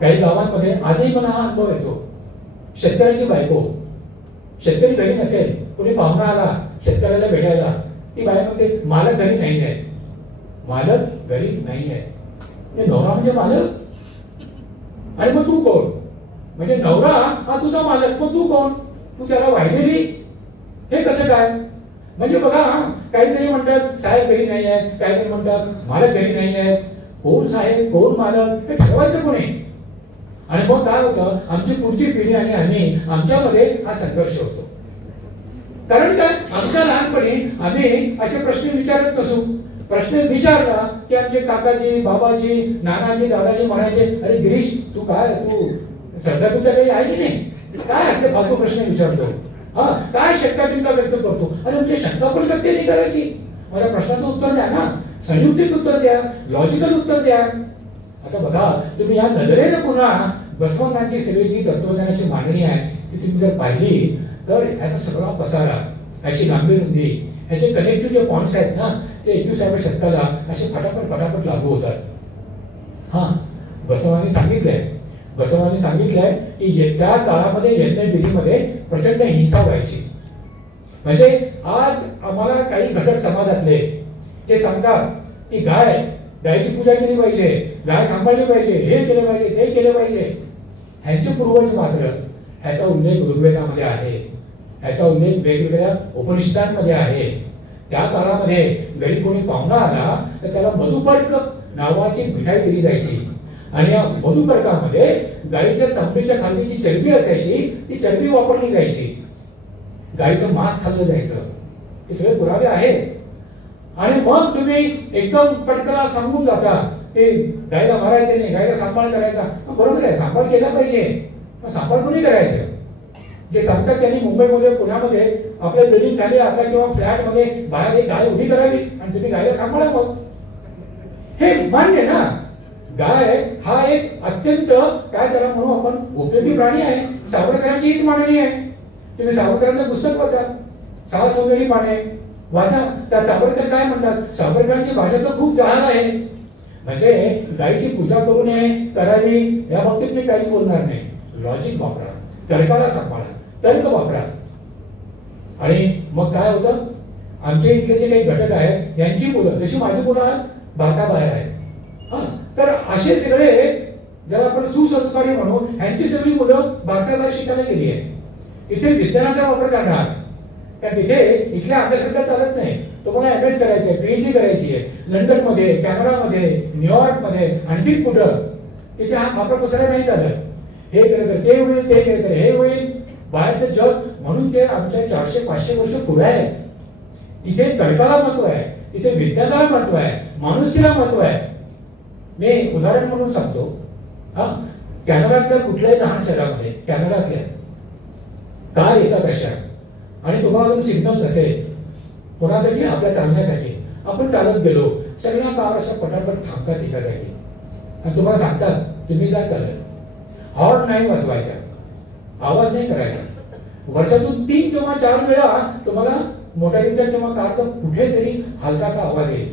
काही गावांमध्ये आजही पण हा अनुभव येतो. शेतकऱ्याची बायको, शेतकरी घरी नसेल, कुणी पाहुणा आला शेतकऱ्याला भेटायला, ती बाई म्हणते मालक घरी नाही आहे, मालक घरी नाही आहे. नवरा म्हणजे मालक आणि मग तू कोण? म्हणजे नवरा हा तुझा मालक, मग तू कोण? तू त्याला वाहिलेली, हे कसं काय? म्हणजे बघा, काही जणी म्हणतात साहेब घरी नाही आहेत, काही जण म्हणतात मालक घरी नाही आहेत. कोण साहेब कोण मालक हे ठरवायचं कोणी? आणि मग काय होतं, आमची पुढची पिढी आणि आम्ही आमच्यामध्ये हा संघर्ष होतो. कारण काय, आमच्या लहानपणी आम्ही असे प्रश्न विचारत नसू. प्रश्न विचारला की आमचे काकाजी, बाबाजी, नानाजी, दादाजी म्हणायचे, अरे गिरीश तू काय, तू सध्या काही आहे की नाही? काय असले फालतू प्रश्न विचारतो, हा काय शंका बिंका व्यक्त करतो? अरे म्हणजे शंका पण व्यक्त नाही करायची, माझ्या प्रश्नाचं उत्तर द्या ना, संयुक्तिक उत्तर द्या, लॉजिकल उत्तर द्या. आता बघा, तुम्ही या नजरेने पुन्हा बसवण्णांची सगळी जी तत्वज्ञानाची मांडणी आहे ती तुम्ही जर पाहिली तर ह्याचा सगळा पसारा, ह्याची लांबी रुंदी, ह्याचे कनेक्टिव्ह जे पॉइंट्स आहेत ना ते 21व्या शतकाला असे फटाफट लागू होतात. हा, बसवांनी सांगितलंय की त्या काळामध्ये यज्ञविधीमध्ये प्रचंड हिंसा व्हायची. म्हणजे आज आम्हाला काही घटक समाजातले ते सांगतात की गायची पूजा केली पाहिजे, गाय सांभाळली पाहिजे, हे केलं पाहिजे, ते केलं पाहिजे. ह्यांचे पूर्वज मात्र ह्याचा उल्लेख ऋग्वेदामध्ये आहे, ह्याचा उल्लेख वेगवेगळ्या उपनिषदांमध्ये आहे. त्या काळामध्ये घरी कोणी पाहुणा आला तर त्याला मधुपर्क नावाची मिठाई दिली जायची आणि या मधुपर्कामध्ये गायीच्या चामडीच्या खालची जी चरबी असायची ती चरबी वापरली जायची, गायीचं मांस खाल्लं जायचं. हे सगळे पुरावे आहेत. आणि मग तुम्ही एकदम पटकन सांगून जाता की गायला मारायचे नाही, गायला सांभाळ करायचा. बरोबर आहे, सांभाळ केला पाहिजे, सांभाळ कोणी करायचं? जे सांगतात त्यांनी मुंबईमध्ये, पुण्यामध्ये आपल्या बिल्डिंग खाली आपल्या किंवा फ्लॅट मध्ये बाहेर एक गाय उभी करावी आणि तुम्ही गायला सांभाळा. मग हे मान्य ना, गाय हा एक अत्यंत काय करा म्हणून आपण उपयोगी प्राणी आहे. सावरकरांची हीच मागणी आहे. तुम्ही सावरकरांचं पुस्तक वाचा, 6 सोनेरी पाने वाचा. त्या सावरकर काय म्हणतात, सावरकरांची भाषा तर खूप जहाल आहे. म्हणजे गायीची पूजा करू नये, करावी या बाबतीत मी काहीच बोलणार नाही. लॉजिक वापरा, तर्काला सांभाळा, तर्क वापरा. आणि मग काय होतं, आमच्या इथले जे काही घटक आहेत यांची मुलं, जशी माझी मुलं आज भारताबाहेर आहेत, तर असे सगळे ज्याला आपण सुसंस्कारी म्हणू, ह्यांची सगळी मुलं भारताबाहेर शिकायला गेली आहे. तिथे विज्ञानाचा वापर करणार, कारण तिथे इथल्या अंधश्रद्धा चालत नाही. तुम्हाला MS करायची आहे, PhD करायची आहे, लंडनमध्ये, कॅनडामध्ये, न्यूयॉर्कमध्ये, आणखी कुठं, तिथे हा वापर पसरा नाही चालत. हे केलं तर ते होईल, ते केलं तर हे होईल, बाहेरचं जग. म्हणून ते आमच्या 400-500 वर्ष पुढे आहे. तिथे तर्काला महत्व आहे, तिथे विज्ञानाला महत्व आहे, माणुसकीला महत्व आहे. मी उदाहरण म्हणून सांगतो, कॅनडातल्या कुठल्याही लहान शहरामध्ये, कॅनडातल्या कार येतात अशा, आणि तुम्हाला जर सिग्नल नसेल कोणासाठी, आपल्या चालण्यासाठी, आपण चालत गेलो, सगळ्या कार अशा पटापट थांबतात एका जागी आणि तुम्हाला सांगतात तुम्ही जा चालत. हॉर्न नाही वाजवायचा, आवाज नाही करायचा. वर्षातून 3 किंवा 4 वेळा तुम्हाला मोटारीचा किंवा कारचा कुठेतरी हलकासा आवाज येईल.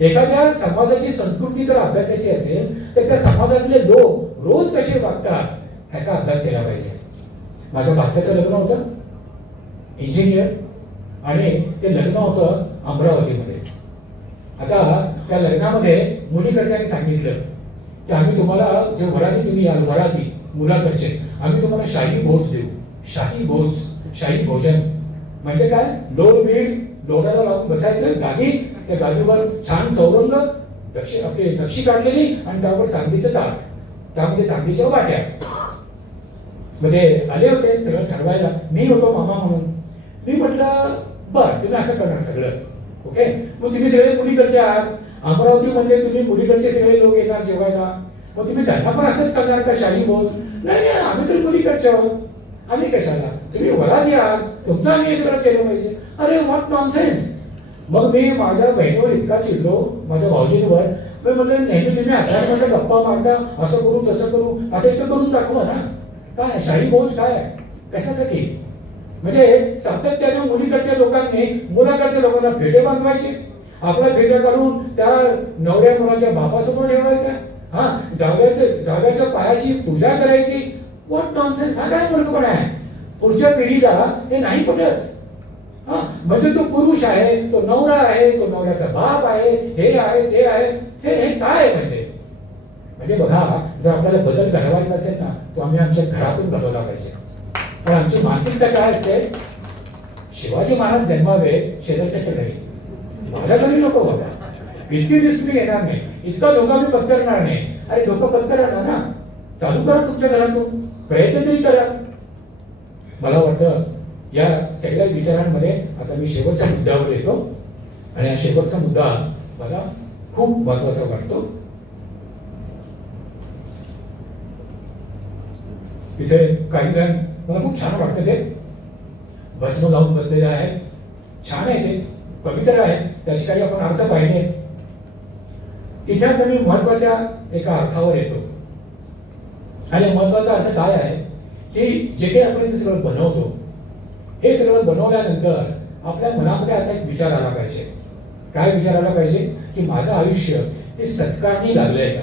एखाद्या समाजाची संस्कृती जर अभ्यासाची असेल तर त्या समाजातले लोक रोज कसे वागतात ह्याचा अभ्यास केला पाहिजे. माझ्या भाच्याचं लग्न होतं, इंजिनियर, आणि ते लग्न होतं अमरावतीमध्ये. आता त्या लग्नामध्ये मुलीकडच्याने सांगितलं की आम्ही तुम्हाला जे वराती तुम्ही याल, वराती मुलाकडचे, आम्ही तुम्हाला शाही भोज देऊ. शाही भोज शाही भोजन म्हणजे काय, लोड बीड लोडाला लावून बसायचं गादीत, त्या गादीवर छान चौरंग आपली नक्षी काढलेली आणि त्यावर चांदीचं ताट, त्यामध्ये चांदीच्या वाट्या. मध्ये आले होते सगळं ठरवायला, मी होतो मामा म्हणून. मी म्हटलं बर तुम्ही असं करणार सगळं ओके, मग तुम्ही सगळे मुलीकडचे आहात, अमरावतीमध्ये तुम्ही मुलीकडचे सगळे लोक येणार जेवायला, मग तुम्ही त्यांना पण असंच करणार का शाही भोज? नाही आम्ही तर मुलीकडचे आहोत, आम्ही कशाला, तुम्ही वरात या, तुमचं आम्ही हे सगळं केलं पाहिजे. अरे व्हॉट नॉनसेन्स. मग मी माझ्या बहिणीवर इतका चिडलो, माझ्या भाऊजींवर. मी म्हणलं नेहमी तुम्ही अध्यात्माचा गप्पा मारता, असं करू तसं करू, आता इथं करून दाखवा ना. काय शाही भोज काय आहे, कशासाठी? म्हणजे सातत्याने मुलीकडच्या लोकांनी मुलाकडच्या लोकांना फेटे बांधवायचे, आपला फेटा काढून त्या नवऱ्या मुलाच्या बापासमोर ठेवायचा, हा जाग्याच्या पायाची पूजा करायची. What nonsense. हा काय मूर्खपणा आहे. पुढच्या पिढीला हे नाही पटत. हा म्हणजे तो पुरुष आहे, तो नवरा आहे, तो नवऱ्याचा बाप आहे, हे आहे ते आहे, हे काय म्हणजे बघा, जर आपल्याला बदल घडवायचा असेल ना, तो आम्ही आमच्या घरातून घडवला पाहिजे. पण आमची मानसिकता काय असते, शिवाजी महाराज जन्मावे शेजारच्या घरी, माझ्या घरी नको बाबा, इतकी रिस्क मी घेणार नाही, इतका धोका मी पत्करणार नाही. अरे धोका पत्करणार ना, चालू करा तुमच्या घरातून, प्रयत्न तरी करा. मला वाटतं या सगळ्या विचारांमध्ये आता मी शेवटच्या मुद्द्यावर येतो, आणि हा शेवटचा मुद्दा मला खूप महत्वाचा वाटतो. इथे काही जण मला खूप छान वाटतं, ते भस्म लावून बसलेले आहेत, छान आहे, ते पवित्र आहे, त्याचे काही आपण अर्थ पाहिले. इथे आता मी महत्वाच्या एका अर्थावर येतो, आणि महत्वाचा अर्थ काय आहे की जे काही आपण इथे सगळं बनवतो, हे सगळं बनवल्यानंतर आपल्या मनामध्ये असा एक विचार आला पाहिजे. काय विचार आला पाहिजे की माझं आयुष्य हे सत्कारणी लागलंय का,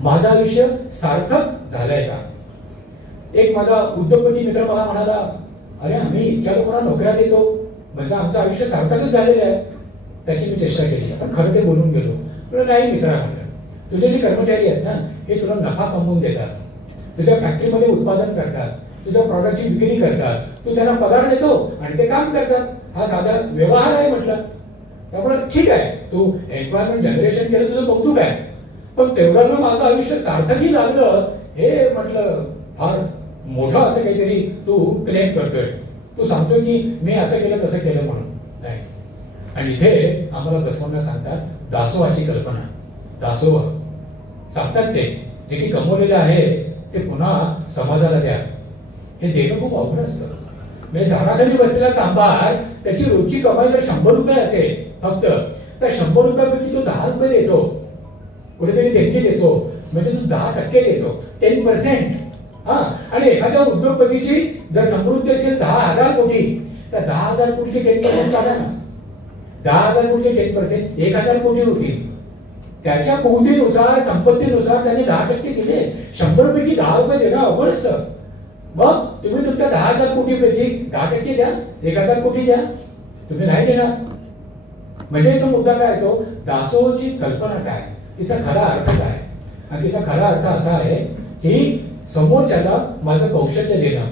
माझं आयुष्य सार्थक झालंय का. एक माझा उद्योगपती मित्र मला म्हणाला, अरे आम्ही इतक्या लोकांना नोकऱ्या देतो, म्हणजे आमचं आयुष्य सार्थकच झालेलं आहे. त्याची मी चेष्टा केली, पण खरं ते बोलून गेलो. नाही मित्रा, म्हणलं तुझे जे कर्मचारी आहेत ना, हे तुला नफा कमवून देतात, तुझ्या फॅक्टरीमध्ये उत्पादन करतात, तुझ्या प्रॉडक्टची विक्री करतात, तू त्यांना पगार देतो आणि ते काम करतात, हा साधा व्यवहार आहे म्हटलं. त्यामुळे ठीक आहे, तू एम्प्लॉयमेंट जनरेशन केलं, तुझं कौतुक आहे, पण तेवढं माझं आयुष्य सार्थकही लागलं हे म्हटलं फार मोठं असं काहीतरी तू क्लेम करतोय. तू सांगतोय की मी असं केलं तसं केलं म्हणून नाही. आणि इथे आम्हाला बसवांना सांगतात दासोहाची कल्पना, दासोह सांगतात ते जे की कमवलेलं आहे ते पुन्हा समाजाला द्या. हे देणं खूप अवघड असतं. म्हणजे झाडाखाली बसलेला चांबा आहे, त्याची रोजची कमाई जर 100 रुपये असेल फक्त, तर 100 रुपयापैकी तो 10 रुपये देतो, कुठेतरी देणगी देतो, म्हणजे तो 10% देतो, 10%. हा, आणि एखाद्या उद्योगपतीची जर समृद्धी असेल 10,000 कोटी, तर 10,000 कोटीचे 10% काढा ना. 10,000 कोटीचे 10% 1,000 कोटी होतील. त्याच्या कुवतीनुसार संपत्तीनुसार त्याने 10% दिले. 100 पैकी 10 रुपये देणं अवघड असतं. मग तुम्ही तुमच्या 10,000 कोटीपैकी 10% द्या, 1,000 कोटी द्या, तुम्ही नाही देणार. म्हणजे तो मुद्दा काय येतो, दासोहची कल्पना काय, तिचा खरा अर्थ काय. आणि तिचा खरा अर्थ असा आहे की समोरच्याला माझं कौशल्य देणं.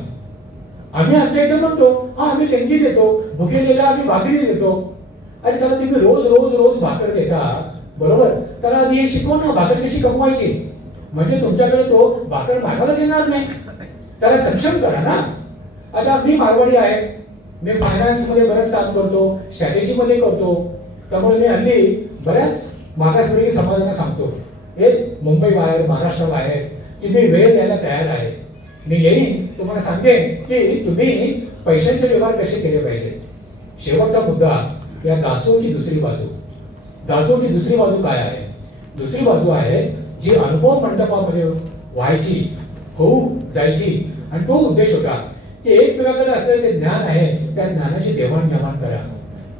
आम्ही आमच्या इथे म्हणतो हा आम्ही देणगी देतो, भुकेलेला आम्ही भाकरी देतो. आणि त्याला तुम्ही रोज रोज रोज भाकर देता, बरोबर, त्याला आधी हे शिकव ना भाकर कशी कमवायची, म्हणजे तुमच्याकडे तो भाकर मागायलाच येणार नाही. त्याला सक्षम करा ना. आता मी मारवाडी आहे, मी फायनान्स मध्ये बरंच काम करतो, स्ट्रॅटेजी मध्ये करतो, त्यामुळे मी हल्ली बऱ्याच मागासवर्गीय समाजांना सांगतो, हे मुंबई बाहेर महाराष्ट्र बाहेर की मी वेळ द्यायला तयार आहे, मी येईन, तुम्हाला सांगेन की तुम्ही पैशांचे व्यवहार कसे केले पाहिजे. शेवटचा मुद्दा, या दासोहची दुसरी बाजू. दासोहची दुसरी बाजू काय आहे, दुसरी बाजू आहे जी अनुभव मंडपामध्ये व्हायची, होऊ जायची, आणि तो उद्देश होता की एकमेकांकडे असलेले जे ज्ञान आहे त्या ज्ञानाची देवाणघेवाण करा.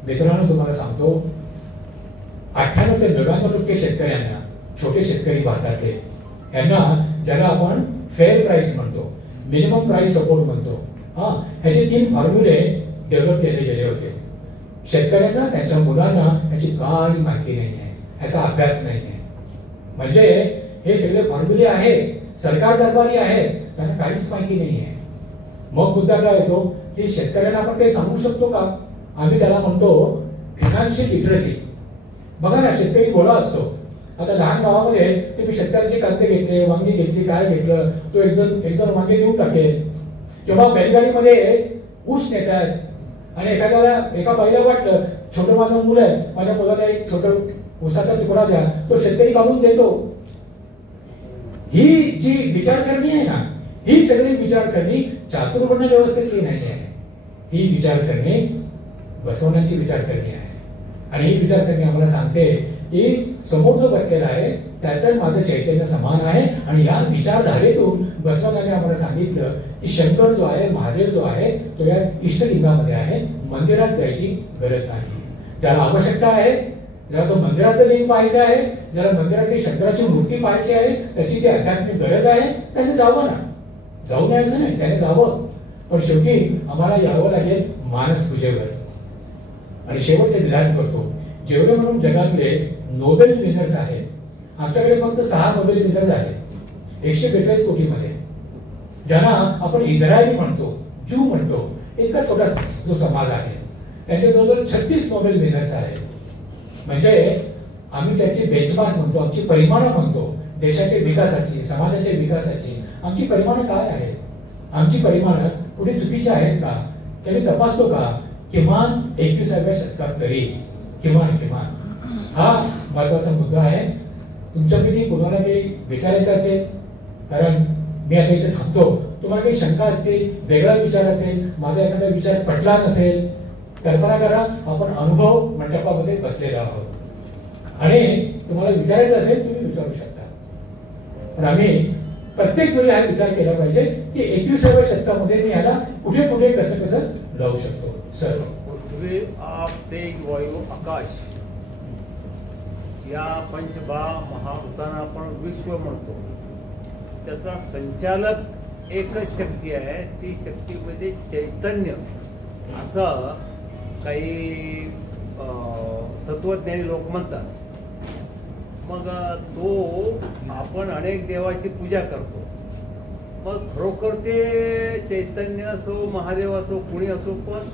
मित्रांनो तुम्हाला सांगतो, 98 ते 99% शेतकऱ्यांना, छोटे शेतकरी भारतातले, यांना ज्याला आपण फेअर प्राइस म्हणतो, मिनिमम प्राइस सपोर्ट म्हणतो, हा, ह्याचे 3 फॉर्म्युले डेव्हलप केले गेले होते. शेतकऱ्यांना, त्यांच्या मुलांना याची काही माहिती नाही आहे, ह्याचा अभ्यास नाही आहे. म्हणजे हे सगळे फॉर्म्युले आहेत, सरकार दरबारी आहेत, त्यांना काहीच माहिती नाही आहे. मग मुद्दा काय येतो की शेतकऱ्यांना आपण काही सांगू शकतो का? आम्ही त्याला म्हणतो फायनान्शियल लिटरसी. बघा ना, शेतकरी गोळा असतो. आता लहान गावामध्ये तुम्ही शेतकऱ्याचे कांदे घेतले, वांगी घेतली, काय घेतलं, तो एकदम वांगे देऊन टाकेल. किंवा बैलगाडीमध्ये ऊस नेतात आणि एका बाईला वाटलं छोटं माझं मुलं आहे, माझ्या मुलाला एक छोटं ऊसाचा तुकडा द्या, तो शेतकरी काढून देतो. ही जी विचारसरणी आहे ना, ही सगळी विचारसरणी चातुर्वर्ण व्यवस्थेतली नाही आहे. ही विचारसरणी बसवण्यांची विचारसरणी आहे. आणि ही विचारसरणी आम्हाला सांगते की समोर जो बसलेला आहे त्याचं माझं चैतन्य समान आहे. आणि या विचारधारेतून बसवण्यांनी आम्हाला सांगितलं की शंकर जो आहे, महादेव जो आहे, तो या इष्टलिंगामध्ये आहे. मंदिरात जायची गरज नाही. ज्याला आवश्यकता आहे, ज्याला तो मंदिरातलं लिंग पाहायचं आहे, ज्याला मंदिरातली शंकराची मूर्ती पाहायची आहे, त्याची ती आध्यात्मिक गरज आहे, त्याने जावं ना. जाऊ नये असं नाही, त्याने जावं. पण शेवटी आम्हाला यावं लागेल मानस पूजेवर. आणि शेवटचे विधान करतो, जेवढे म्हणून जगातले नोबेल विनर्स आहेत, आमच्याकडे फक्त 6 नोबेल विनर्स आहेत 142 कोटीमध्ये, ज्यांना आपण इस्रायली म्हणतो, ज्यू म्हणतो. इतका छोटा जो समाज आहे, त्यांच्या जवळ 36 नोबेल विनर्स आहेत. म्हणजे आम्ही त्याची बेंचमार्क म्हणतो, आमची परिमाणं म्हणतो देशाच्या विकासाची, समाजाच्या विकासाची. आमची परिमाणं काय आहेत? आमची परिमाणं कुठे चुकीची आहेत का? त्यांनी तपासतो का? किमान 21व्या शतकात तरी किमान हा महत्वाचा मुद्दा आहे. तुमच्यापैकी कोणाला काही विचारायचं असेल, कारण मी आता इथे थांबतो, तुम्हाला काही शंका असतील, वेगळा विचार असेल, माझा एखादा विचार पटला नसेल, कल्पना करा आपण अनुभव मंडपामध्ये बसलेलो आहोत आणि तुम्हाला विचारायचं असेल तुम्ही विचारू शकता. पण आम्ही प्रत्येक वेळी हा विचार केला पाहिजे की 21व्या शतकामध्ये मी याला कुठे कुठे कसं कसं लावू शकतो. सर, पृथ्वी, आप, तेज, वायू, आकाश या पंचभा महाभूतांना आपण विश्व म्हणतो. त्याचा संचालक एकच शक्ती आहे. ती शक्तीमध्ये चैतन्य असं काही तत्वज्ञानी लोक म्हणतात. मग तो आपण अनेक देवाची पूजा करतो. मग खरोखर ते चैतन्य असो, महादेव असो, कुणी असो, पण